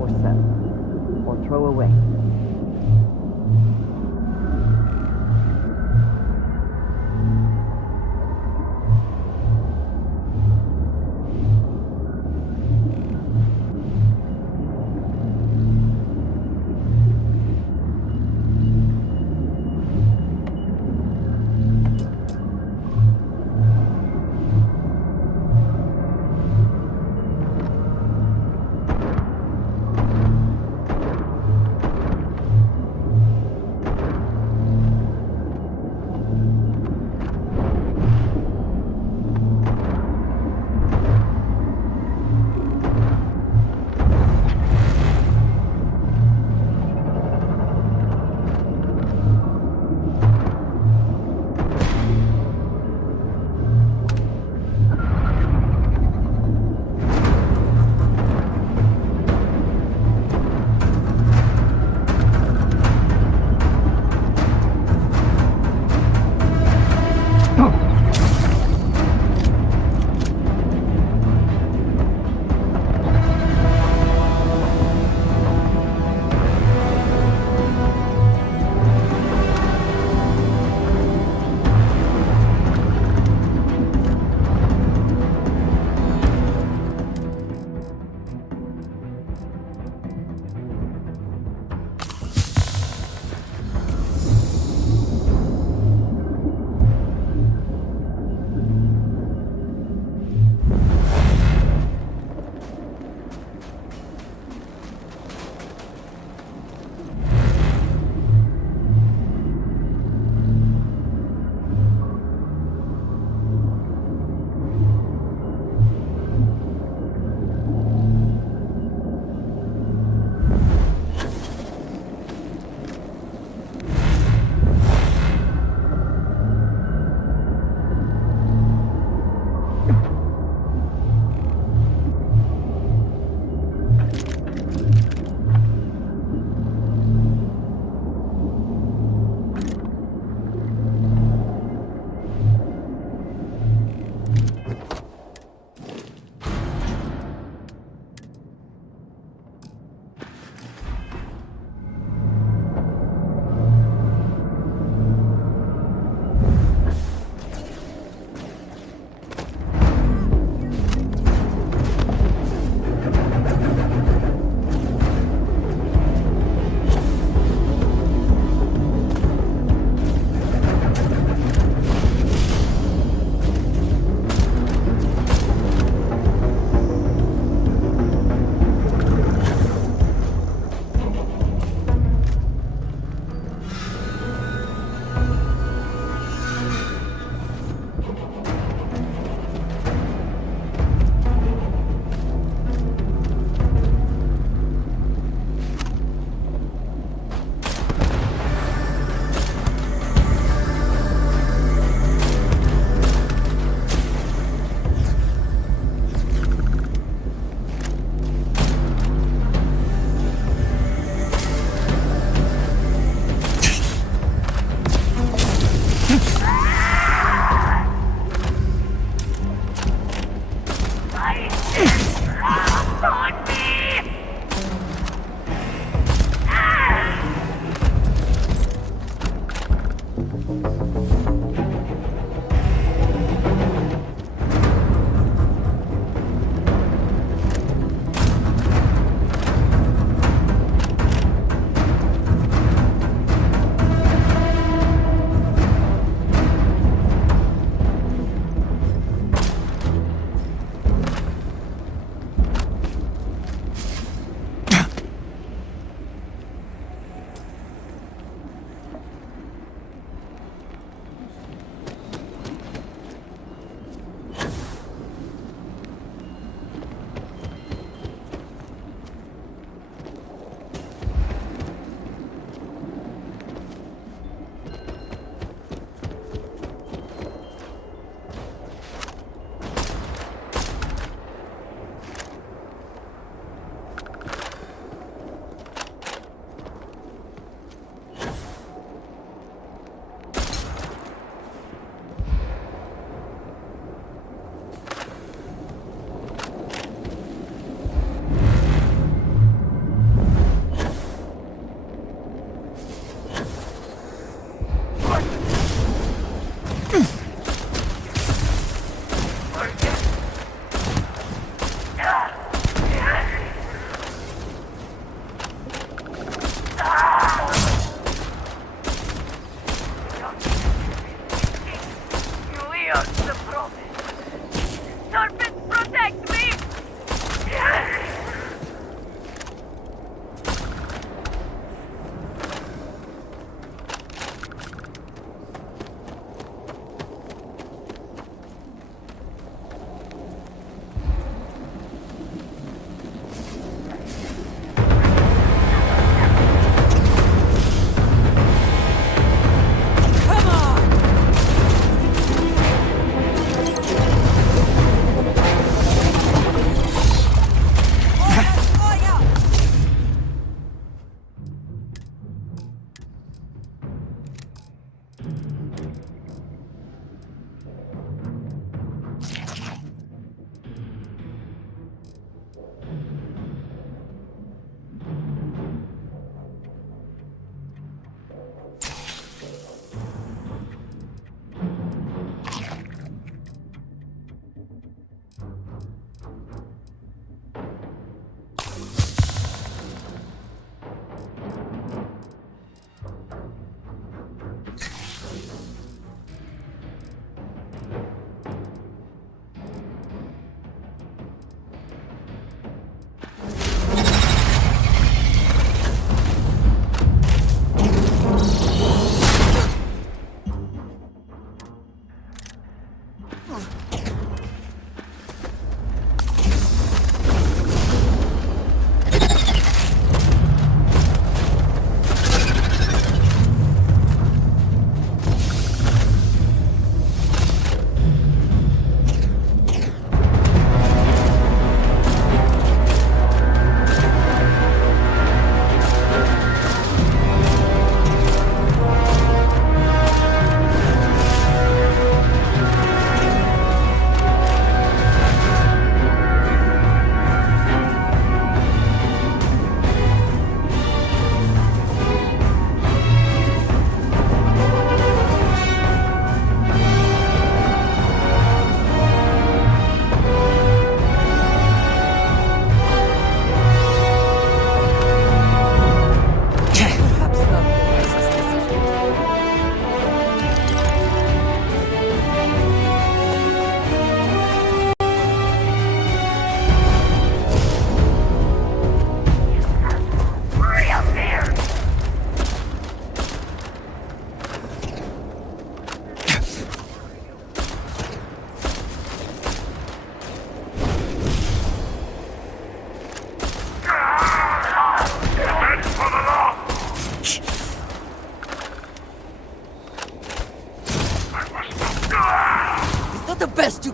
Or sell. Or throw away.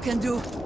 can do.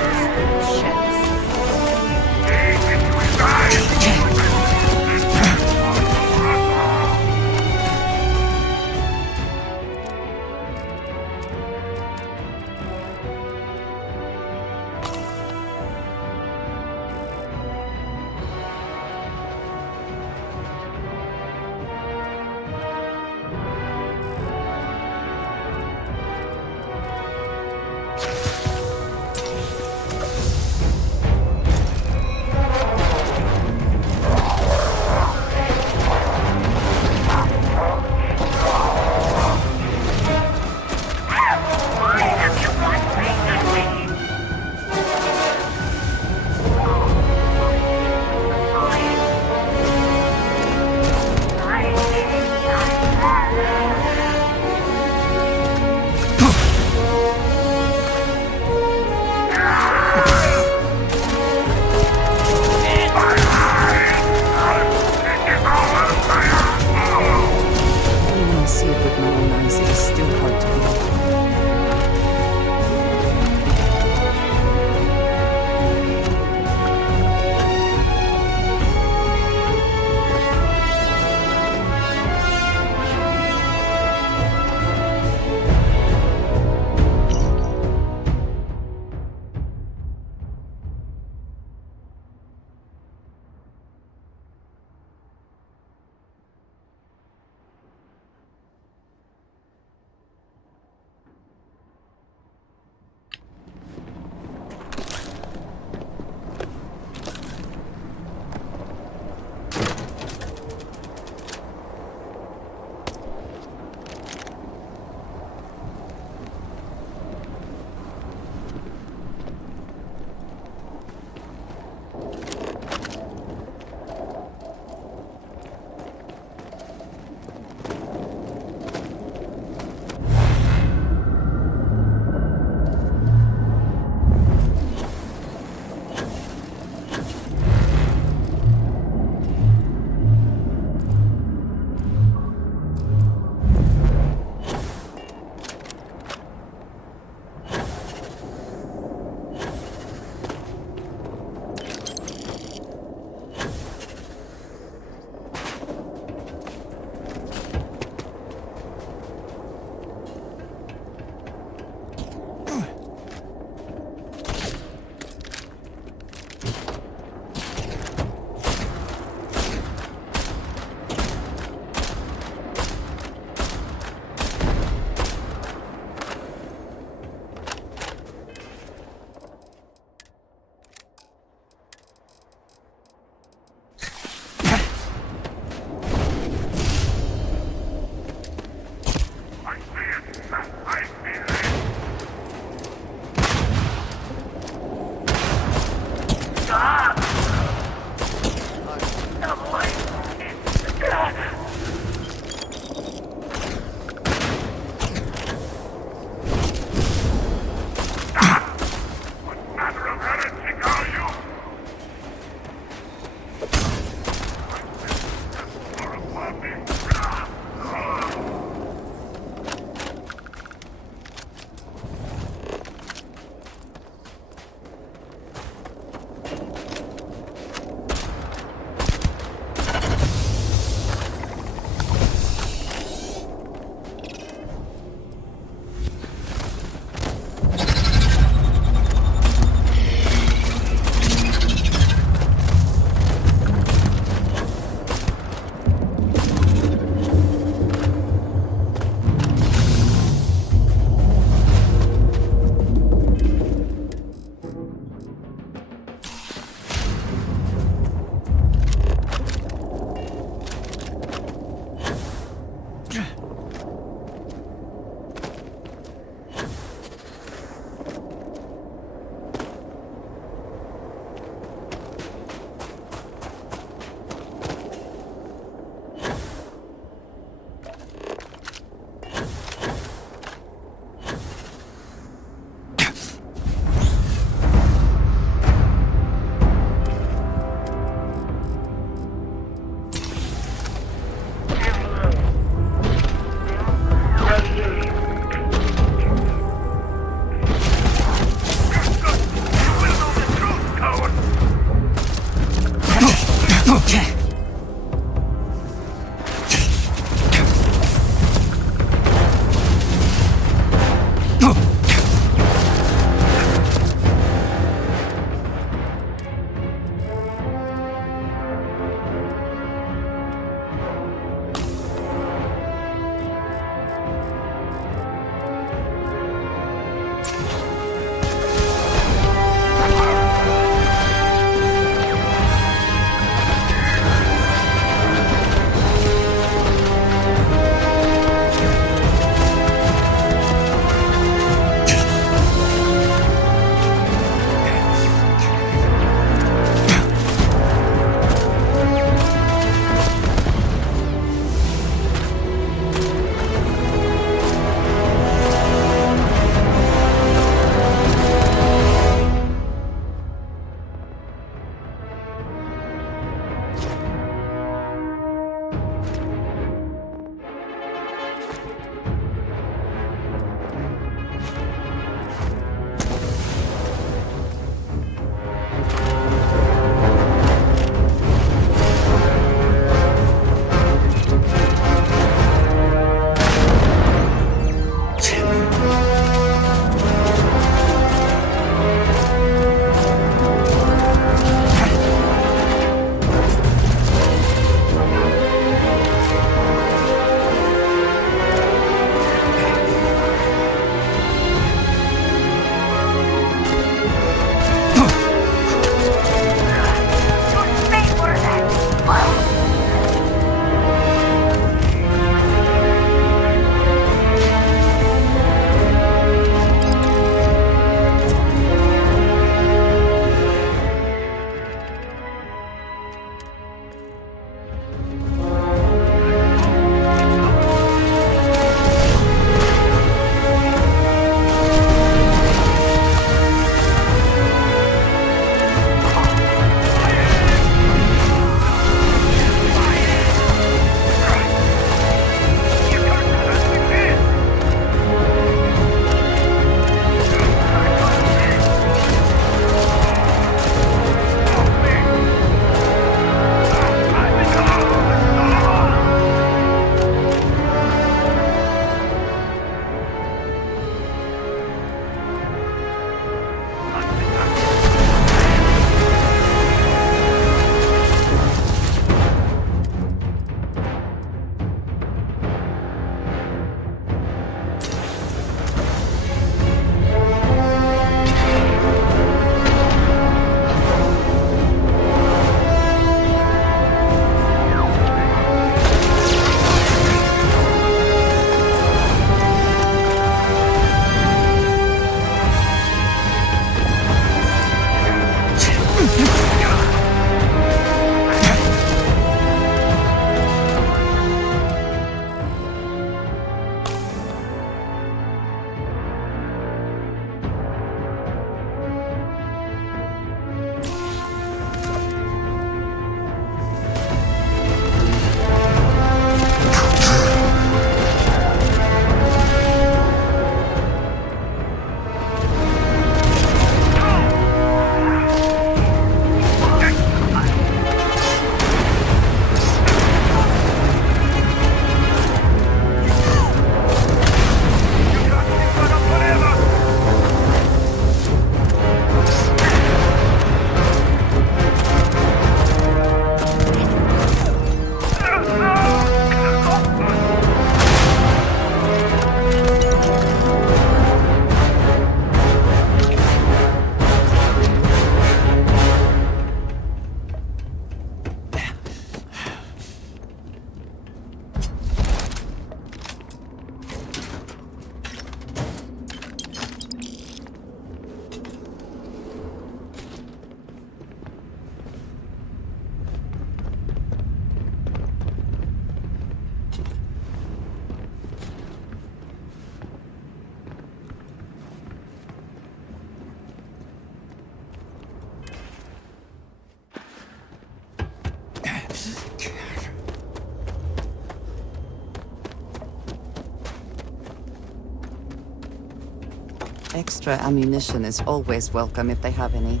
Extra ammunition is always welcome if they have any.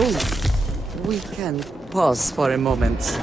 Oh, we can pause for a moment.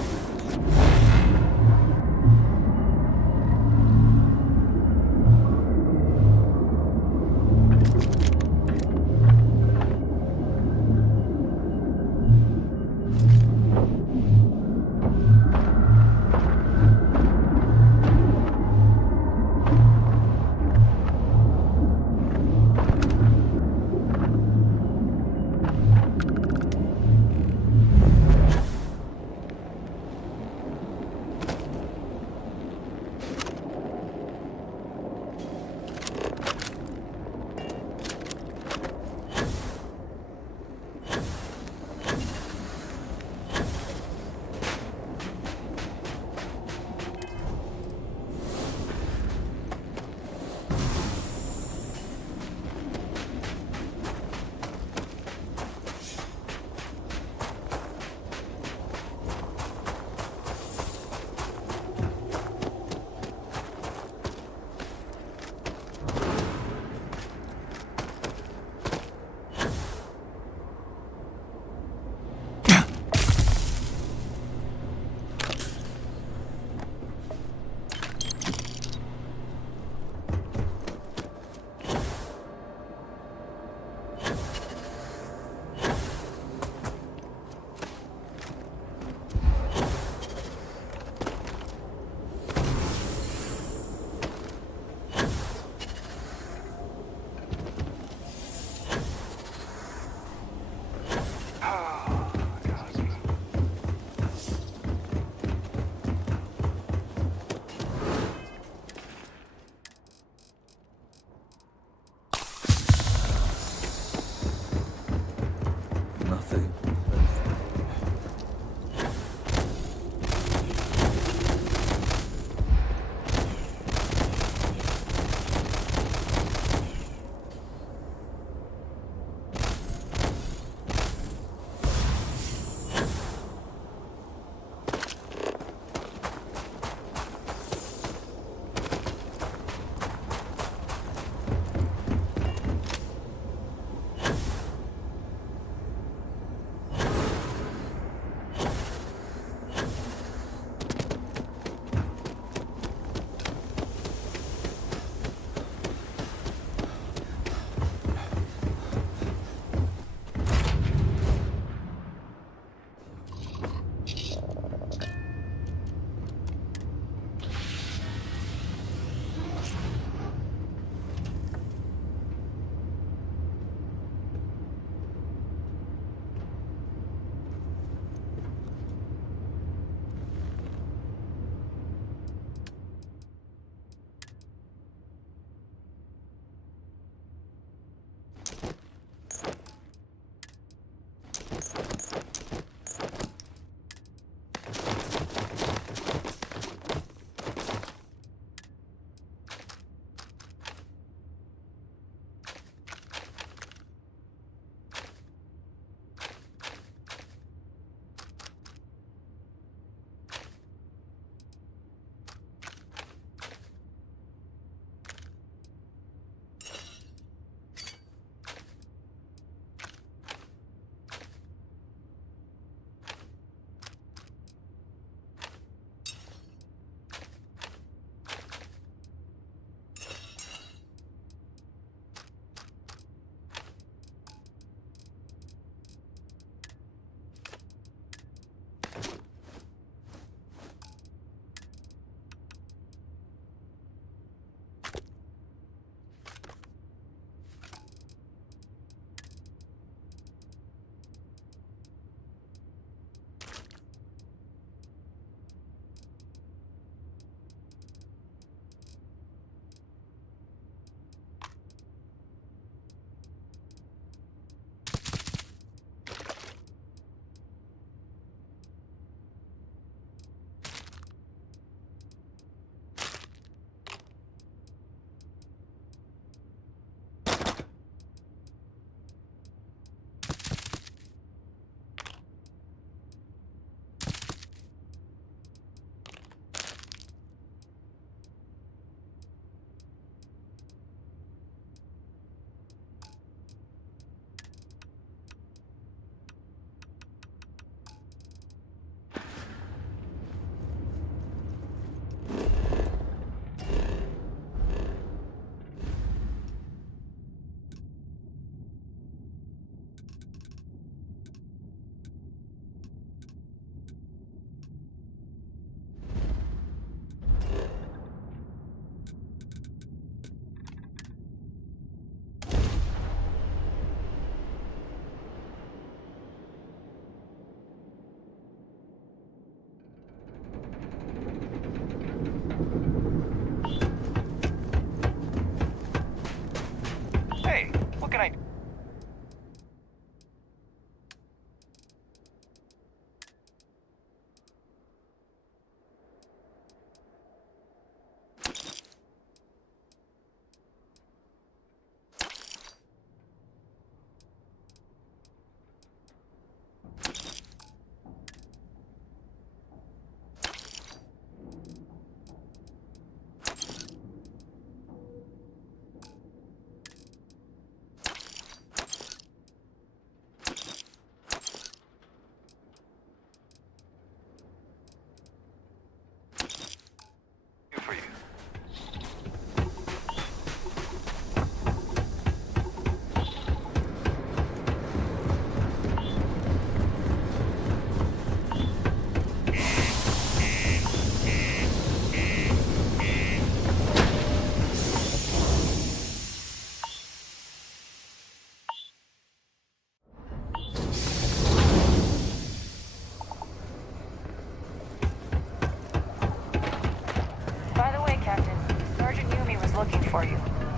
Nothing.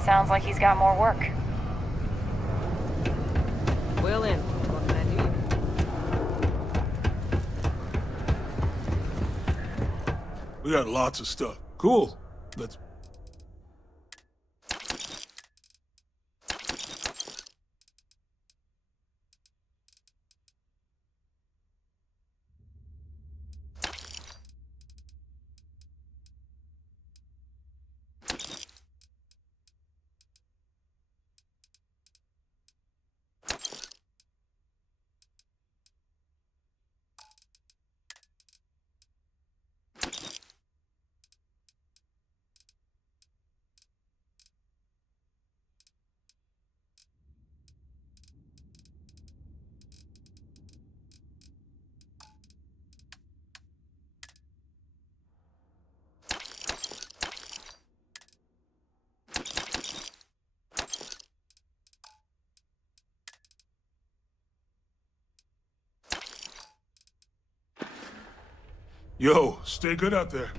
Sounds like he's got more work. Well in. What can I do? We got lots of stuff. Cool. Let's... Yo, stay good out there.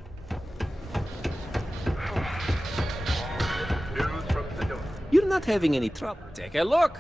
You're not having any trouble. Take a look.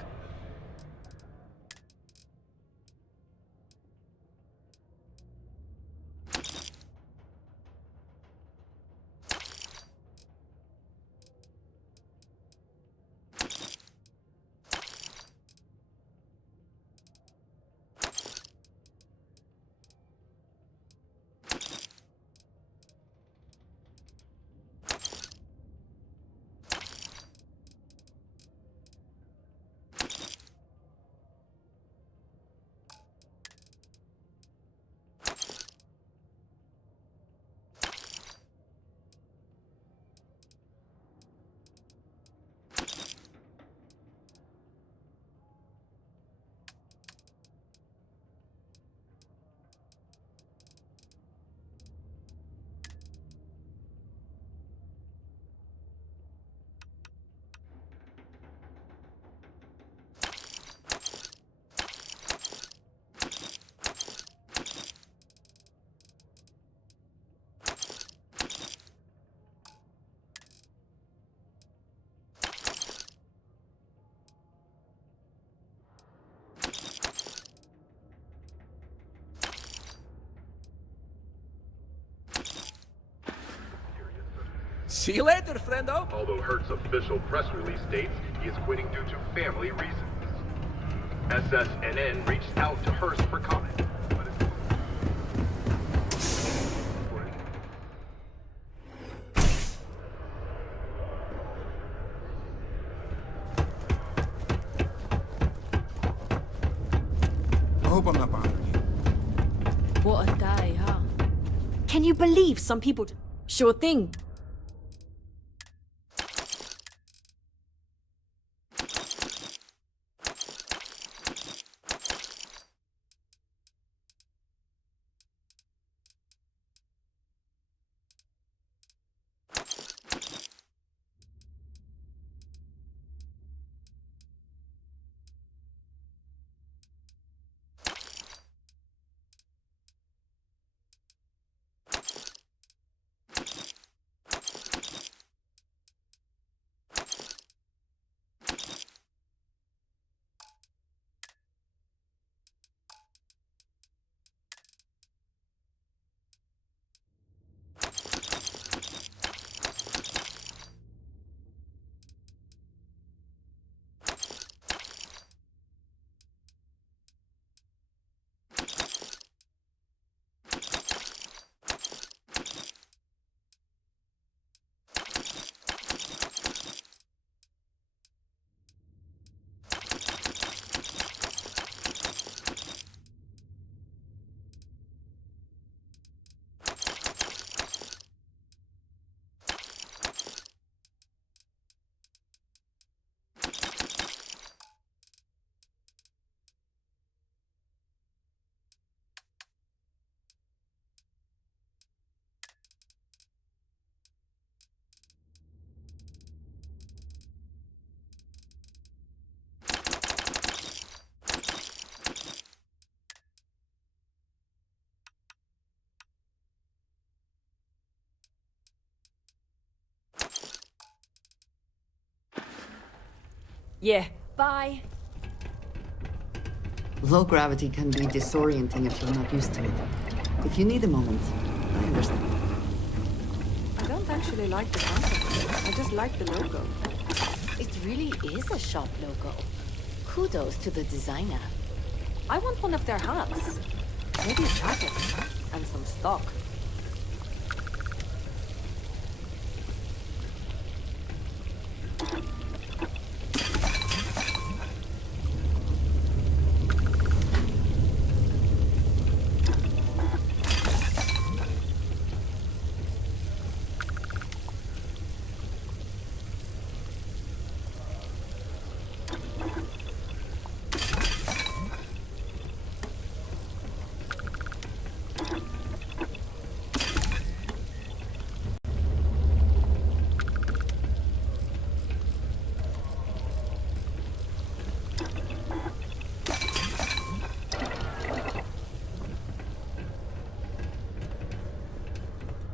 See you later, friendo. Although Hert's official press release states he is quitting due to family reasons. SSNN reached out to Hearst for comment. I hope I'm not bothering you. What a day, huh? Can you believe some people... Sure thing. Yeah, bye. Low gravity can be disorienting if you're not used to it. If you need a moment, I understand. I don't actually like the concept of it. I just like the logo. It really is a shop logo. Kudos to the designer. I want one of their hats. Maybe a jacket. And some stock.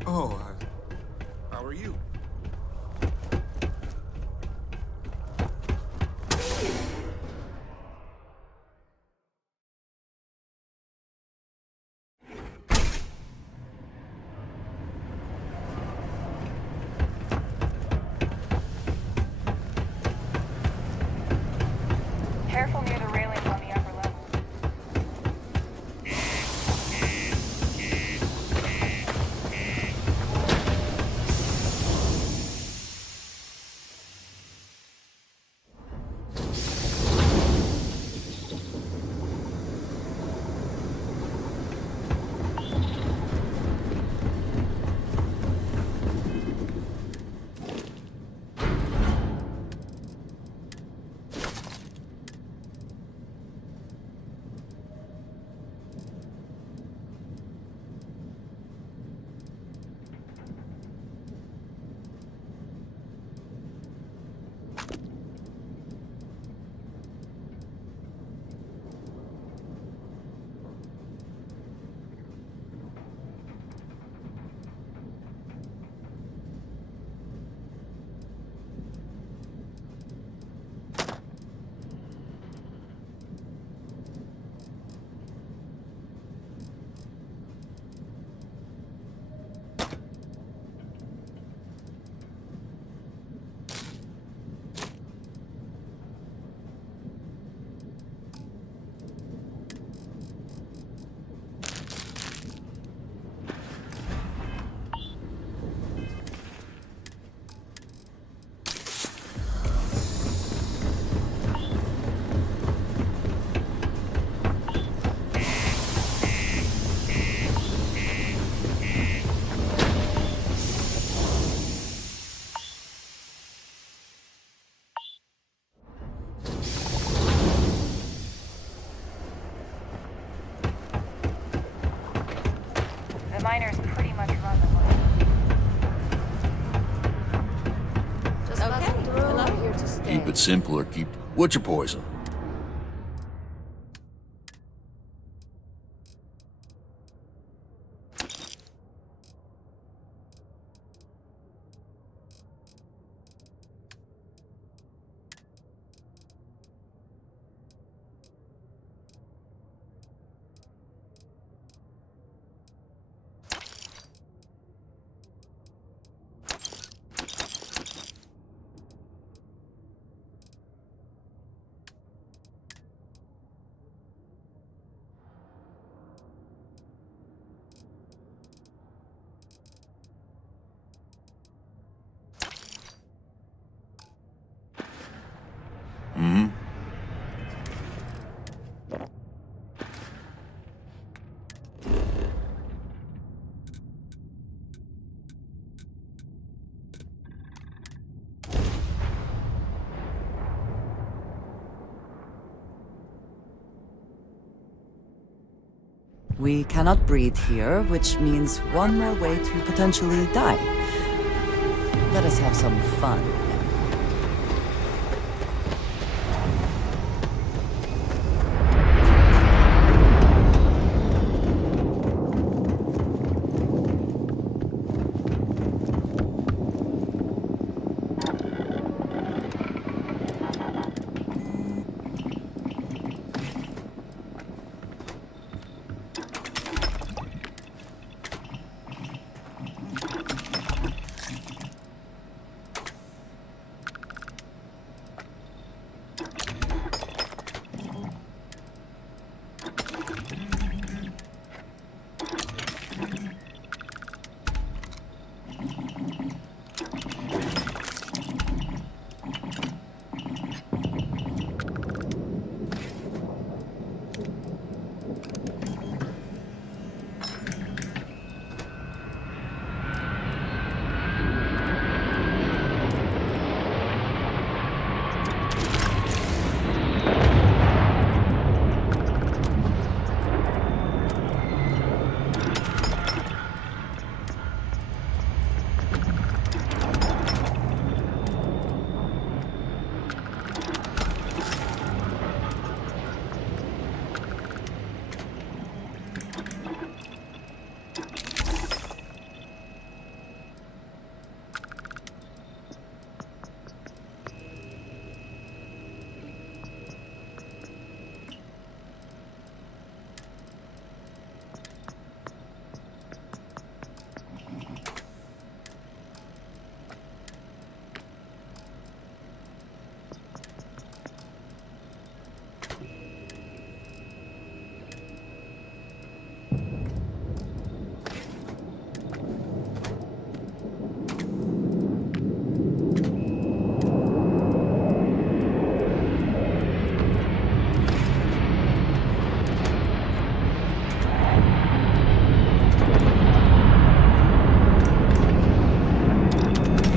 Oh, how are you? Careful near the railings on the upper level. The miners pretty much run the mine. Just passing through. We're here to stay. Keep it simple or keep... What's your poison? Hmm? We cannot breathe here, which means one more way to potentially die. Let us have some fun.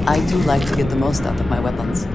I do like to get the most out of my weapons.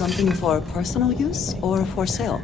Something for personal use or for sale?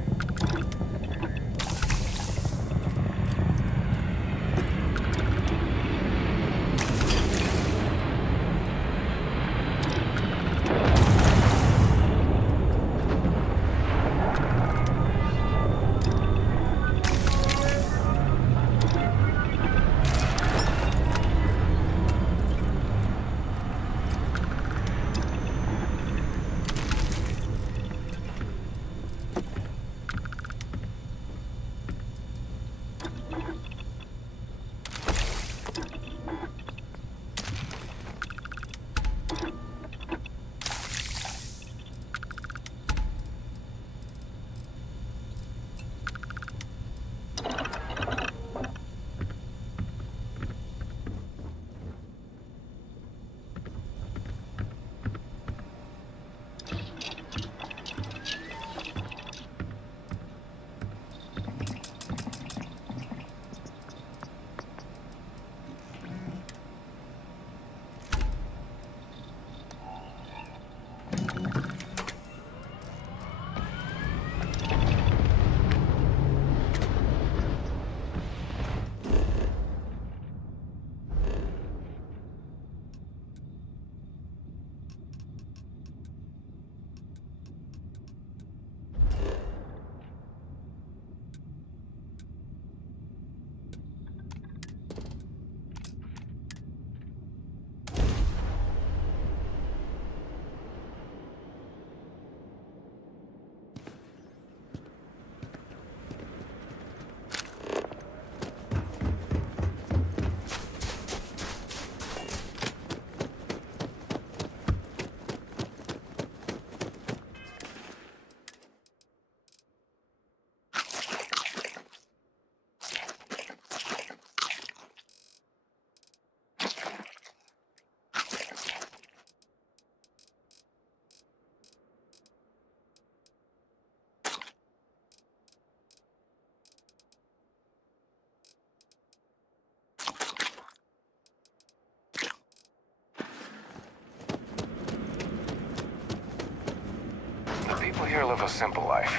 here live a simple life.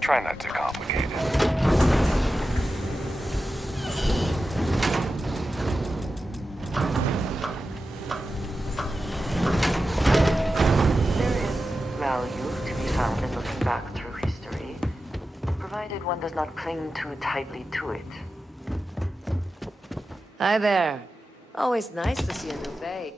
Try not to complicate it. Value to be found in looking back through history, provided one does not cling too tightly to it. Hi there. Always nice to see a new face.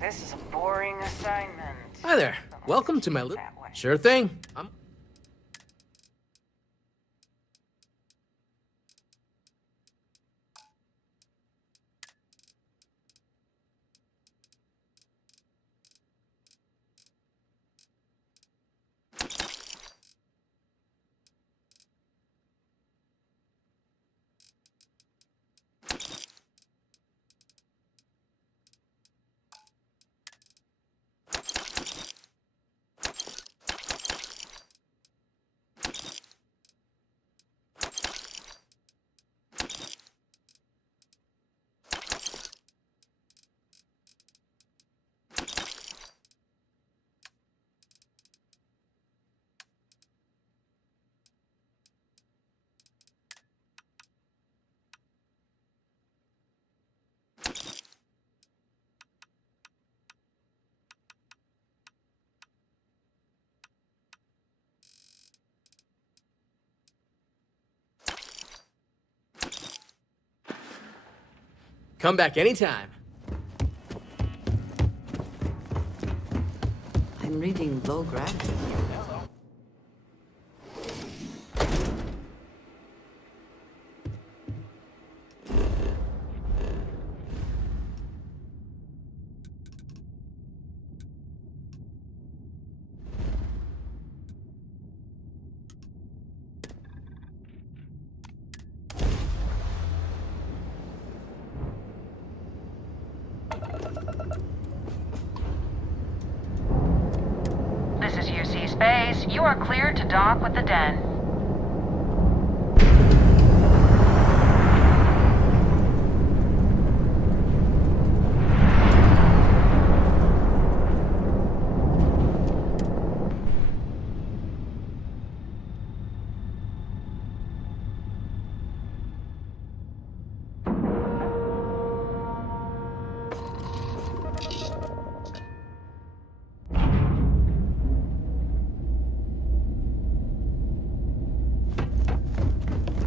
This is a boring assignment. Hi there. Welcome to my little... Sure thing. Come back anytime. I'm reading low gravity. This is UC Space. You are cleared to dock with the Den.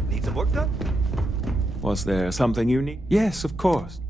Need some work done? Was there something you need? Yes, of course.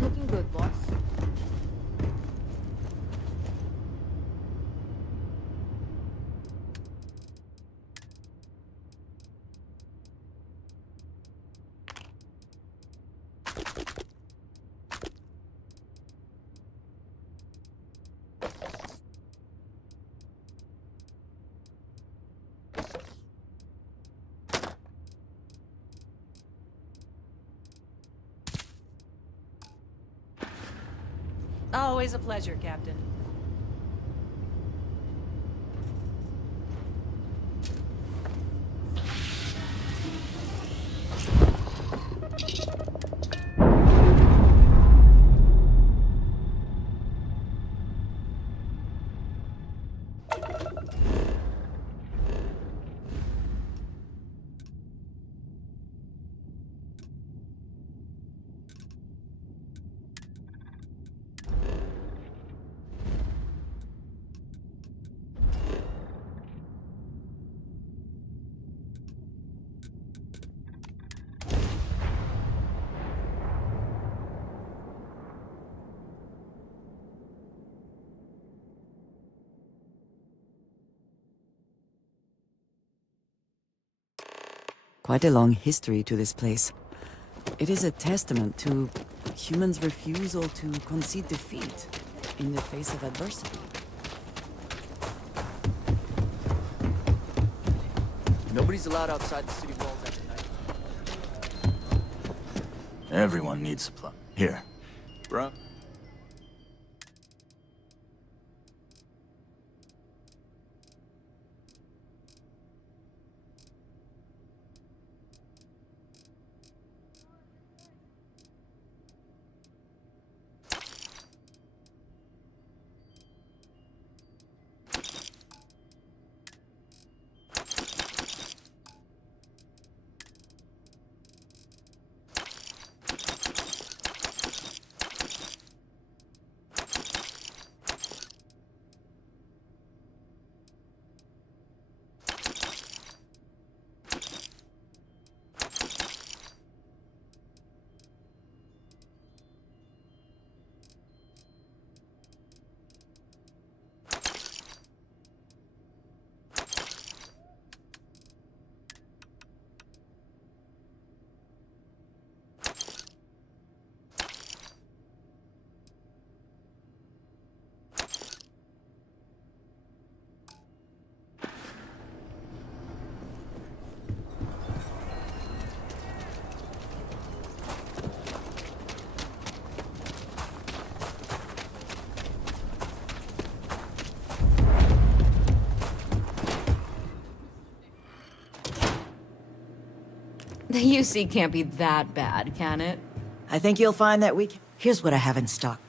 Everything's looking good, boss. Always a pleasure, Captain. Quite a long history to this place. It is a testament to humans' refusal to concede defeat in the face of adversity. Nobody's allowed outside the city walls after night. Everyone needs supply. Here. Bruh. The UC can't be that bad, can it? I think you'll find that Here's what I have in stock.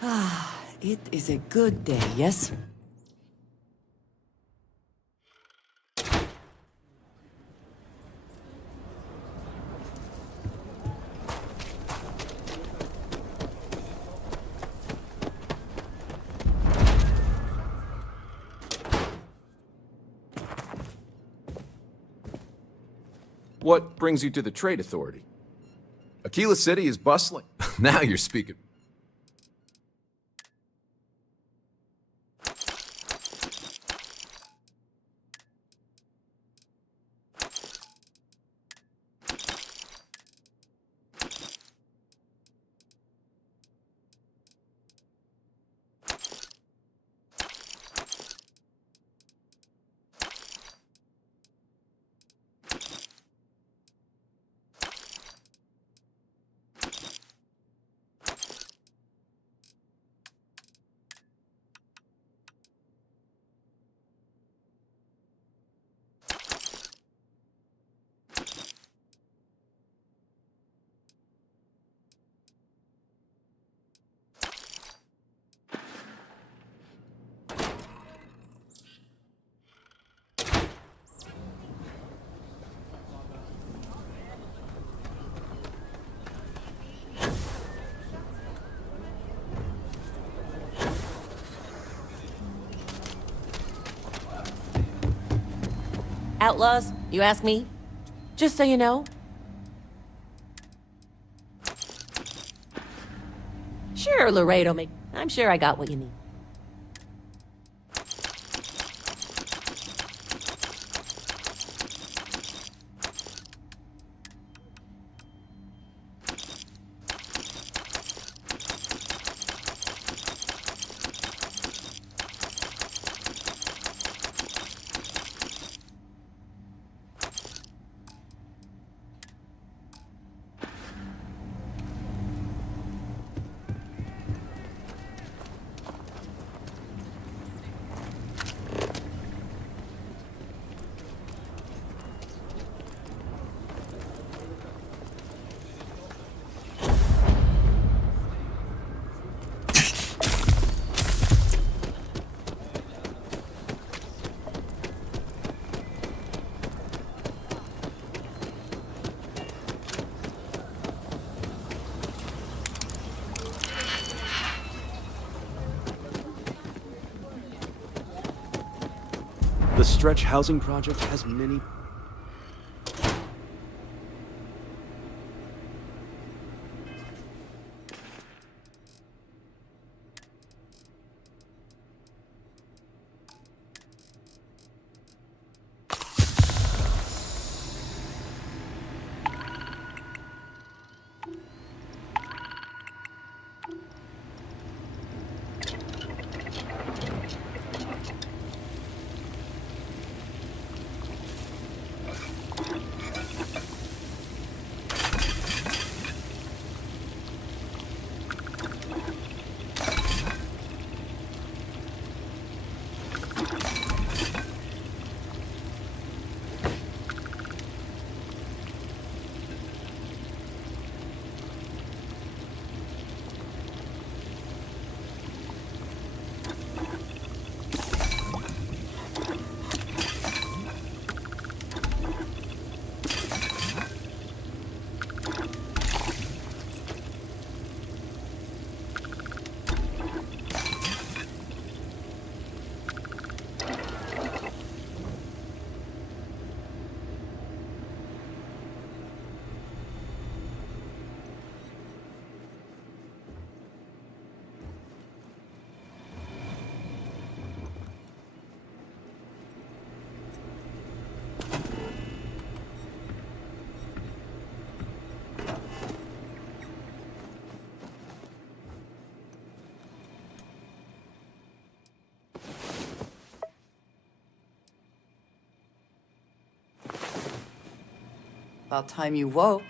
Ah, it is a good day, yes? What brings you to the Trade Authority? Aquila City is bustling. Now you're speaking. Outlaws, you ask me? Just so you know. Sure, Laredo, I'm sure I got what you need. The Stretch housing project has many... About time you woke.